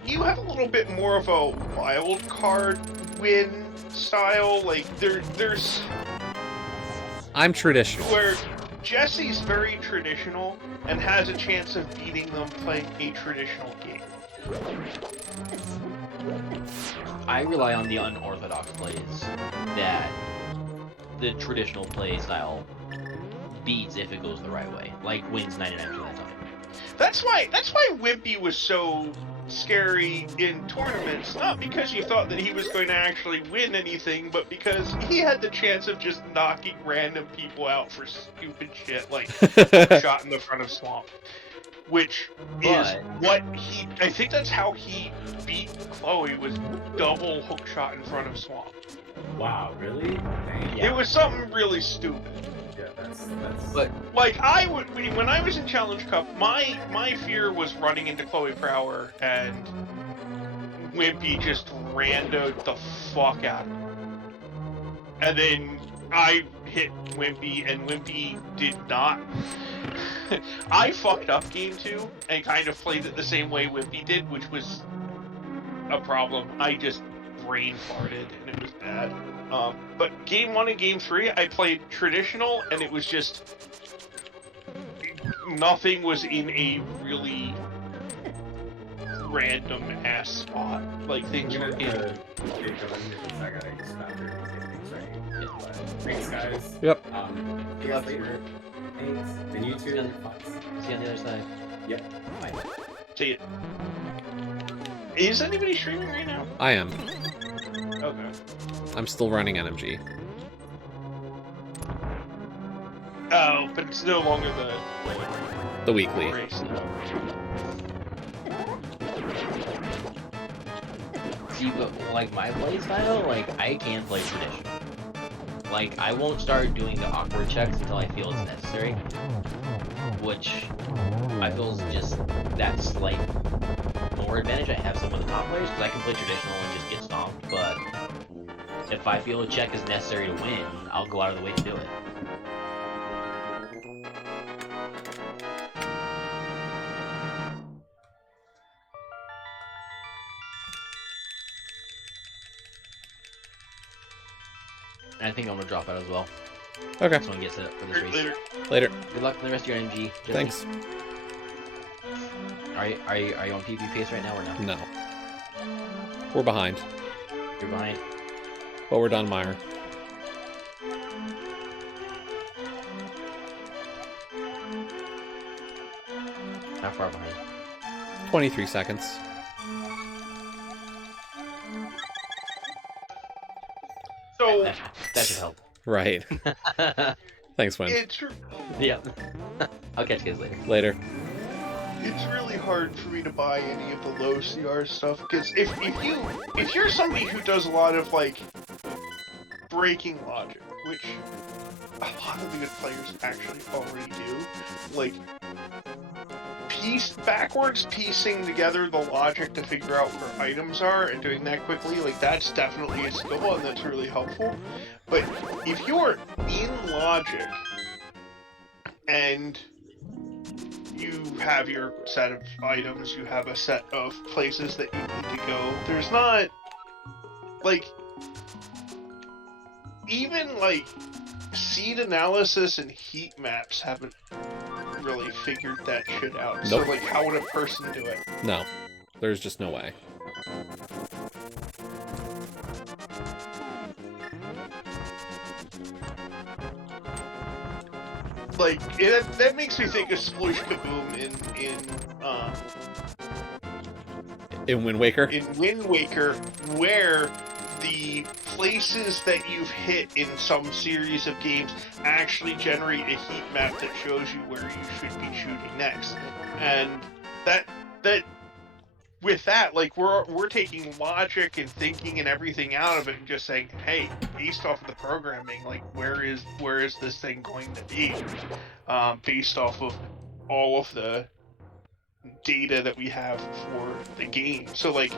You have a little bit more of a wild card win style. Like, there's I'm traditional. where Jesse's very traditional and has a chance of beating them playing a traditional game. I rely on the unorthodox plays that the traditional play style beats if it goes the right way. Like, wins 99% of the time. That's why Wimpy was so scary in tournaments, not because you thought that he was going to actually win anything, but because he had the chance of just knocking random people out for stupid shit, like shot in the front of Swamp. Which is what I think that's how he beat Chloe, was double hook shot in front of Swamp. Wow, really? Dang. Yeah. It was something really stupid. Yeah, that's. But Like, when I was in Challenge Cup, my fear was running into Chloe Prower and Wimpy just randoed the fuck out of her. And then I hit Wimpy, and Wimpy did not. I fucked up game 2 and kind of played it the same way Wimpy did, which was a problem. I just brain farted, and it was bad. But game 1 and game 3, I played traditional, and it was just nothing was in a really random ass spot. Like I'm things were gonna in. get going because I gotta just stop here and get things ready. But thanks, guys. Yep. See you guys later. Thanks. And you too. See you on the other side. Yep. Bye. See it. Is anybody streaming right now? I am. Okay. I'm still running NMG. Oh, but it's no longer The weekly. race. See, but like my play style, like I can play traditional. Like I won't start doing the awkward checks until I feel it's necessary, which I feel is just that slight more advantage I have some of the top players because I can play traditional and just get stomped. But if I feel a check is necessary to win, I'll go out of the way to do it. And I think I'm gonna drop out as well. Okay. This one gets set up for this race. Later. Later. Good luck for the rest of your NMG. Jesse. Thanks. Are you on PP pace right now or no? No. We're behind. You're behind. But we're done, Meyer. How far behind? 23 seconds. So That should help. Right. Thanks, Wim. it's Yeah. I'll catch you guys later. Later. it's really hard for me to buy any of the low CR stuff because if you're somebody who does a lot of like breaking logic, which a lot of the good players actually already do, like backwards piecing together the logic to figure out where items are and doing that quickly, like that's definitely a skill and that's really helpful. But if you're in logic and you have your set of items, you have a set of places that you need to go, there's not like even like seed analysis and heat maps haven't really figured that shit out. Nope. So like how would a person do it? No. There's just no way. Like that makes me think of Sploosh Kaboom In Wind Waker? in Wind Waker, where the places that you've hit in some series of games actually generate a heat map that shows you where you should be shooting next. And that with that, like we're taking logic and thinking and everything out of it and just saying, hey, based off of the programming, like where is this thing going to be? Based off of all of the data that we have for the game. So like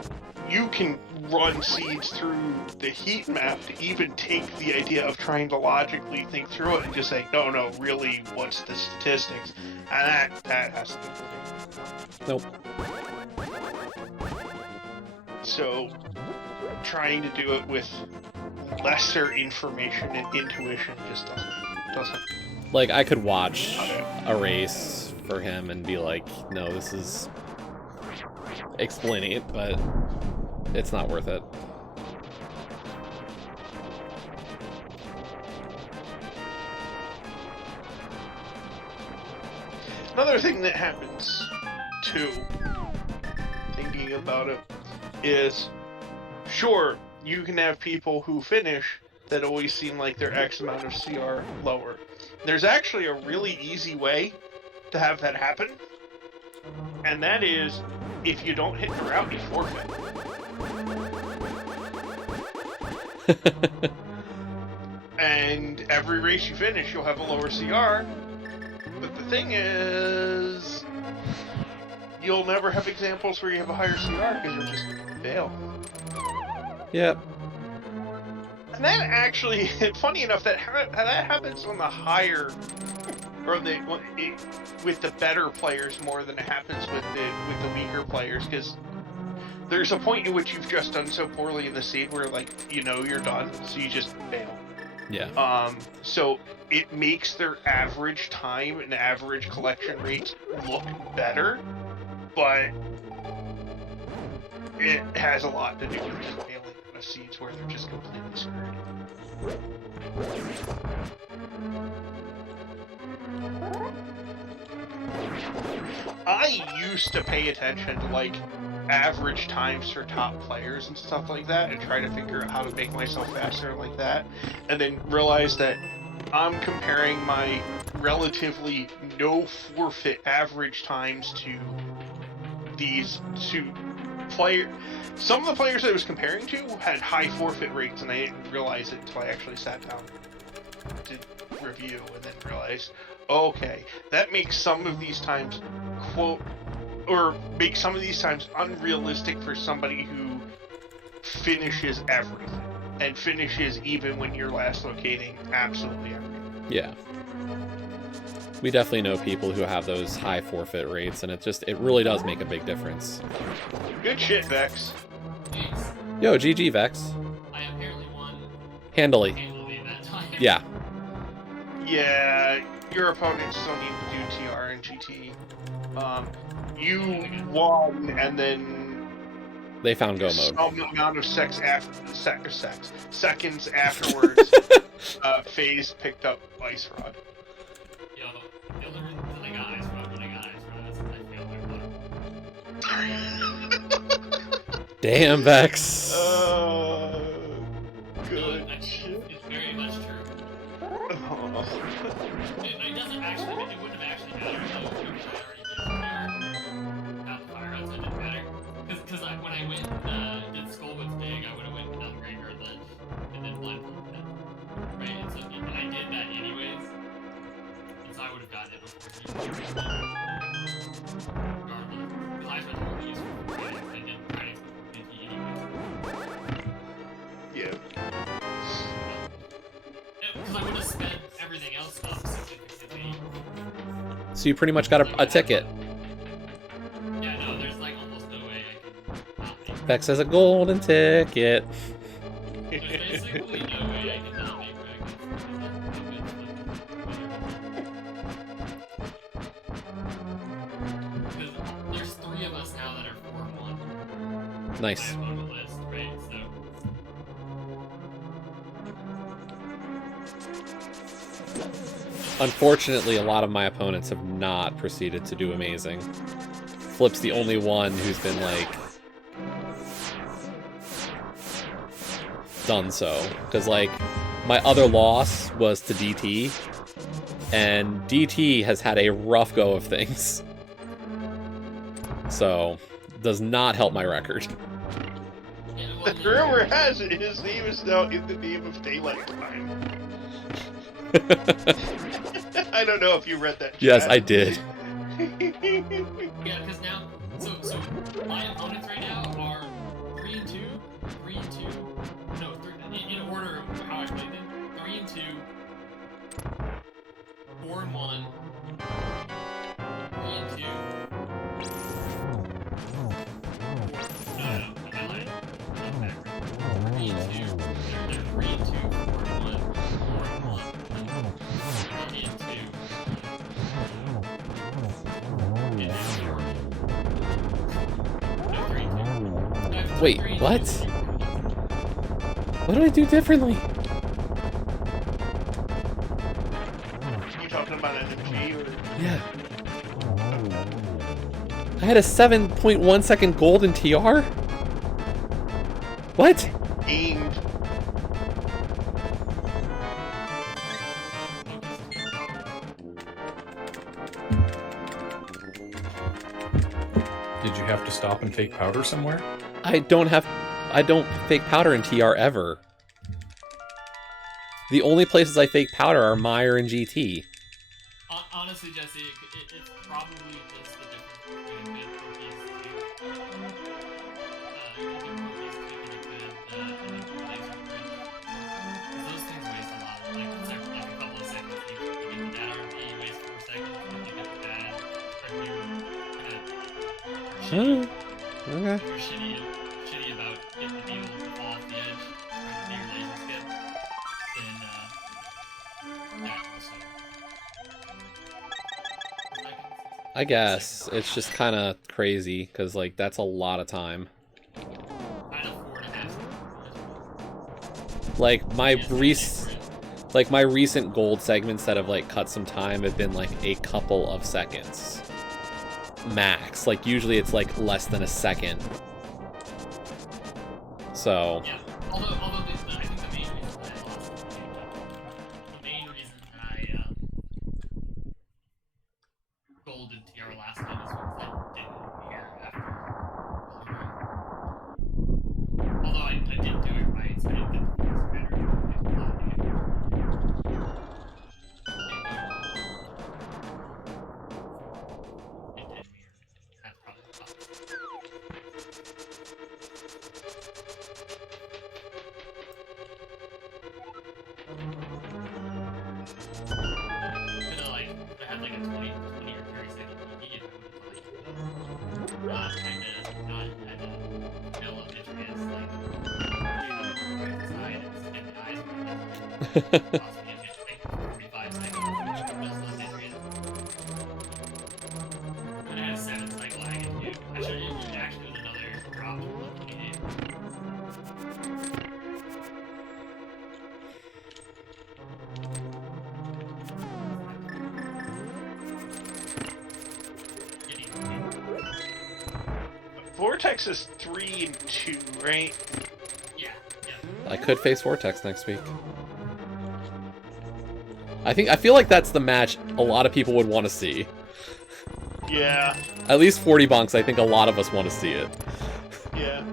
you can run seeds through the heat map to even take the idea of trying to logically think through it and just say, no, really, what's the statistics? And that has to be the Nope. So trying to do it with lesser information and intuition just doesn't Like, I could watch a race for him and be like, no, this is explaining it, but it's not worth it. Another thing that happens, too, thinking about it, is, sure, you can have people who finish that always seem like they're X amount of CR lower. There's actually a really easy way to have that happen, and that is, if you don't hit the route, you forfeit. And every race you finish, you'll have a lower CR. But the thing is, you'll never have examples where you have a higher CR because you'll just fail. Yep. And that actually, funny enough, that happens on the higher, or with the better players more than it happens with the weaker players. Because there's a point in which you've just done so poorly in the seed where, like, you know you're done, so you just fail. Yeah. So it makes their average time and average collection rates look better, but it has a lot to do with just failing of seeds where they're just completely screwed. I used to pay attention to, like, average times for top players and stuff like that and try to figure out how to make myself faster like that, and then realize that I'm comparing my relatively no forfeit average times to these two players. Some of the players I was comparing to had high forfeit rates, and I didn't realize it until I actually sat down to review and then realized, okay, that makes some of these times make some of these times unrealistic for somebody who finishes everything and finishes even when you're last locating absolutely everything. Yeah. We definitely know people who have those high forfeit rates, and it really does make a big difference. Good shit, Vex. Thanks. Yo, GG, Vex. I apparently won Handily. that time. Yeah. Yeah, your opponents still need to do TR and GT. You won, and then They found go mode. some amount of seconds afterwards, FaZe picked up Ice Rod. Yo, the only reason that I got Ice Rod when I got Ice Rod is because I failed my water. Damn, Vex. Good No, shit. it's very much true. Oh. It doesn't actually, it wouldn't have actually mattered though, because I already did out the fire round, so it didn't matter. Because when I went did Skullwood's dig, I would have went down the graveyard ledge and then blindfolded him. Right? And I did that anyways. And so I would have gotten it before he regardless. Because I spent more use for Phoenix and did Phoenix before he anyways. Yeah. Because I would have spent everything else up significantly. So you pretty much got a ticket. Yeah, no, there's like almost no way I can not make it. Vex has a golden ticket. There's basically no way I can not make records. Because there's 3 of us now that are 4-1. Nice. On the list, right? So. Unfortunately, a lot of my opponents have not proceeded to do amazing. Flip's the only one who's been, like, done so. Because, like, my other loss was to DT, and DT has had a rough go of things. So, does not help my record. Yeah, The well, rumor has it his name is now in the name of Daylight Time. I don't know if you read that. Yes, chat. I did. yeah, because now, so my opponents right now are 3-2, 3-2. No, in order of how I played them, 3-2, 4-1, 3-2. No, I lied. I'm back. 3-2. They're 3-2, 4-1, 4-1, 3-2. Wait, what? What did I do differently? You talking about NMG or? Yeah. I had a 7.1 second gold in TR? What? Aimed. Did you have to stop and take powder somewhere? I don't fake powder in TR ever. The only places I fake powder are Meyer and GT. Honestly, Jesse, it's probably just the difference between a good Proteus 2. A good Proteus 2 and a good laser bridge. Because those things waste a lot. Like a couple of seconds. You get the bad RP, you waste 4 seconds, and you get the bad RP. Oh, okay. Or shitty. I guess it's just kind of crazy because like that's a lot of time. Kind of 4.5 seconds. Like my recent gold segments that have like cut some time have been like a couple of seconds max. Like usually it's like less than a second. So Yeah. Although I think the main reason that I lost the main reason that I golded TR last time is because I didn't hear after. Although I didn't do it right, so I didn't get the points better. It did mirror. That's probably the problem. Could have like I had like a 20 or 30 second ED and I would have kind of not had to fill up Detrius like right side and the eyes would have possibly like 45 seconds. Just left Detrius. And I had a 7 cycle lag too. I should have actually with another drop of 28. Vortex is 3 and 2, right? Yeah. I could face Vortex next week. I feel like that's the match a lot of people would want to see. Yeah. At least 40 bunks, I think a lot of us want to see it. Yeah.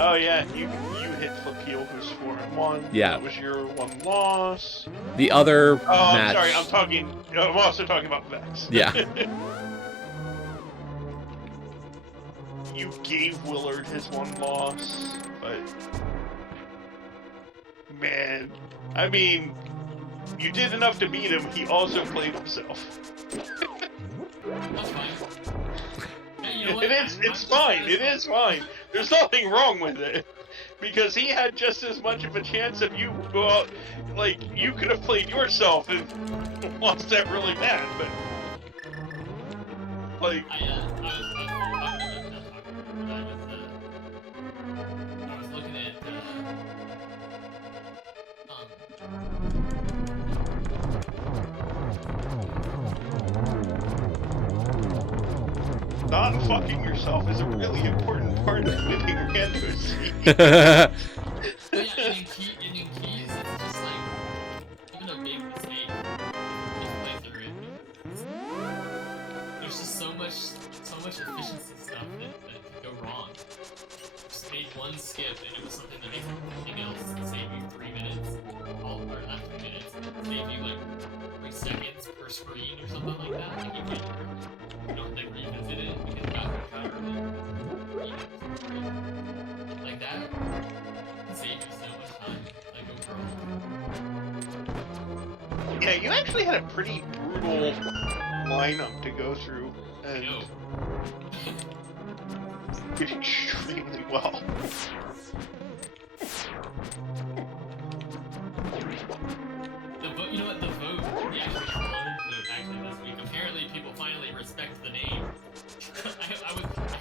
Oh yeah, you hit Flapeel, who's 4-1. Yeah. That was your one loss. The other Oh, match. I'm sorry. I'm also talking about Vex. Yeah. You gave Willard his one loss, but man, I mean, you did enough to beat him. He also played himself. That's fine. Hey, you know what? It's fine. It is fine. There's nothing wrong with it. Because he had just as much of a chance of you go out, like, you could have played yourself and lost that really bad, but like I was looking at not fucking yourself is a really important part of winning randos. but yeah, and in keys, it's just like even a big mistake just play through it. There's just so much efficiency stuff that could go wrong. Just made one skip and it was something that makes everything else to save you 3 minutes. Or not 3 minutes, save you like 3 seconds per screen or something like that. Like you don't have to revisit it because you got the cover like that. Can save you so much time, like overall. Yeah, you actually had a pretty brutal lineup to go through, and I know. did extremely well. You know what? The vote, the actual clone vote, actually this week. Apparently, people finally respect the name. I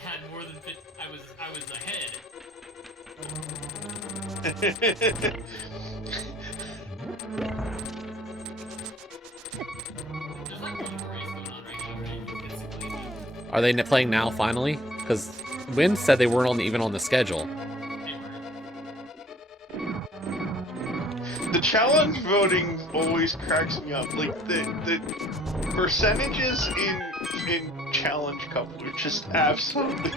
had more than 50. I was ahead. There's like one more race going on right now, right? Basically. Are they playing now finally? Because Win said they weren't even on the schedule. The challenge voting always cracks me up. Like the percentages in Challenge Cup are just absolutely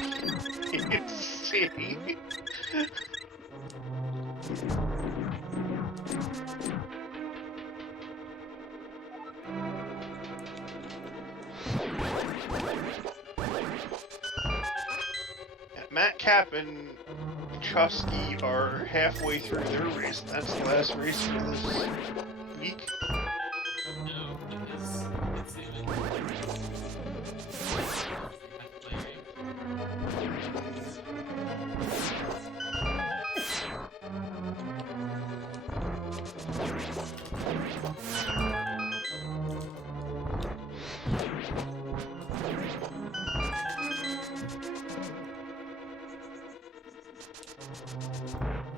insane. Matt Cap and Chusky are halfway through their race. That's the last race for this week. No, because it's even.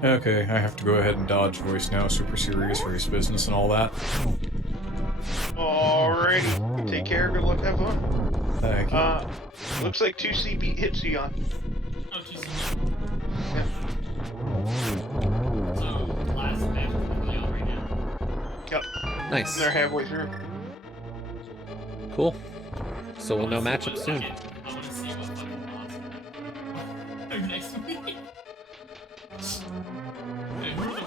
Okay, I have to go ahead and dodge voice now. Super serious race business and all that. Alrighty. Take care. Good luck. Have fun. Thank you. Looks like 2C beat hits you on. Oh, jeez. So, last match is really on right now. Yep. Nice. And they're halfway through. Cool. So we'll know I wanna matchup see soon. I want to see what fucking boss next week. Dude, who the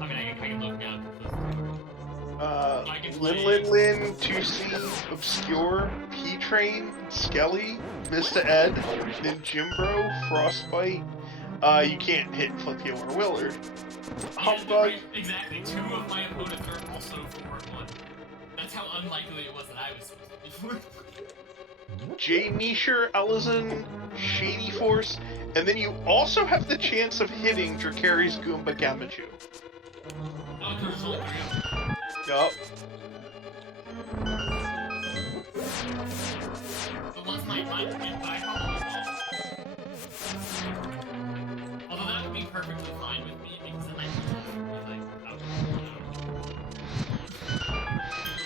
I mean, I can look now. Lin, 2C, Obscure, P-Train, Skelly, Mr. Ed, then Jimbro, Frostbite. You can't hit Flippio or Willard. Humbug. Exactly. 2 of my opponents are also 4-1. That's how unlikely it was that I was supposed to be. Jay Nisher, Ellison, Shady Force, and then you also have the chance of hitting Drakari's Goomba Gamachu. Oh, there's only 3 of them. Yup. So once my I probably won't. Although that would be perfectly fine with me because then I can be like,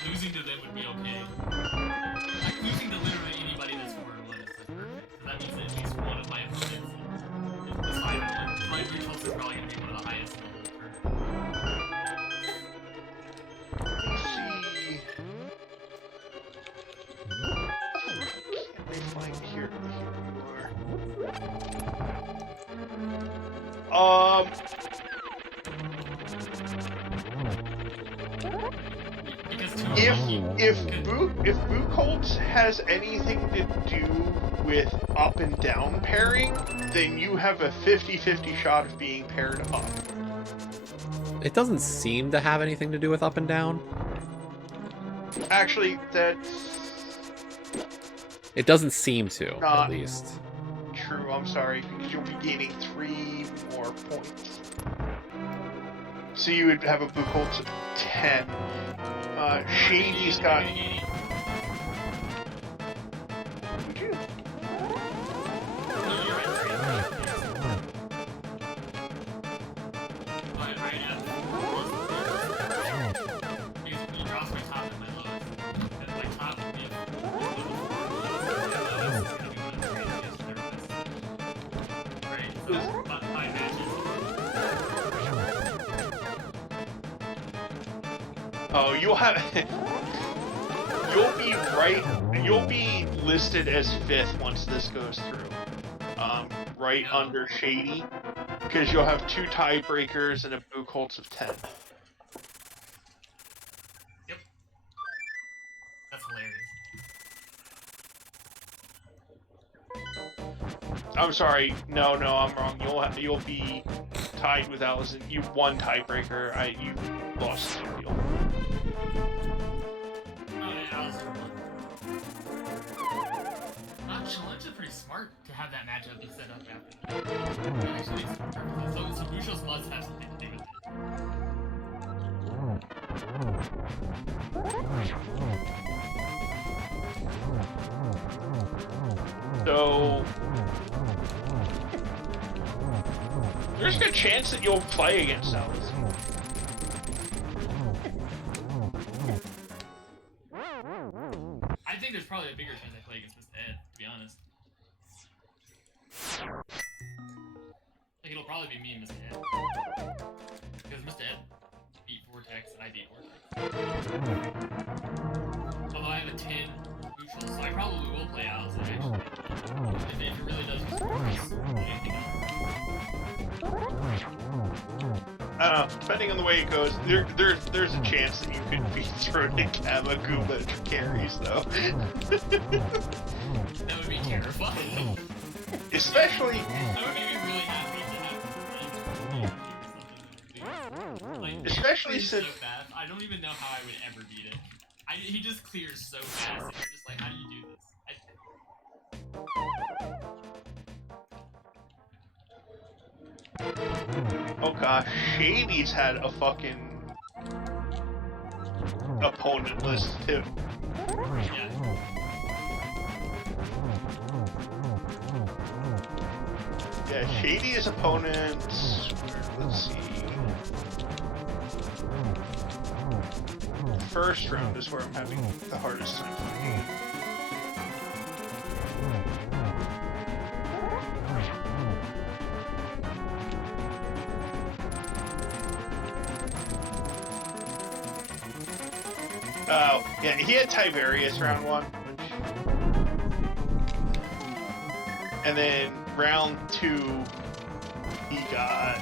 losing to them would be okay. Like, losing to literally anybody that's 4-1 is like perfect. Because that means that at least one of my opponents is 5-1. My results are probably going to be one of the highest in the whole tournament. Let's see. Can't they find here? Here you are. If Buchholz has anything to do with up and down pairing, then you have a 50-50 shot of being paired up. It doesn't seem to have anything to do with up and down. Actually, that's It doesn't seem to, Not- at least. true. I'm sorry, because you'll be gaining 3 more points. So you would have a Buchholz of 10. Shady's got. Would you? Oh, you'll have. You'll be right. You'll be listed as 5th once this goes through. Right under Shady, because you'll have 2 tiebreakers and a Buchholz of 10. Yep. That's hilarious. I'm sorry. No, I'm wrong. You'll be tied with Allison. You won tiebreaker. You lost the deal. Challenge is pretty smart to have that matchup be set up after. Actually, so Bushos must have something to do with it. So there's a good chance that you'll play against Allison. I think there's probably a bigger chance I play against Mr. Ed, to be honest. Like, it'll probably be me and Mr. Ed. Because Mr. Ed beat Vortex and I beat Vortex. Although I have a 10 neutral, so I probably will play Allison, actually. If it really does use Vortex, anything else. I don't know. Depending on the way it goes, there's a chance that you could be thrown in Kamaguma carries, though. That would be terrifying. Especially. I would be really happy to have like, Especially clears since. so fast. I don't even know how I would ever beat it. He just clears so fast, and you're just like, how do you do this? Oh gosh, Shady's had a fucking opponent list too. Yeah. Yeah, Shady's opponent. Let's see. First round is where I'm having the hardest time playing. Oh, yeah, he had Tiberius round 1. And then round 2, he got...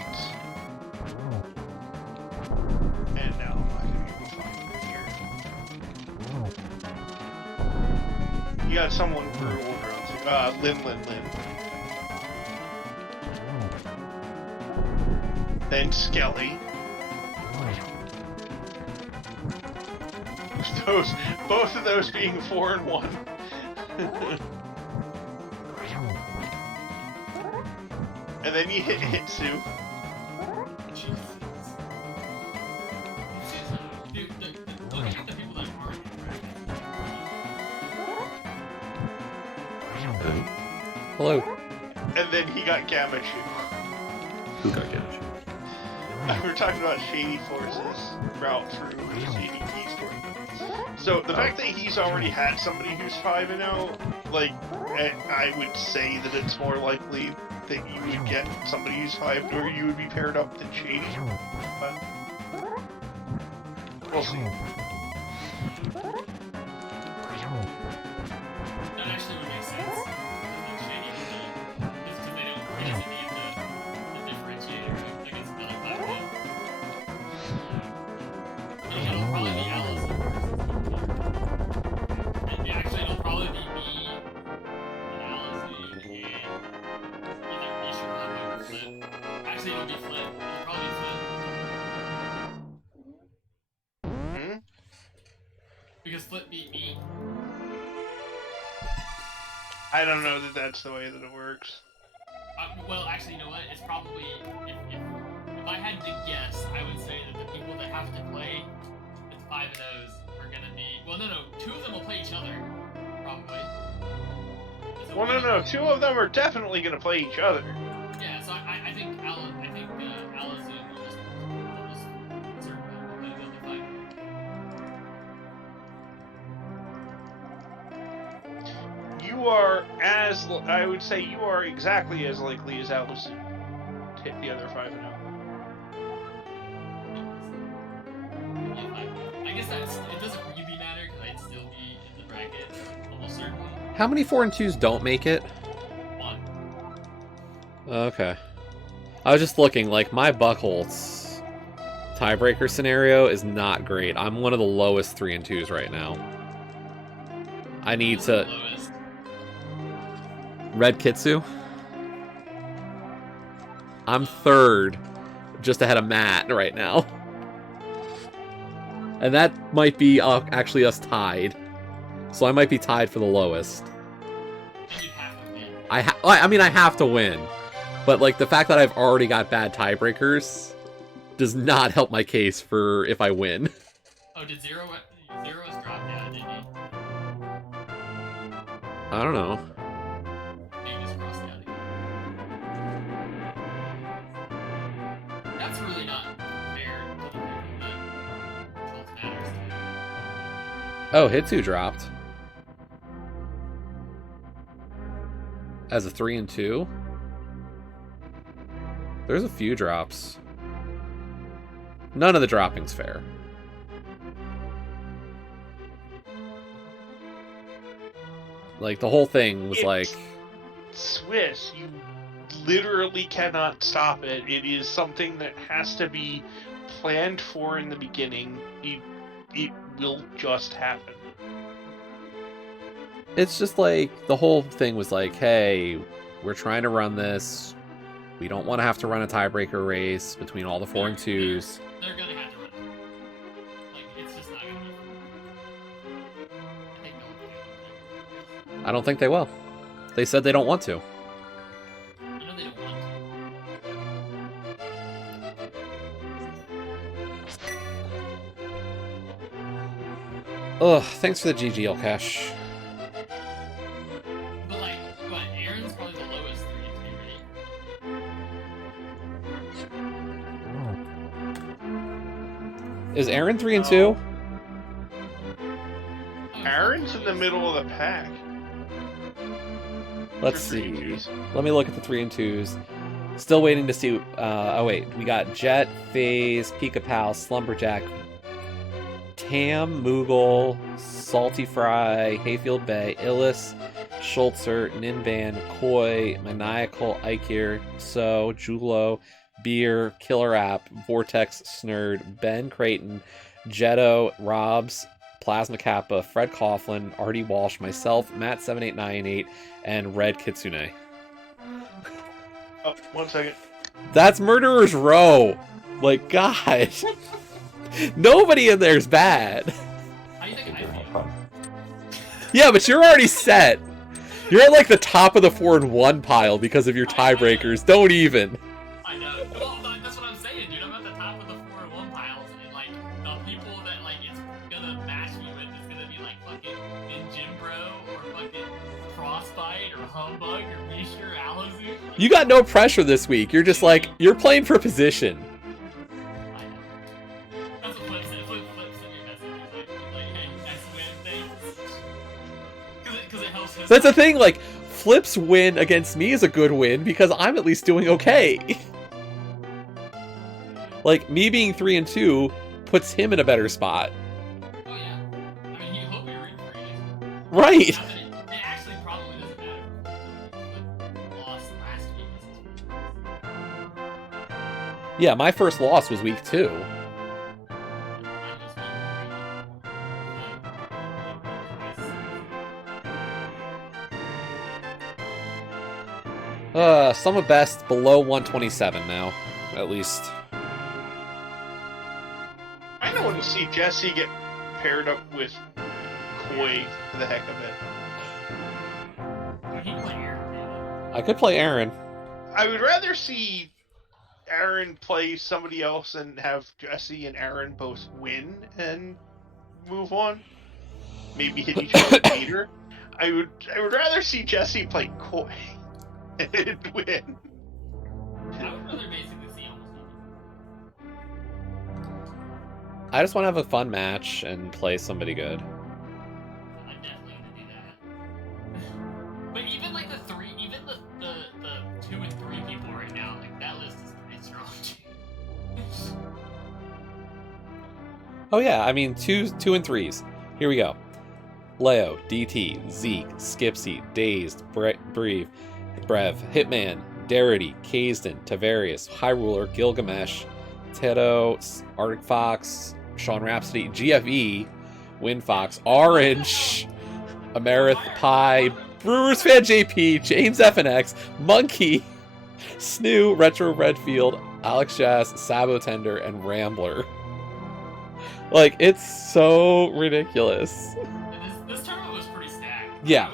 And now I'm not going to be able to find him here. You got someone for old round 2. Lin. Then Skelly. Both of those being 4 and 1. And then you hit Hitsu. Dude, look at the people that aren't Hello. And then he got Gamashu. Who got Gamashu? We're talking about Shady Forces route through Shady Keys tournament. So the fact that he's already had somebody who's 5-0, like, I would say that it's more likely that you would get somebody who's 5, or you would be paired up than Shady. But we'll see. That actually would make sense. Like Shady would be, just because he doesn't need the differentiator against another platform. It'll probably be Alice. Actually, it'll probably be me and Alice and either Ishura or Flip. Actually, it'll be Flip. It'll probably be Flip. Hmm? Because Flip beat me. I don't know that that's the way that it works. Well, actually, you know what? It's probably if I had to guess, I would say that the people that have to play with 5-0s are gonna be. Well, no, 2 of them will play each other, probably. Well, no, 2 of them are definitely going to play each other. Yeah, so I think Alice will just circle and play the other 5. You are I would say you are exactly as likely as Alice to hit the other 5-0. I guess it doesn't really matter because I'd still be in the bracket almost certainly. How many 4 and 2s don't make it? 1. Okay. I was just looking, like, my Buckholz tiebreaker scenario is not great. I'm one of the lowest 3 and 2s right now. I need What's the to... lowest? Red Kitsu? I'm 3rd, just ahead of Matt right now. And that might be actually us tied. So I might be tied for the lowest. And you'd have to win. I mean, I have to win. But, like, the fact that I've already got bad tiebreakers does not help my case for if I win. Oh, did Zero's drop down, didn't he? I don't know. He just crossed out again. That's really not fair to the people that controls matters. Oh, Hitsu dropped. As a 3 and 2? There's a few drops. None of the dropping's fair. Like, the whole thing was like... Swiss, you literally cannot stop it. It is something that has to be planned for in the beginning. It will just happen. It's just like, the whole thing was like, hey, we're trying to run this. We don't want to have to run a tiebreaker race between all the 4 and 2s. They're gonna have to run it. Like, it's just not gonna be. I think no one can. I don't think they will. They said they don't want to. You know they don't want to. Ugh, thanks for the GG, Cash. But like, Aaron's probably the lowest 3 and 2, right? Is Aaron 3 and 2? Aaron's in the middle of the pack. Let's For 3 and see. 2s. Let me look at the 3 and 2s. Still waiting to see. Oh wait, we got Jet, FaZe, Pika Pal, Slumberjack, Tam, Moogle, Salty Fry, Hayfield Bay, Illis, Schultzer, Ninban, Koi, Maniacal, Ikir, So, Julo, Beer, Killer App, Vortex, Snurd, Ben Creighton, Jetto, Robs, Plasma Kappa, Fred Coughlin, Artie Walsh, myself, Matt7898, and Red Kitsune. Oh, 1 second. That's Murderer's Row. Like, God. Nobody in there's bad. How do you think I They're more feel? fun. Yeah, but you're already set. You're at like the top of the 4-1 pile because of your tiebreakers. Don't even. I know. Well, that's what I'm saying, dude. I'm at the top of the 4-1 piles, and like the people that like it's gonna match me with is gonna be like fucking Ninjimbro or fucking Frostbite or Humbug or Misha or Alazu. You got no pressure this week. You're just like, you're playing for position. I know. That's what Flip said. Flip sent me a message. He's like, hey, nice win, thanks. Because it helps his. That's the thing, like, Flip's win against me is a good win because I'm at least doing okay. Like, me being 3 and 2 puts him in a better spot. Oh yeah. I mean, you hope you're rooting for it. Right. Not that it actually probably doesn't matter. Flip lost last week. Yeah, my first loss was week 2. Mine was Sum of best below 127 now, at least. I don't want to see Jesse get paired up with Koi for the heck of it. He play Aaron. I could play Aaron. I would rather see Aaron play somebody else and have Jesse and Aaron both win and move on. Maybe hit each other later. I would rather see Jesse play Koi and win. I would rather basically see almost I just want to have a fun match and play somebody good. I'm definitely gonna do that. But even like the 2 and 3 people right now, like that list is pretty strong. Oh yeah, I mean 2 and 3s. Here we go. Leo, DT, Zeke, Skipsy, Dazed, Breve, Brev, Hitman, Darity, Kazdin, Tavarius, High Ruler, Gilgamesh, Teto, Arctic Fox, Sean Rhapsody, GFE, Windfox, Orange, Amerith, Pie, Brewers Fan JP, James FNX, Monkey, Snoo, Retro Redfield, Alex Jazz, Sabotender, and Rambler. Like, it's so ridiculous. This tournament was pretty stacked. Yeah.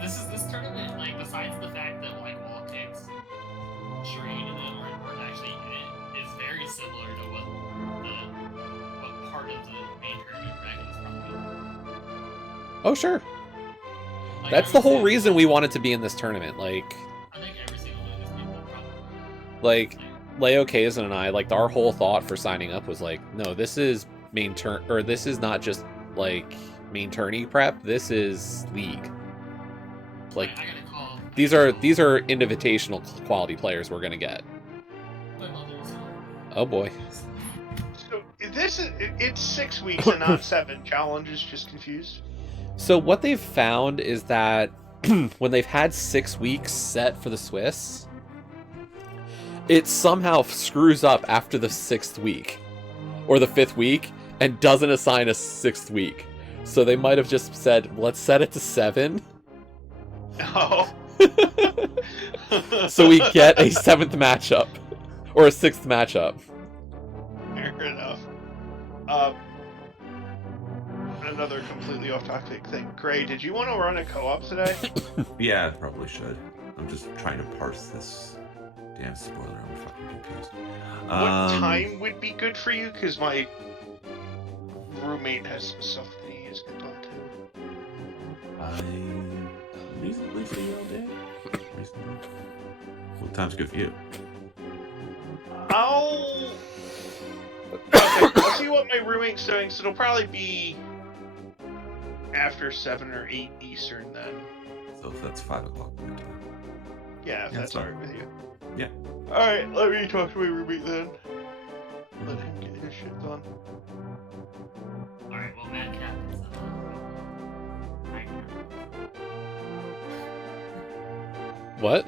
This tournament, like besides the fact that like Wallkicks, Shreen, and them weren't actually in it, is very similar to what part of the main tournament bracket is probably. Oh, sure. Like, That's every the whole single- reason we wanted to be in this tournament. Like, I think every single one of these people probably. like Leo Kazan and I, like, our whole thought for signing up was like, no, this is main turn, or this is not just like main tourney prep. This is league. Like, I gotta call. these are invitational quality players we're gonna get. My mother's. Oh boy. So it's 6 weeks and not 7. Challenge is just confused. So what they've found is that when they've had 6 weeks set for the Swiss, it somehow screws up after the 6th week or the 5th week and doesn't assign a 6th week. So they might have just said, let's set it to 7. Oh. So we get a 7th matchup or a 6th matchup. Fair enough. Another completely off-topic thing. Gray, did you want to run a co-op today? Yeah, I probably should. I'm just trying to parse this damn spoiler. I'm fucking confused. What time would be good for you? Because my roommate has some stuff that he has to get done too. I'm reasonably free all day. Reasonably. What time's good for you? Okay, I'll see what my roommate's doing, so it'll probably be after 7 or 8 Eastern then. So if that's 5 o'clock my time. Yeah, if Yeah, that's fine. alright with you. Yeah. Alright, let me talk to my roommate then. Let him get his shit done. Alright, well, Madcap is I What?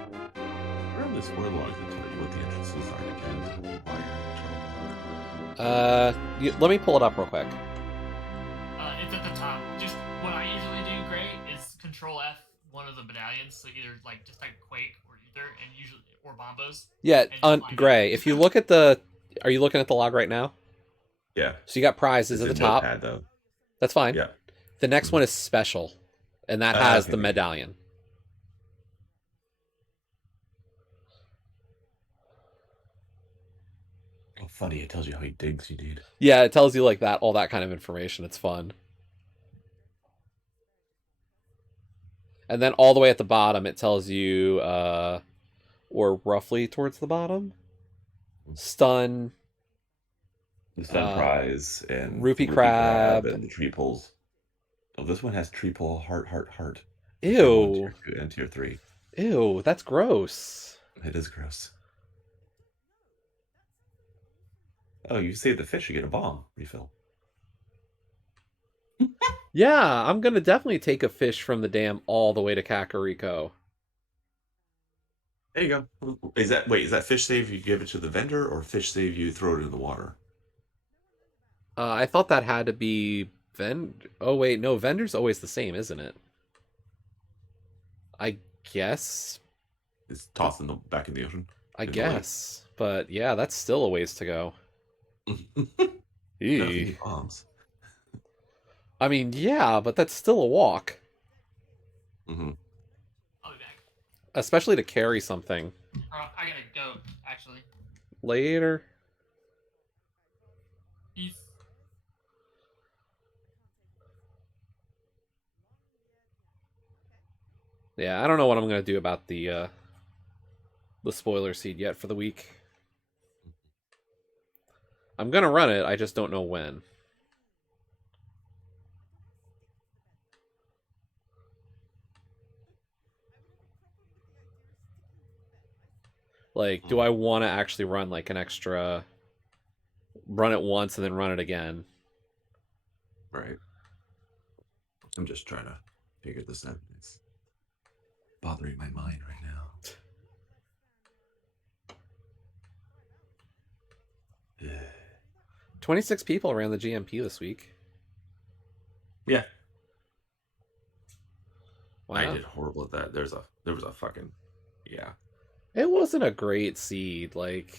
Where are the spoiler logs that tell you what the entrances are to get into the wire Let me pull it up real quick. It's at the top. Just what I usually do, Gray, is Control F one of the medallions. So either like just type Quake or Ether, and usually or Bombos. Yeah, and on find Gray. out. If you look at the, are you looking at the log right now? Yeah. So you got prizes It's at the in top. Notepad, though. That's fine. Yeah. The next Mhm. one is special, and that has Okay. the medallion. Oh, funny. It tells you how many digs you need. Yeah, it tells you like that, all that kind of information. It's fun. And then all the way at the bottom, it tells you, or roughly towards the bottom, stun, The Sun Prize and Rupee the Crab. and the tree pulls. Oh, this one has tree pull, heart. Tier 1, Ew. tier 2, and tier 3. Ew, that's gross. It is gross. Oh, you save the fish, you get a bomb refill. Yeah, I'm gonna definitely take a fish from the dam all the way to Kakariko. There you go. Is that fish save you give it to the vendor, or fish save you throw it in the water? I thought that had to be Oh wait, no, vendor's always the same, isn't it? I guess. It's tossed back in the ocean. I in the lake. guess, but yeah, that's still a ways to go. Nothing Eee. bombs. I mean, yeah, but that's still a walk, Mm-hmm. I'll be back. especially to carry something. I gotta go, actually. Later. Peace. Yeah, I don't know what I'm gonna do about the spoiler seed yet for the week. I'm gonna run it, I just don't know when. Like, do I want to actually run like an extra, run it once and then run it again? Right. I'm just trying to figure this out. It's bothering my mind right now. 26 people around the GMP this week. Yeah. Wow. I did horrible at that. There was a fucking It wasn't a great seed. Like,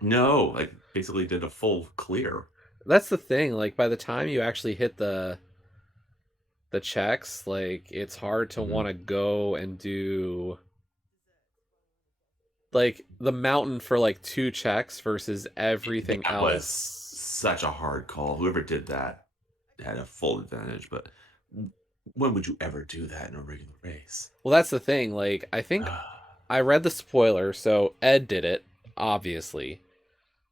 no, like basically did a full clear. that's the thing. Like, by the time you actually hit the checks, like, it's hard to want to go and do like the mountain for like 2 checks versus everything That else. was such a hard call. Whoever did that had a full advantage, but when would you ever do that in a regular race? Well, that's the thing. Like, I think I read the spoiler, so Ed did it, obviously.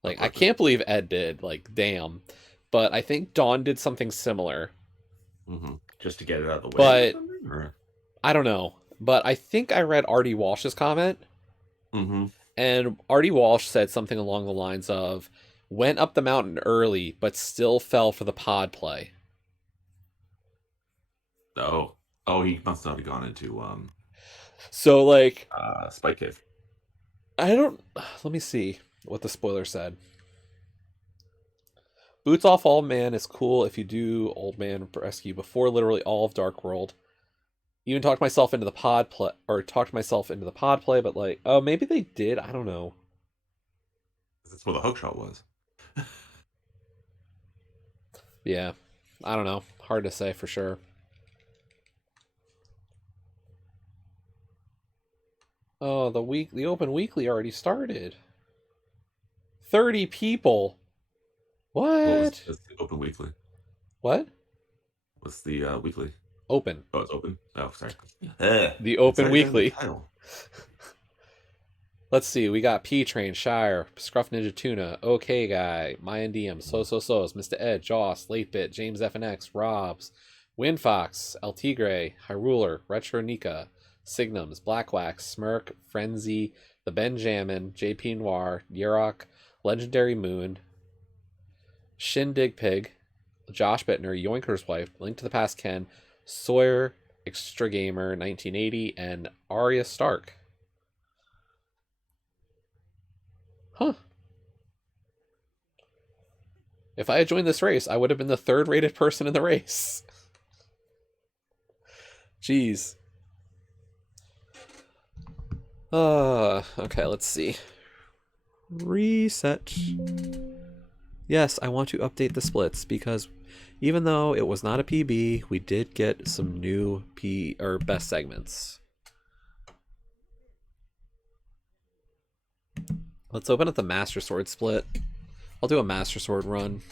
Like, I can't believe Ed did. Like, damn. But I think Dawn did something similar. Mm-hmm. Just to get it out of the way. But I don't know. But I think I read Artie Walsh's comment. Mm-hmm. And Artie Walsh said something along the lines of, went up the mountain early, but still fell for the pod play. Oh, he must not have gone into So, like, Spike Cave. let me see what the spoiler said. Boots off Old Man is cool if you do Old Man Rescue before literally all of Dark World. Even talked myself into the pod play, but like, oh, maybe they did. I don't know. That's where the hook shot was. Yeah. I don't know. Hard to say for sure. Oh, the open weekly already started. 30 people. What? What's the open weekly? What? What's the weekly? Open. Oh, it's open. Oh, sorry. The open It's already there in the weekly. title. Let's see. We got P Train, Shire, Scruff Ninja Tuna, OK Guy, Mayan DM, So's, Mr. Ed, Joss, Late Bit, James FNX, Robs, Windfox, El Tigre, Hyruler, Retro Nika, Signums, Blackwax, Smirk, Frenzy, The Benjamin, JP Noir, Yerok, Legendary Moon, Shindig Pig, Josh Bittner, Yoinker's Wife, Link to the Past Ken, Sawyer, Extra Gamer 1980, and Arya Stark. Huh. If I had joined this race, I would have been the third rated person in the race. Jeez. Okay, let's see. Reset. Yes, I want to update the splits because even though it was not a PB, we did get some new best segments. Let's open up the Master Sword split. I'll do a Master Sword run.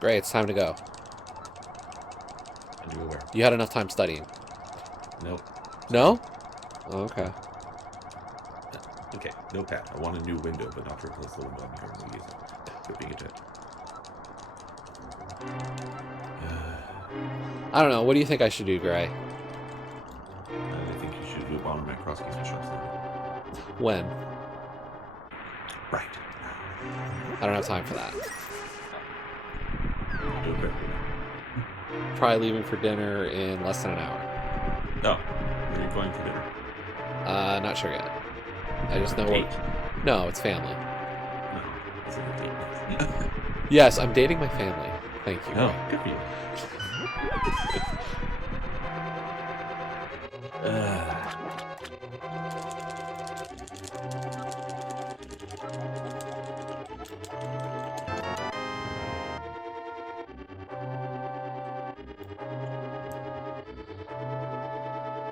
Great, it's time to go. And you aware? You had enough time studying. Nope. No? Oh, okay. Okay, notepad. I want a new window, but not to replace the window I'm currently using. Quit being a tit. I don't know. What do you think I should do, Gray? I think you should do a bomber man cross keys for shots. When? Right. I don't have time for that. Do it quick. Probably leaving for dinner in less than an hour. Oh, where are you going for dinner? Not sure yet. I just know Date? No, it's family. No, it's a date. Yes, I'm dating my family. Thank you. Oh, good for you.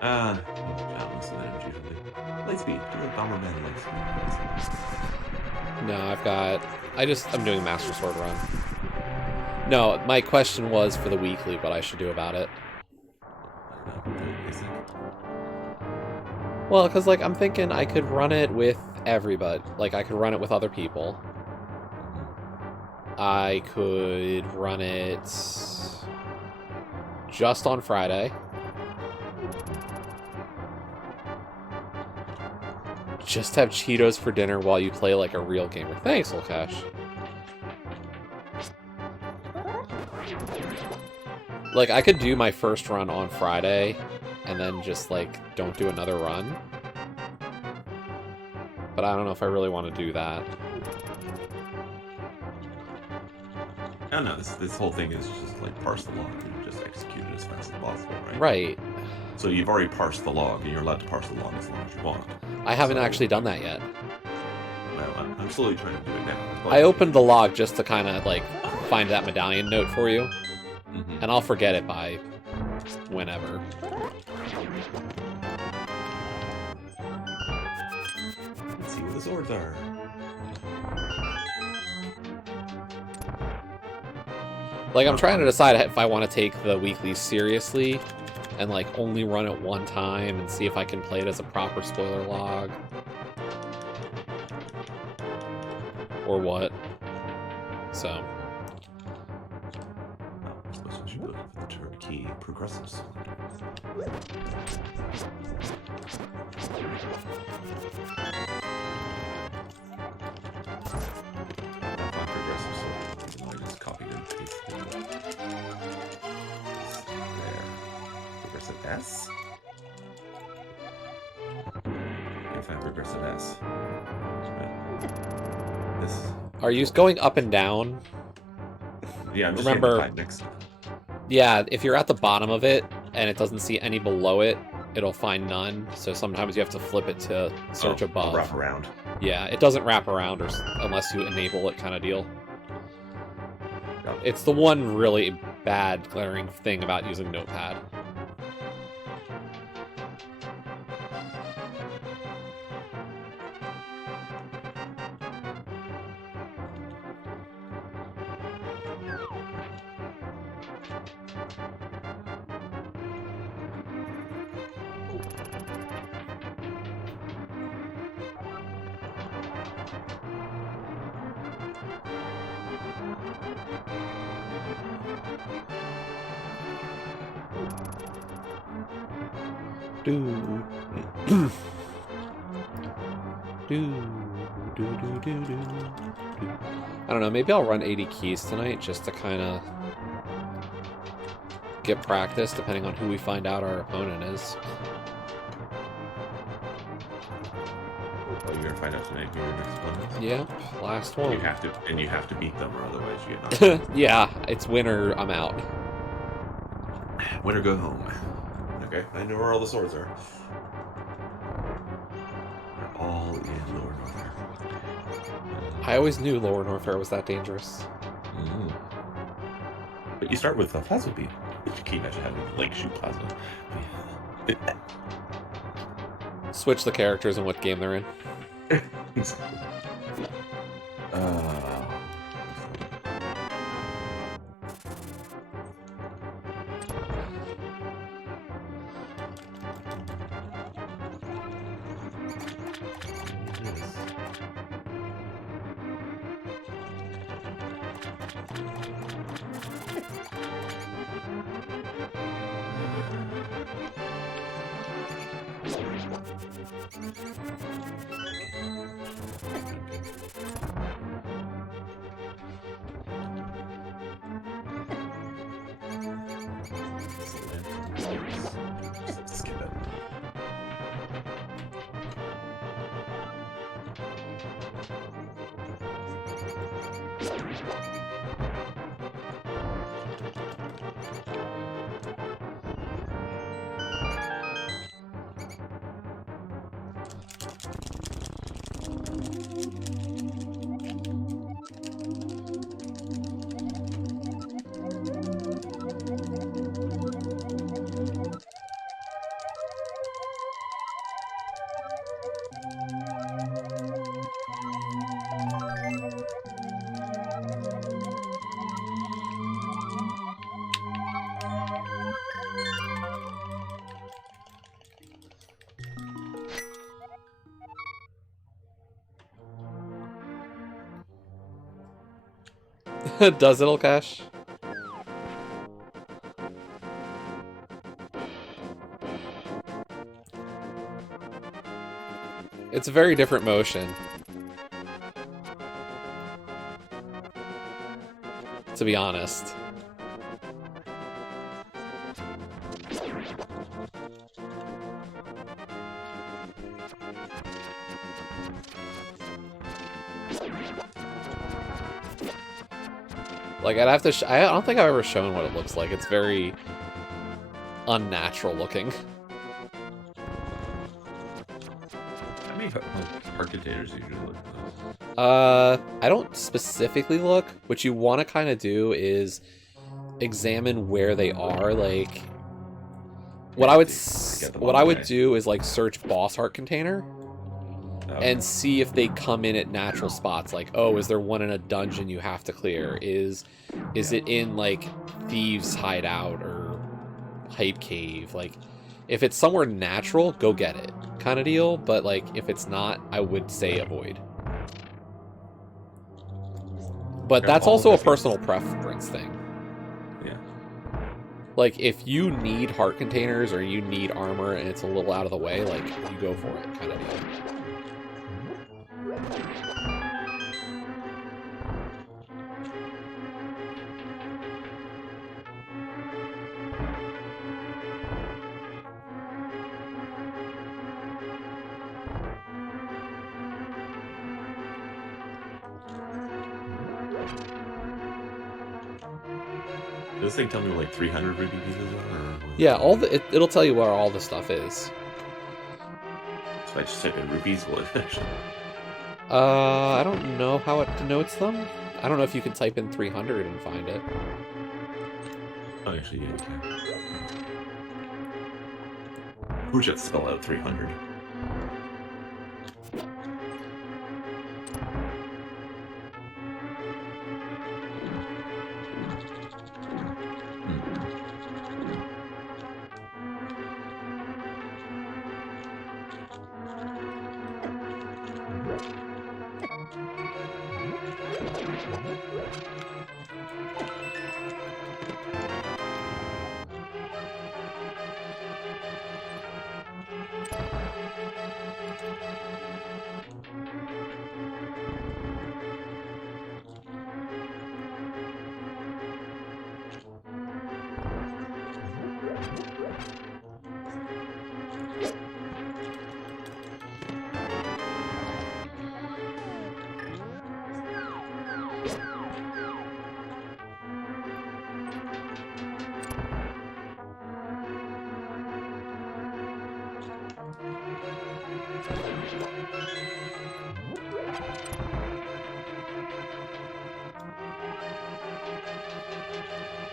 Balance and energy really. Lightspeed. Do a Bomberman Lightspeed. No, I'm doing Master Sword run. No, my question was for the weekly, what I should do about it. Well, because, like, I'm thinking I could run it with everybody. Like, I could run it with other people. I could run it just on Friday. Just have Cheetos for dinner while you play like a real gamer. Thanks, Lilcash. Like, I could do my first run on Friday and then just, like, don't do another run. But I don't know if I really want to do that. I don't know, this whole thing is just like parse the log and just execute it as fast as possible, right? Right. So you've already parsed the log, and you're allowed to parse the log as long as you want. I haven't actually done that yet. Well, I'm slowly trying to do it now. But I opened the log just to kind of, like, find that medallion note for you. Mhm. And I'll forget it by whenever. Let's see what the swords are. Like, I'm trying to decide if I want to take the weekly seriously and, like, only run it one time and see if I can play it as a proper spoiler log. Or what. So. I suppose we should be looking for the turnkey progressive sword. Not my progressive sword, even though I just copied and pasted it. There. Progressive S? if I progressive S. This. Are you going up and down? Yeah, I'm just Remember- getting the mix. Yeah, if you're at the bottom of it and it doesn't see any below it, it'll find none. So sometimes you have to flip it to search I'll above. wrap around. Yeah, it doesn't wrap around unless you enable it, kind of deal. Yeah. It's the one really bad glaring thing about using Notepad. Do do do. I don't know, maybe I'll run 80 keys tonight just to kind of get practice, depending on who we find out our opponent is. Oh, you're gonna find out tonight who your next opponent. Yeah, last one. You have to beat them, or otherwise you get knocked. Yeah, it's winner, I'm out. Win or go home. Okay, I know where all the swords are. They're all in Lower Norther. I always knew Lower Norther was that dangerous. Mm. But you start with Plasma Beam. Can you imagine having Lake shoot Plasma? Switch the characters and what game they're in. Skip it. Does it'll cash? It's a very different motion. To be honest. Like, I'd have to... I don't think I've ever shown what it looks like. It's very unnatural looking. How many heart containers usually look like? I don't specifically look. What you want to kind of do is examine where they are. Like, what I would do is like search boss heart container and see if they come in at natural spots. Like, oh, is there one in a dungeon you have to clear? Is it in like thieves' hideout or hype cave? Like, if it's somewhere natural, go get it, kind of deal. But like, if it's not, I would say avoid. But that's also a personal preference thing. Yeah. Like, if you need heart containers or you need armor and it's a little out of the way, like, you go for it, kind of deal. Does this thing tell me what, like 300 rupee pieces are? Or what? Yeah, it'll tell you where all the stuff is. So I just type in rupees, will it actually? I don't know how it denotes them. I don't know if you can type in 300 and find it. Oh, actually, yeah, you can. Who just spell out 300?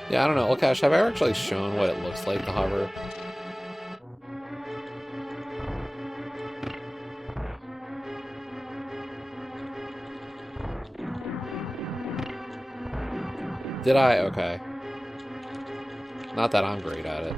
Yeah, I don't know. Okash, have I ever actually shown what it looks like to hover? Did I? Okay. Not that I'm great at it.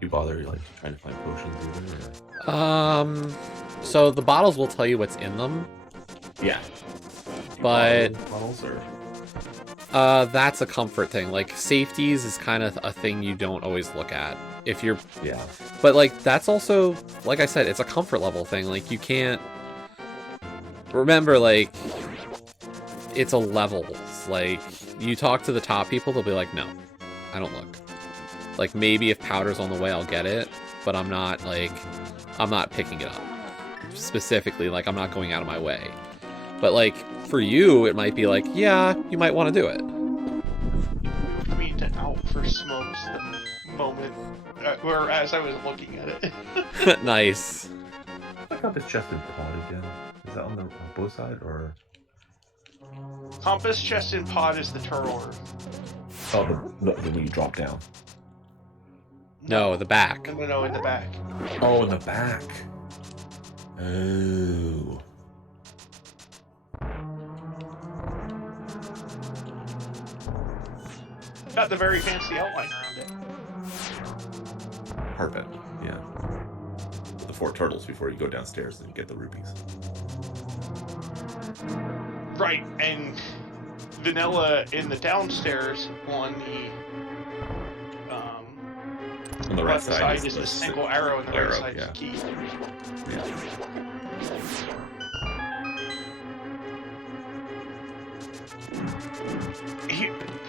You bother like trying to find potions either? So the bottles will tell you what's in them, Yeah. but Bottles or that's a comfort thing. Like safeties is kind of a thing you don't always look at if you're. yeah. But like that's also, like I said, it's a comfort level thing. Like you can't remember, like it's a levels. Like you talk to the top people, they'll be like, no, I don't look. Like maybe if powder's on the way, I'll get it, but I'm not picking it up specifically. Like I'm not going out of my way. But like for you, it might be like, yeah, you might want to do it. Moved me to out for smokes the moment, or as I was looking at it. Nice. Like compass chest and pod again? Is that on both sides or? Compass chest and pod is the turtle room. Oh, the when you drop down. No, the back. No, in the back. Oh, in the back. Oh. Got the very fancy outline around it. Heartbed, yeah. The 4 turtles before you go downstairs and get the rupees. Right, and vanilla in the downstairs on the right left side is the the single arrow, and the right side yeah. is the key. Yeah.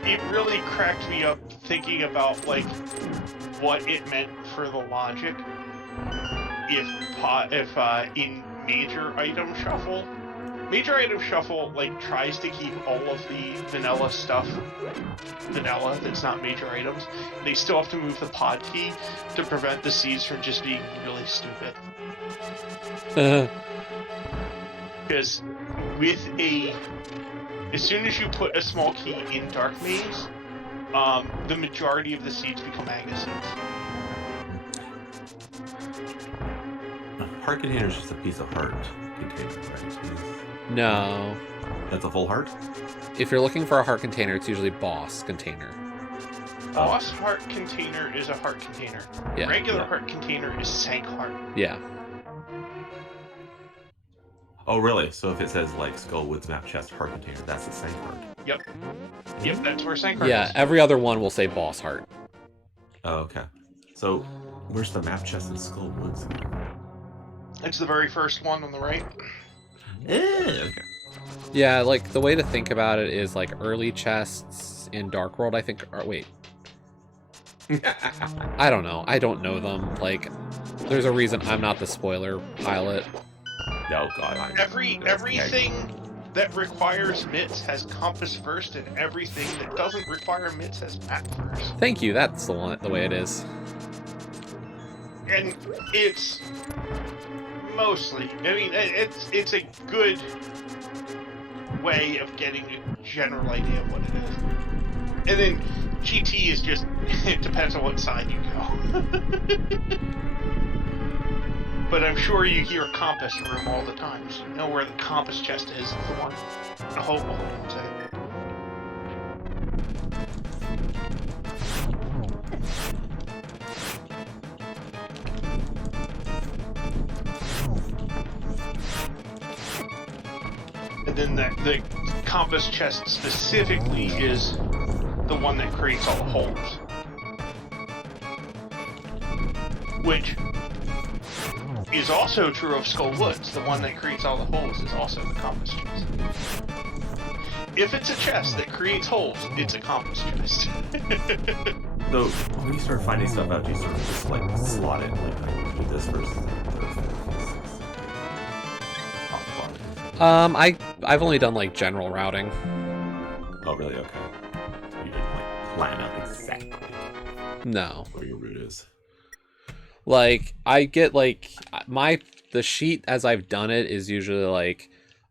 It really cracked me up thinking about like what it meant for the logic if in Major Item Shuffle. Major Item Shuffle like tries to keep all of the vanilla stuff vanilla that's not major items. They still have to move the pod key to prevent the seeds from just being really stupid. Because as soon as you put a small key in Dark Maze, the majority of the seeds become Magna seeds. Heart container is just a piece of heart container, right? No. That's a full heart? If you're looking for a heart container, it's usually boss container. Boss heart container is a heart container. Yeah. Regular heart container is sank heart. Yeah. Oh, really? So if it says like Skullwood's map chest heart container, that's the same heart. Yep. Yep, that's where sank heart Yeah, is. every other one will say boss heart. Oh, okay. So where's the map chest in Skullwoods? It's the very first one on the right. Okay. Yeah, like the way to think about it is like early chests in Dark World, I think. Or, wait. I don't know. I don't know them. Like, there's a reason I'm not the spoiler pilot. Oh god, Everything that requires mitts has compass first, and everything that doesn't require mitts has map first. Thank you. That's the way it is. And it's mostly, I mean, it's a good way of getting a general idea of what it is. And then GT is just, it depends on what side you go. But I'm sure you hear compass room all the time, so you know where the compass chest is, the one. Hold on one second. And then the compass chest specifically is the one that creates all the holes. Which is also true of Skull Woods. The one that creates all the holes is also the compass chest. If it's a chest that creates holes, it's a compass chest. So when you start finding stuff out, do you sort of just like slot it, like do this versus I've only done like general routing. Oh really? Okay. You didn't like plan out exactly No. where your route is. Like, I get like the sheet as I've done it is usually like,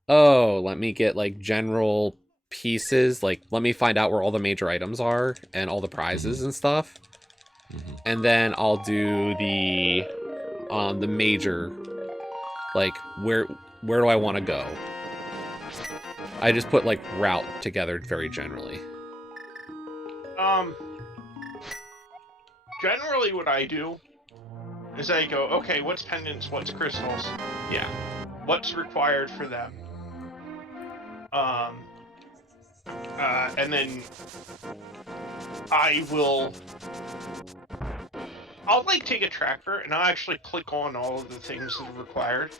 oh, let me get like general pieces, like let me find out where all the major items are and all the prizes and stuff. And then I'll do the major, like where do I want to go? I just put like route together very generally. Generally what I do is I go, okay, what's pendants, what's crystals? Yeah. What's required for them? And then I'll like take a tracker and I'll actually click on all of the things that are required,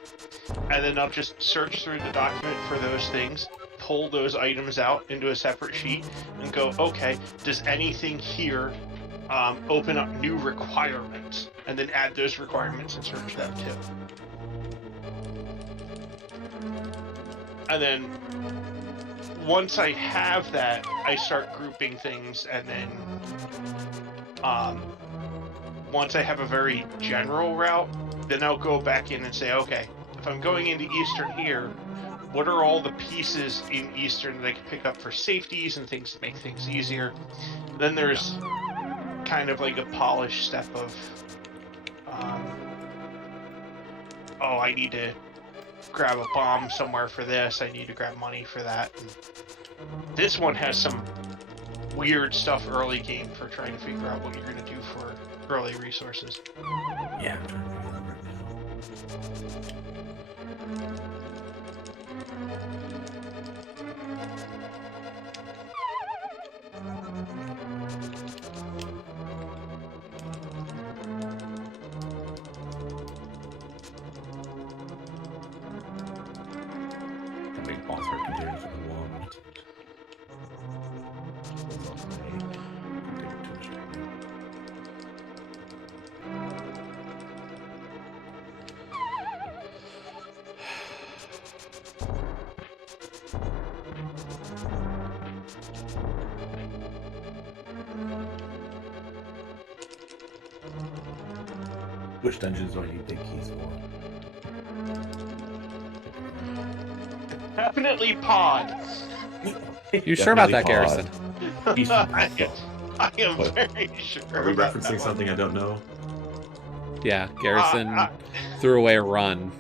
and then I'll just search through the document for those things, pull those items out into a separate sheet, and go, okay, does anything here open up new requirements? And then add those requirements and search them too. And then once I have that, I start grouping things, and then once I have a very general route, then I'll go back in and say, okay, if I'm going into Eastern here, what are all the pieces in Eastern that I can pick up for safeties and things to make things easier? Then there's kind of like a polished step of, oh, I need to grab a bomb somewhere for this, I need to grab money for that. And this one has some weird stuff early game for trying to figure out what you're going to do for early resources. Yeah, I'm trying to figure that right now. That big boss fight continues for the wall. Which dungeons do I need big keys for? Definitely pod. You sure about that, Definitely Garrison? Eastern I am What? very sure. Are we about that referencing one. something I don't know? Yeah, Garrison threw away a run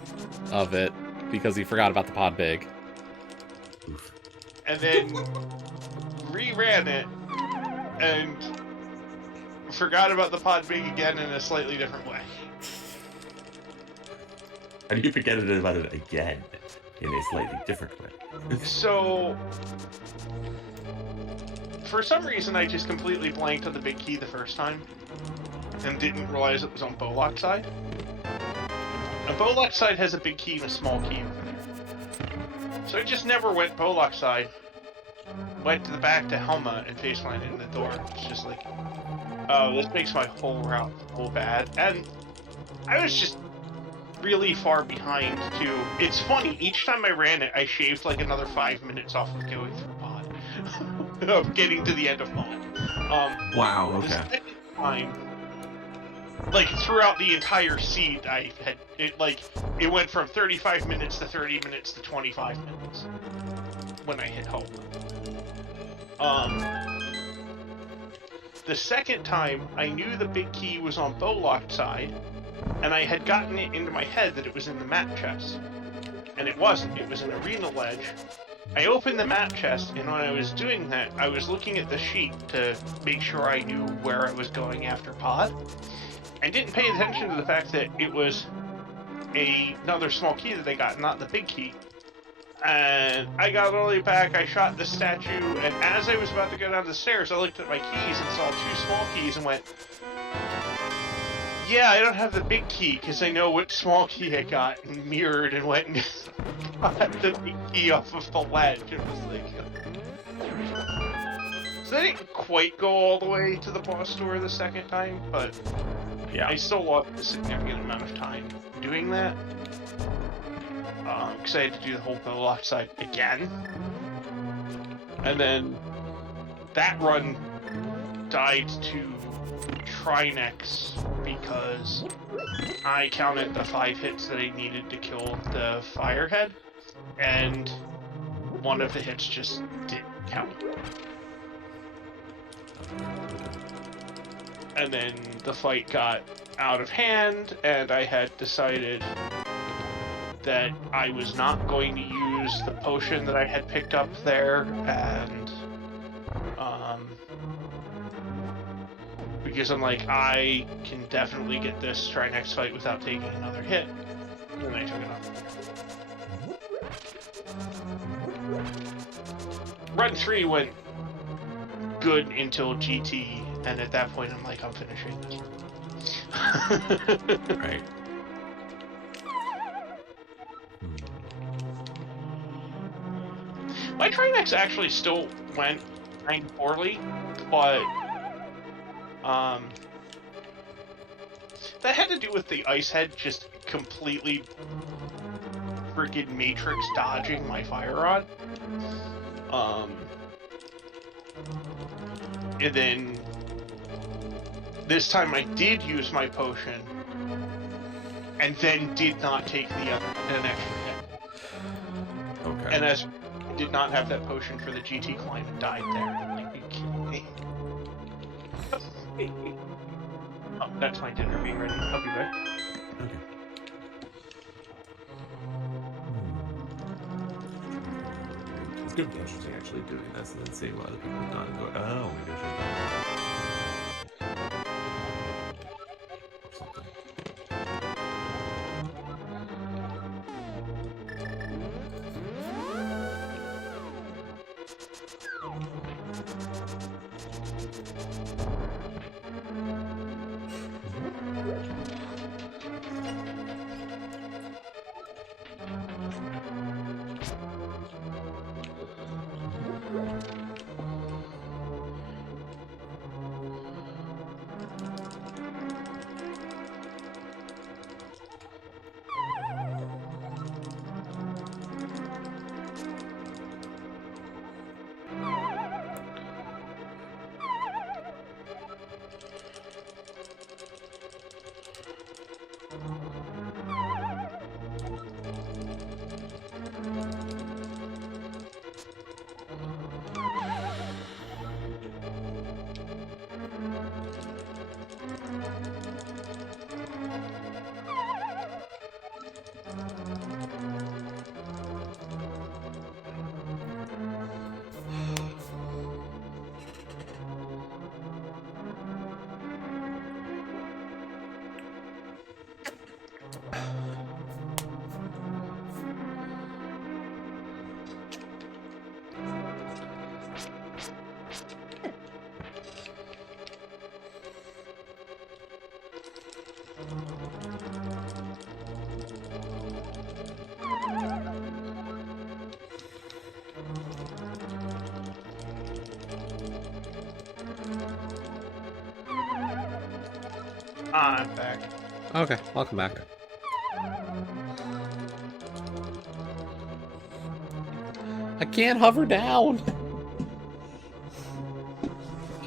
of it because he forgot about the pod big. Oof. And then reran it and forgot about the pod big again in a slightly different way. How do you forget about it again in a slightly different way? So, for some reason, I just completely blanked on the big key the first time and didn't realize it was on Bollock's side. And Bollock's side has a big key and a small key over there. So I just never went Bollock's side. Went to the back to Helma and face planted in the door. It's just like, oh, this makes my whole route so bad. And I was just really far behind, too. It's funny, each time I ran it, I shaved like another 5 minutes off of going through pod. Of getting to the end of pod. Wow, The okay. second time, like, throughout the entire seed, I had, it went from 35 minutes to 30 minutes to 25 minutes when I hit home. The second time, I knew the big key was on Bollock's side, and I had gotten it into my head that it was in the map chest. And it wasn't, it was an arena ledge. I opened the map chest, and when I was doing that, I was looking at the sheet to make sure I knew where I was going after pod. I didn't pay attention to the fact that it was another small key that I got, not the big key. And I got all the way back, I shot the statue, and as I was about to go down the stairs, I looked at my keys and saw 2 small keys and went, yeah, I don't have the big key, because I know what small key I got, and mirrored and went and got the big key off of the ledge. It was like... So I didn't quite go all the way to the boss door the second time, but Yeah. I still lost a significant amount of time doing that. Because I had to do the whole Bollock side again. And then that run died to Trinex because I counted the 5 hits that I needed to kill the Firehead, and one of the hits just didn't count. And then the fight got out of hand, and I had decided that I was not going to use the potion that I had picked up there, and because I'm like, I can definitely get this Trinex fight without taking another hit, and then I took it off. Run 3 went good until GT, and at that point I'm like, I'm finishing this run. Right. My Trinex actually still went kind of poorly, but that had to do with the ice head just completely friggin' matrix dodging my fire rod. And then this time I did use my potion, and then did not take an extra hit. Okay. And as did not have that potion for the GT climb and died there. Like, are you kidding me? Oh, that's my dinner being ready. I'll be back. Okay. It's gonna be interesting actually doing this and then seeing what other people have done and go, oh, maybe I should have done that. Or something. I'm back. Okay, welcome back. I can't hover down.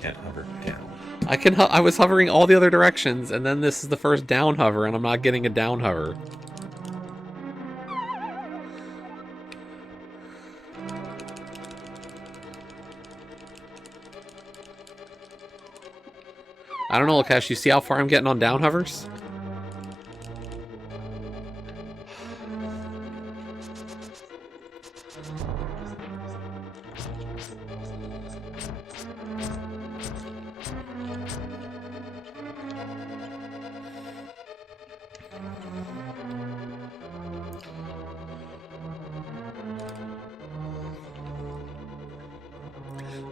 Can't hover down. I can. I was hovering all the other directions, and then this is the first down hover, and I'm not getting a down hover. I don't know, Lakesh. You see how far I'm getting on down hovers?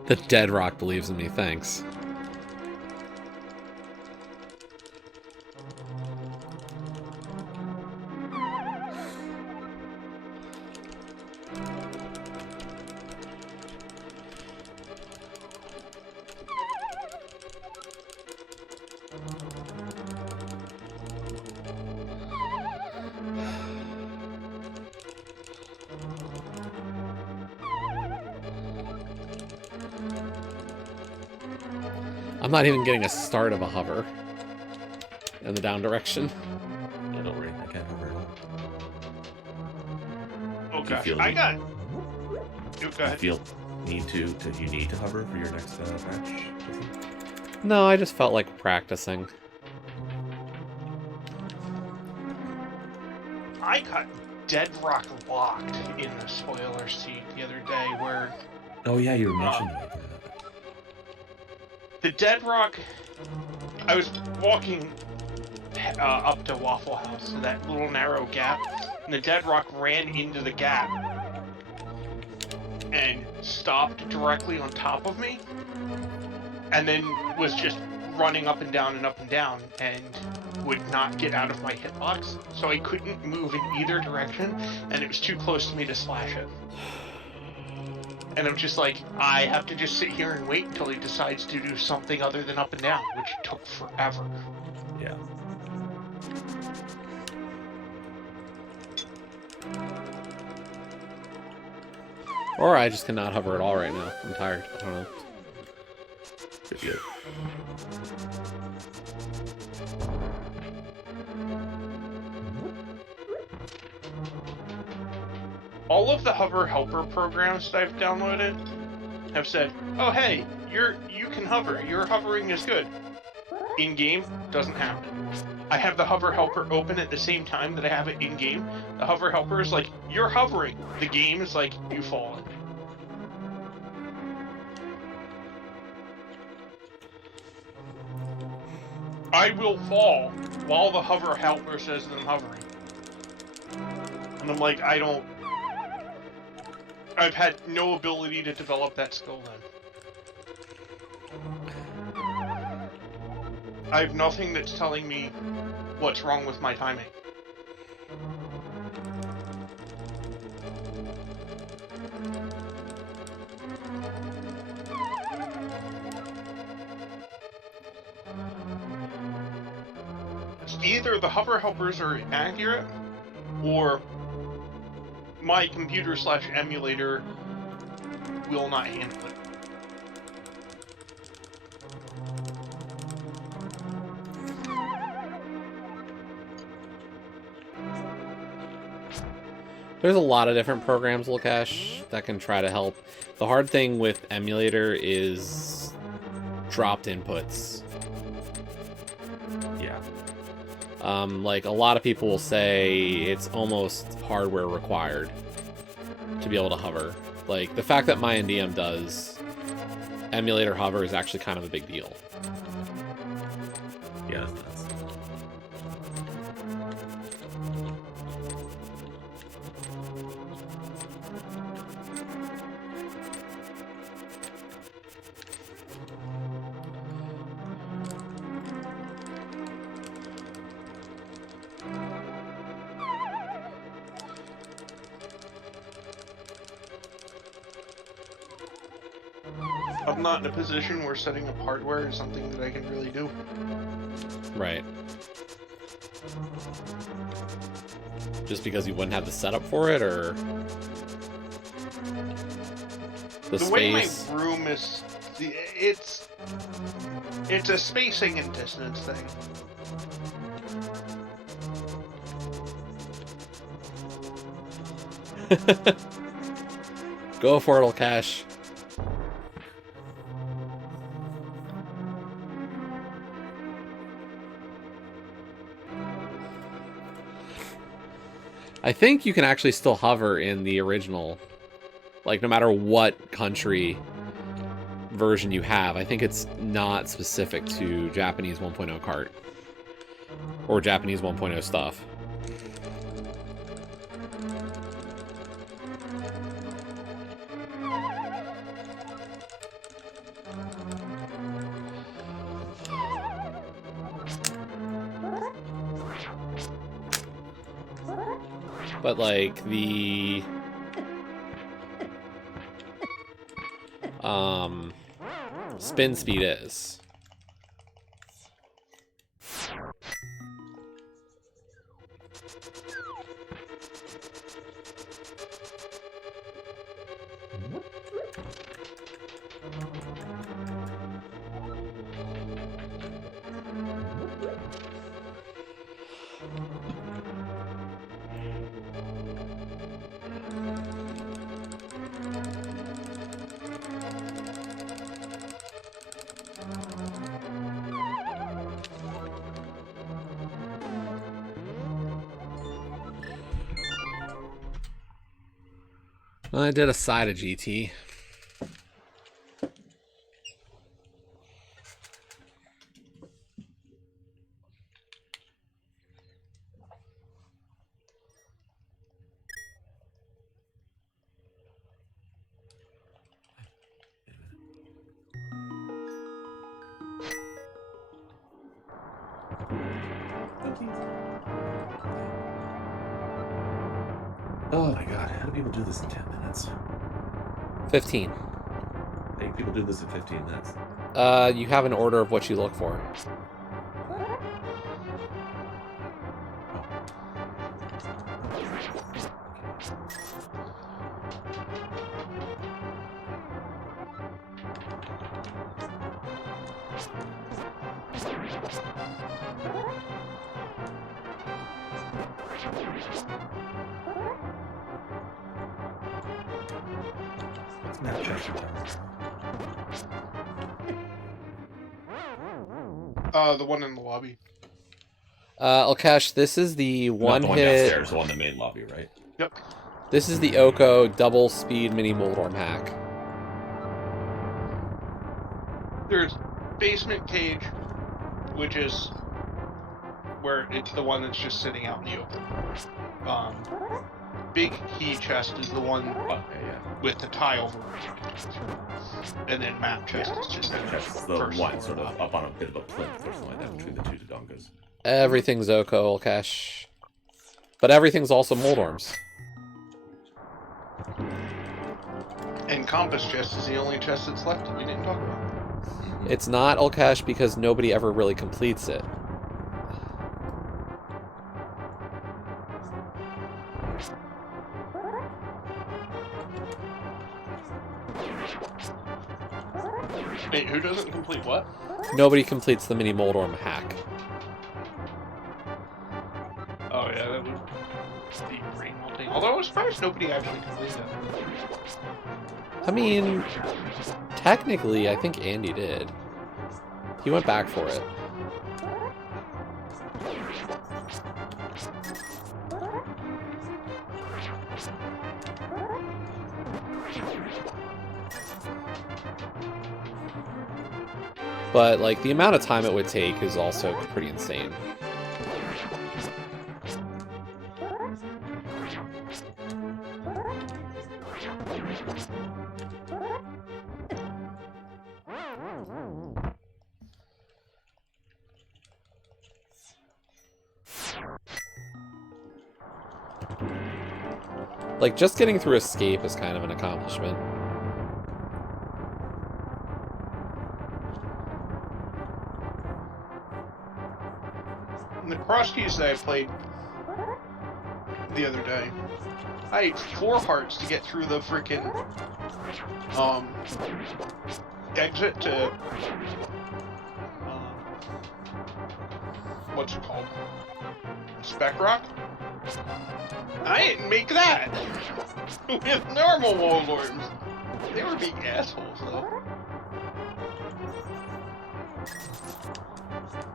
The dead rock believes in me, thanks. I'm not even getting a start of a hover in the down direction. Yeah, don't worry. I can't hover at all. Oh Do you gosh, feel I the- got. Oh, go Do you ahead. feel you need to hover for your next match? No, I just felt like practicing. I got dead rock locked in the spoiler seat the other day where Oh yeah, you were mentioning that. the dead rock. I was walking up to Waffle House, so that little narrow gap, and the dead rock ran into the gap and stopped directly on top of me, and then was just running up and down and would not get out of my hitbox, so I couldn't move in either direction, and it was too close to me to slash it. And I'm just like, I have to just sit here and wait until he decides to do something other than up and down, which took forever. Yeah. Or I just cannot hover at all right now. I'm tired. I don't know. Pretty good. of the hover helper programs that I've downloaded have said, "Oh hey, you can hover. Your hovering is good." In game, doesn't happen. I have the hover helper open at the same time that I have it in game. The hover helper is like, "You're hovering." The game is like, "You fallen." I will fall while the hover helper says that I'm hovering. And I'm like, I've had no ability to develop that skill then. I have nothing that's telling me what's wrong with my timing. Either the hover helpers are accurate, or my computer/emulator will not handle it. There's a lot of different programs, Lukesh, that can try to help. The hard thing with emulator is dropped inputs. Yeah. Like, a lot of people will say it's almost hardware required to be able to hover. Like, the fact that my NDM does emulator hover is actually kind of a big deal. Yeah, that's nuts. I'm not in a position where setting up hardware is something that I can really do. Right. Just because you wouldn't have the setup for it, or the way my space? room is, it's a spacing and distance thing. Go for it, Lukesh. I think you can actually still hover in the original. Like, no matter what country version you have. I think it's not specific to Japanese 1.0 cart. Or Japanese 1.0 stuff. But, like, the spin speed is. I did a side of GT. Oh my god, how do people do this in 10 minutes? 15. How do people do this in 15 minutes? You have an order of what you look for. Not chest and tower. The one in the lobby. Alkash, this is the Not one the one hit. downstairs, the one in the main lobby, right? Yep. This is the Oko double speed mini Moldorm hack. There's basement cage, which is where it's the one that's just sitting out in the open. Big key chest is the one Okay, yeah. with the tile roof. And then map chest is just the That's the first one floor sort of up. up on a bit of a plinth or something like that between the two Dodongas. Everything's Oko, Alkash. But everything's also Moldorms. And compass chest is the only chest that's left that we didn't talk about. It's not Alkash because nobody ever really completes it. Wait, who doesn't complete what? Nobody completes the mini Moldorm hack. Oh yeah, that would be brain melting. Although I was surprised nobody actually completed it. I mean, technically, I think Andy did. He went back for it. But, like, the amount of time it would take is also pretty insane. Like, just getting through Escape is kind of an accomplishment. The cross keys that I played the other day, I ate 4 hearts to get through the freaking exit to what's it called? Spec Rock? I didn't make that with normal Moldorms. They were being assholes though.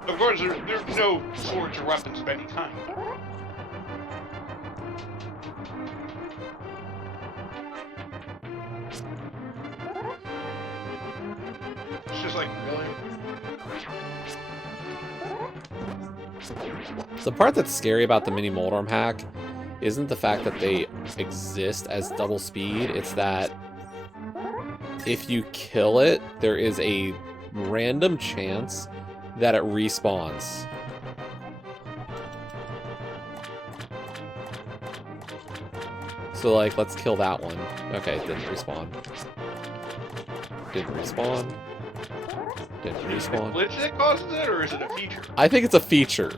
Of course, there's no swords or weapons of any kind. It's just like, really? The part that's scary about the mini Moldorm hack isn't the fact that they exist as double speed, it's that if you kill it, there is a random chance that it respawns. So, like, let's kill that one. Okay, it didn't respawn. Didn't respawn. Didn't respawn. Glitch that causes it, or is it a feature? I think it's a feature.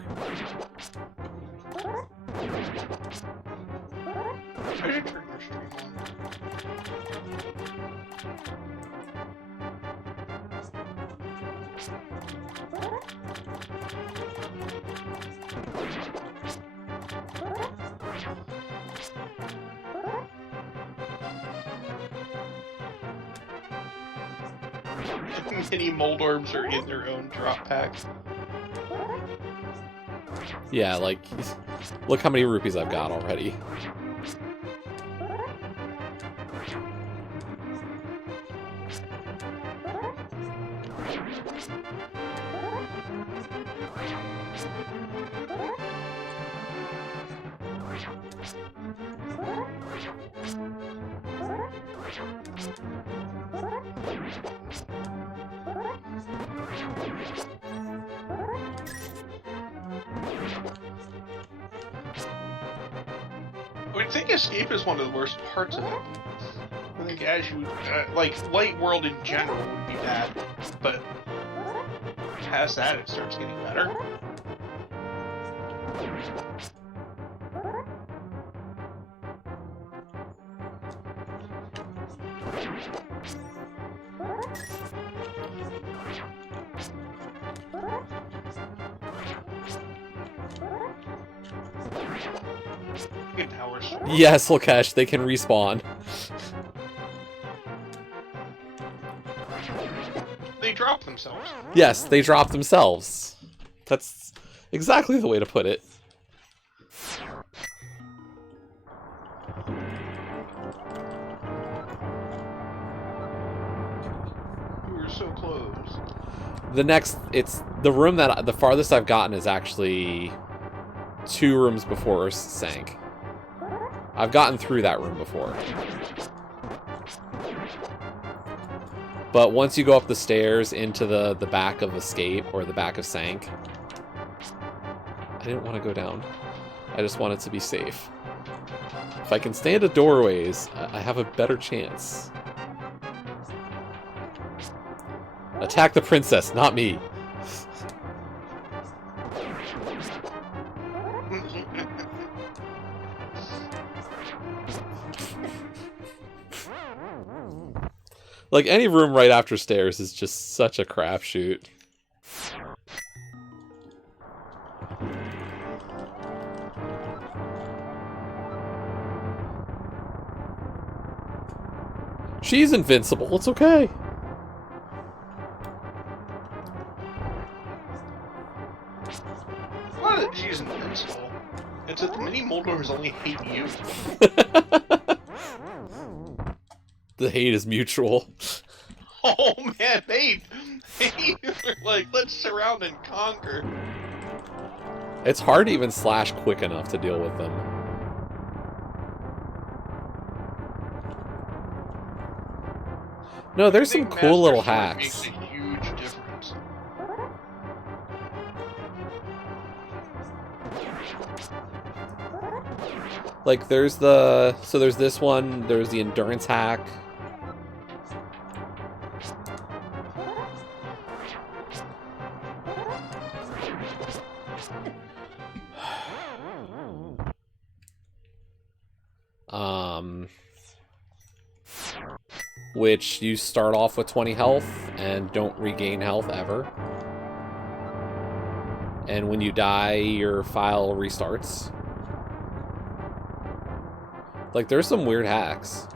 I should turn your stream on. Many Moldorms are in their own drop pack. Yeah, like, look how many rupees I've got already. I would think Escape is one of the worst parts of it. I think as you, like, Light World in general would be bad, but past that it starts getting better. Yes, Lakesh, they can respawn. They drop themselves. Yes, they drop themselves. That's exactly the way to put it. We were so close. The next, it's the room that the farthest I've gotten is actually 2 rooms before Earth sank. I've gotten through that room before. But once you go up the stairs into the back of Escape or the back of Sank, I didn't want to go down. I just wanted to be safe. If I can stand at doorways, I have a better chance. Attack the princess, not me. Like, any room right after stairs is just such a crapshoot. She's invincible, it's okay. It's not that she's invincible. It's that the mini Moldors only hate you. The hate is mutual. Oh man, they were like, let's surround and conquer. It's hard to even slash quick enough to deal with them. No, there's some cool little hacks. Makes a huge difference. Like, there's this one, there's the endurance hack. Which you start off with 20 health and don't regain health ever. And when you die, your file restarts. Like, there's some weird hacks.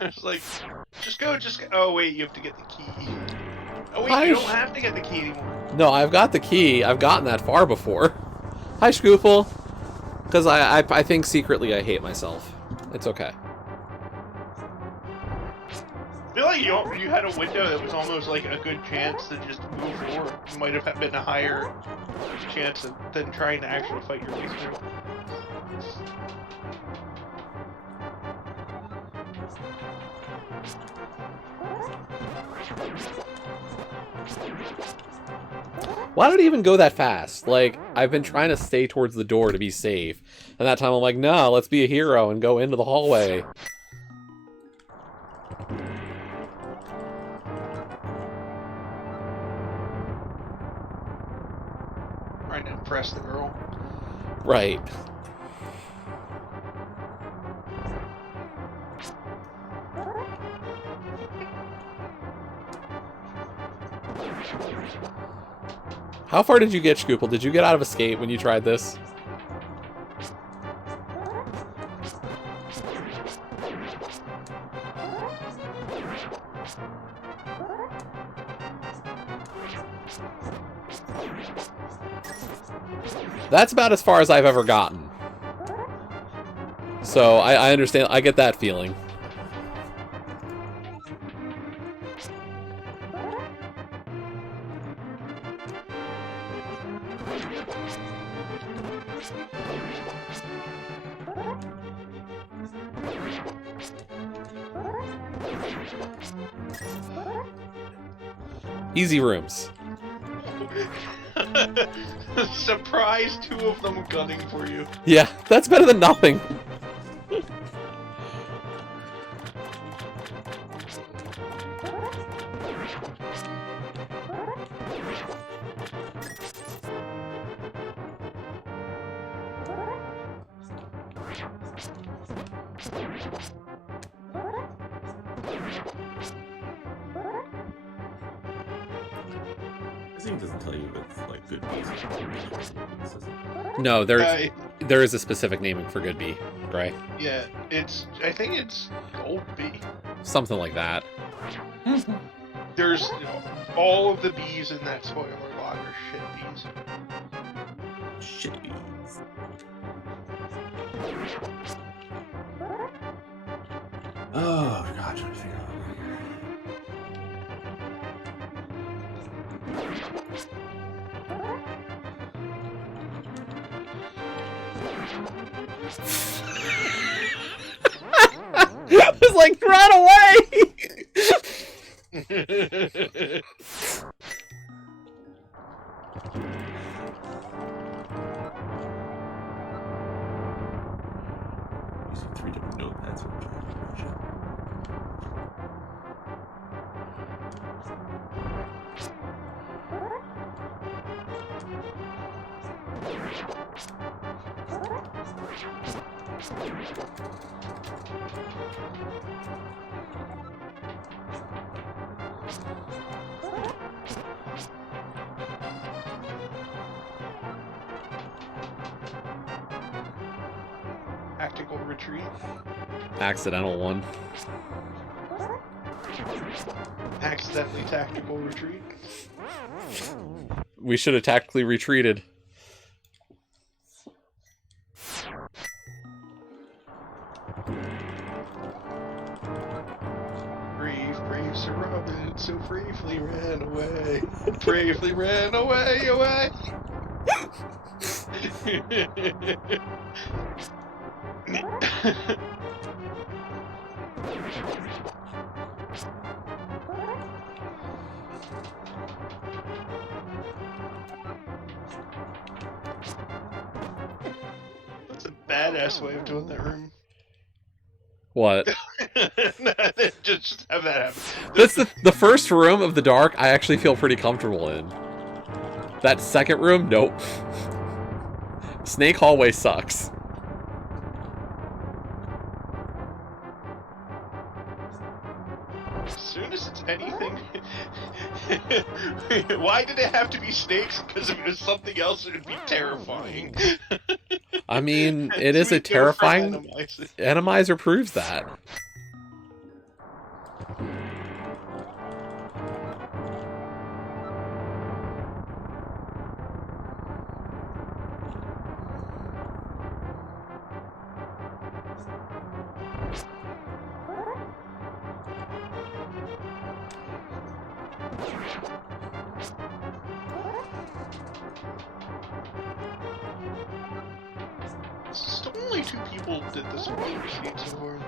It's like, just go. Oh wait, you have to get the key. Oh wait, you don't have to get the key anymore. No, I've got the key. I've gotten that far before. Hi, Scoople. Because I think secretly I hate myself. It's okay. I feel like you had a window that was almost like a good chance to just move forward. You might have been a higher chance than trying to actually fight your way through. Why did it even go that fast? Like, I've been trying to stay towards the door to be safe. And that time I'm like, no, let's be a hero and go into the hallway. Trying to impress the girl. Right. How far did you get, Scoople? Did you get out of Escape when you tried this? That's about as far as I've ever gotten. So I understand. I get that feeling. Easy rooms. Surprise, 2 of them gunning for you. Yeah, that's better than nothing. This thing doesn't tell you if it's like good bees. No, there is a specific naming for good bee, right? Yeah, I think it's gold bee. Something like that. There's all of the bees in that spoiler log are shit bees. Shit bees. Oh god, trying to figure out. I was like, run away! Using 3 different notepads for trying to reach it. Tactical retreat. Accidental one. Accidentally tactical retreat. We should have tactically retreated. Brave Sir Robin so bravely ran away. Bravely ran away. That's a badass way of doing that room. What? Just have that happen. That's the first room of the dark I actually feel pretty comfortable in. That second room, nope. Snake hallway sucks. As soon as it's anything... Why did it have to be snakes? Because if it was something else, it would be terrifying. I mean, it is a terrifying... Animizer proves that. Still only 2 people did this worksheet so far.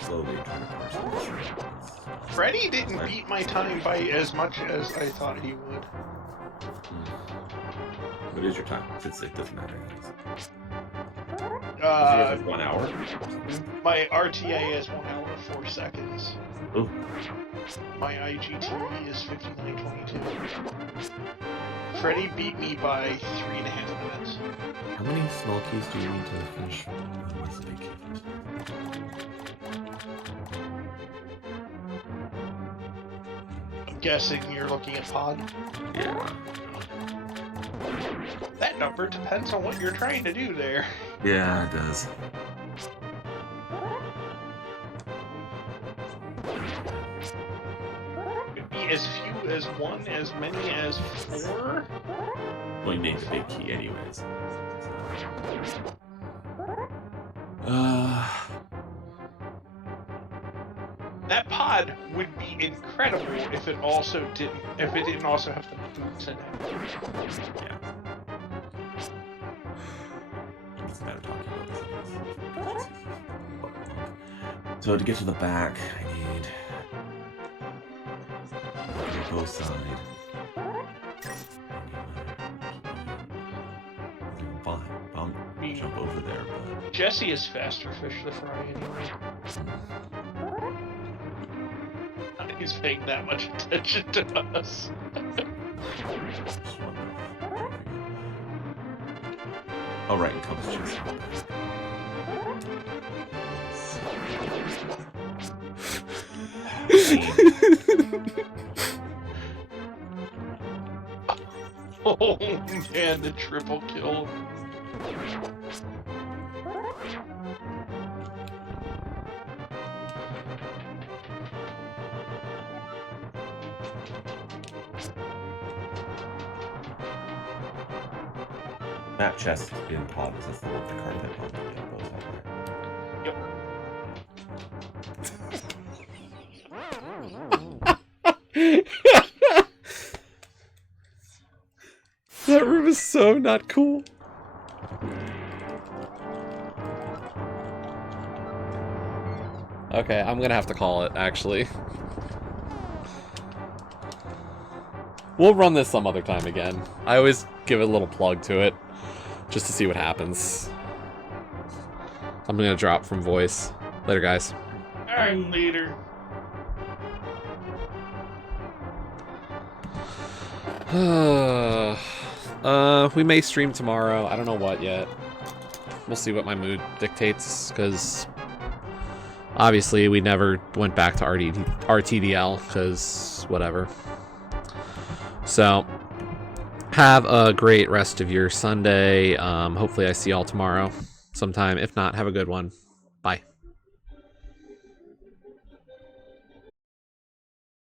Slowly trying to parse this. Freddy didn't beat my time by as much as I thought he would. What is your time? It doesn't matter. Is it like 1 hour? My RTA is 1 hour 4 seconds. Oh. My IGTV is 59:22. Freddy beat me by 3.5 minutes. How many small keys do you need to finish? What's the big key? I'm guessing you're looking at pod. Yeah. That number depends on what you're trying to do there. Yeah, it does. Could be as few as 1, as many as 4. Well, you need the big key anyways. That pod would be incredible if it also didn't have the boots in it. Yeah. It's a matter of talking about this. So to get to the back, I need both side. Fine. I'll jump over there, but Jesse is faster fish to fry anyway. I think he's paying that much attention to us. just wondering. Oh right, it comes just. Oh man, the triple kill. That chest in pod is the one with the carpet on the elbows out there. That room is so not cool. Okay, I'm gonna have to call it, actually. We'll run this some other time again. I always give a little plug to it, just to see what happens. I'm gonna drop from voice. Later, guys. Alright, later. We may stream tomorrow. I don't know what yet. We'll see what my mood dictates, because obviously we never went back to RTDL, because whatever. So, have a great rest of your Sunday. Hopefully I see y'all tomorrow sometime. If not, have a good one. Bye.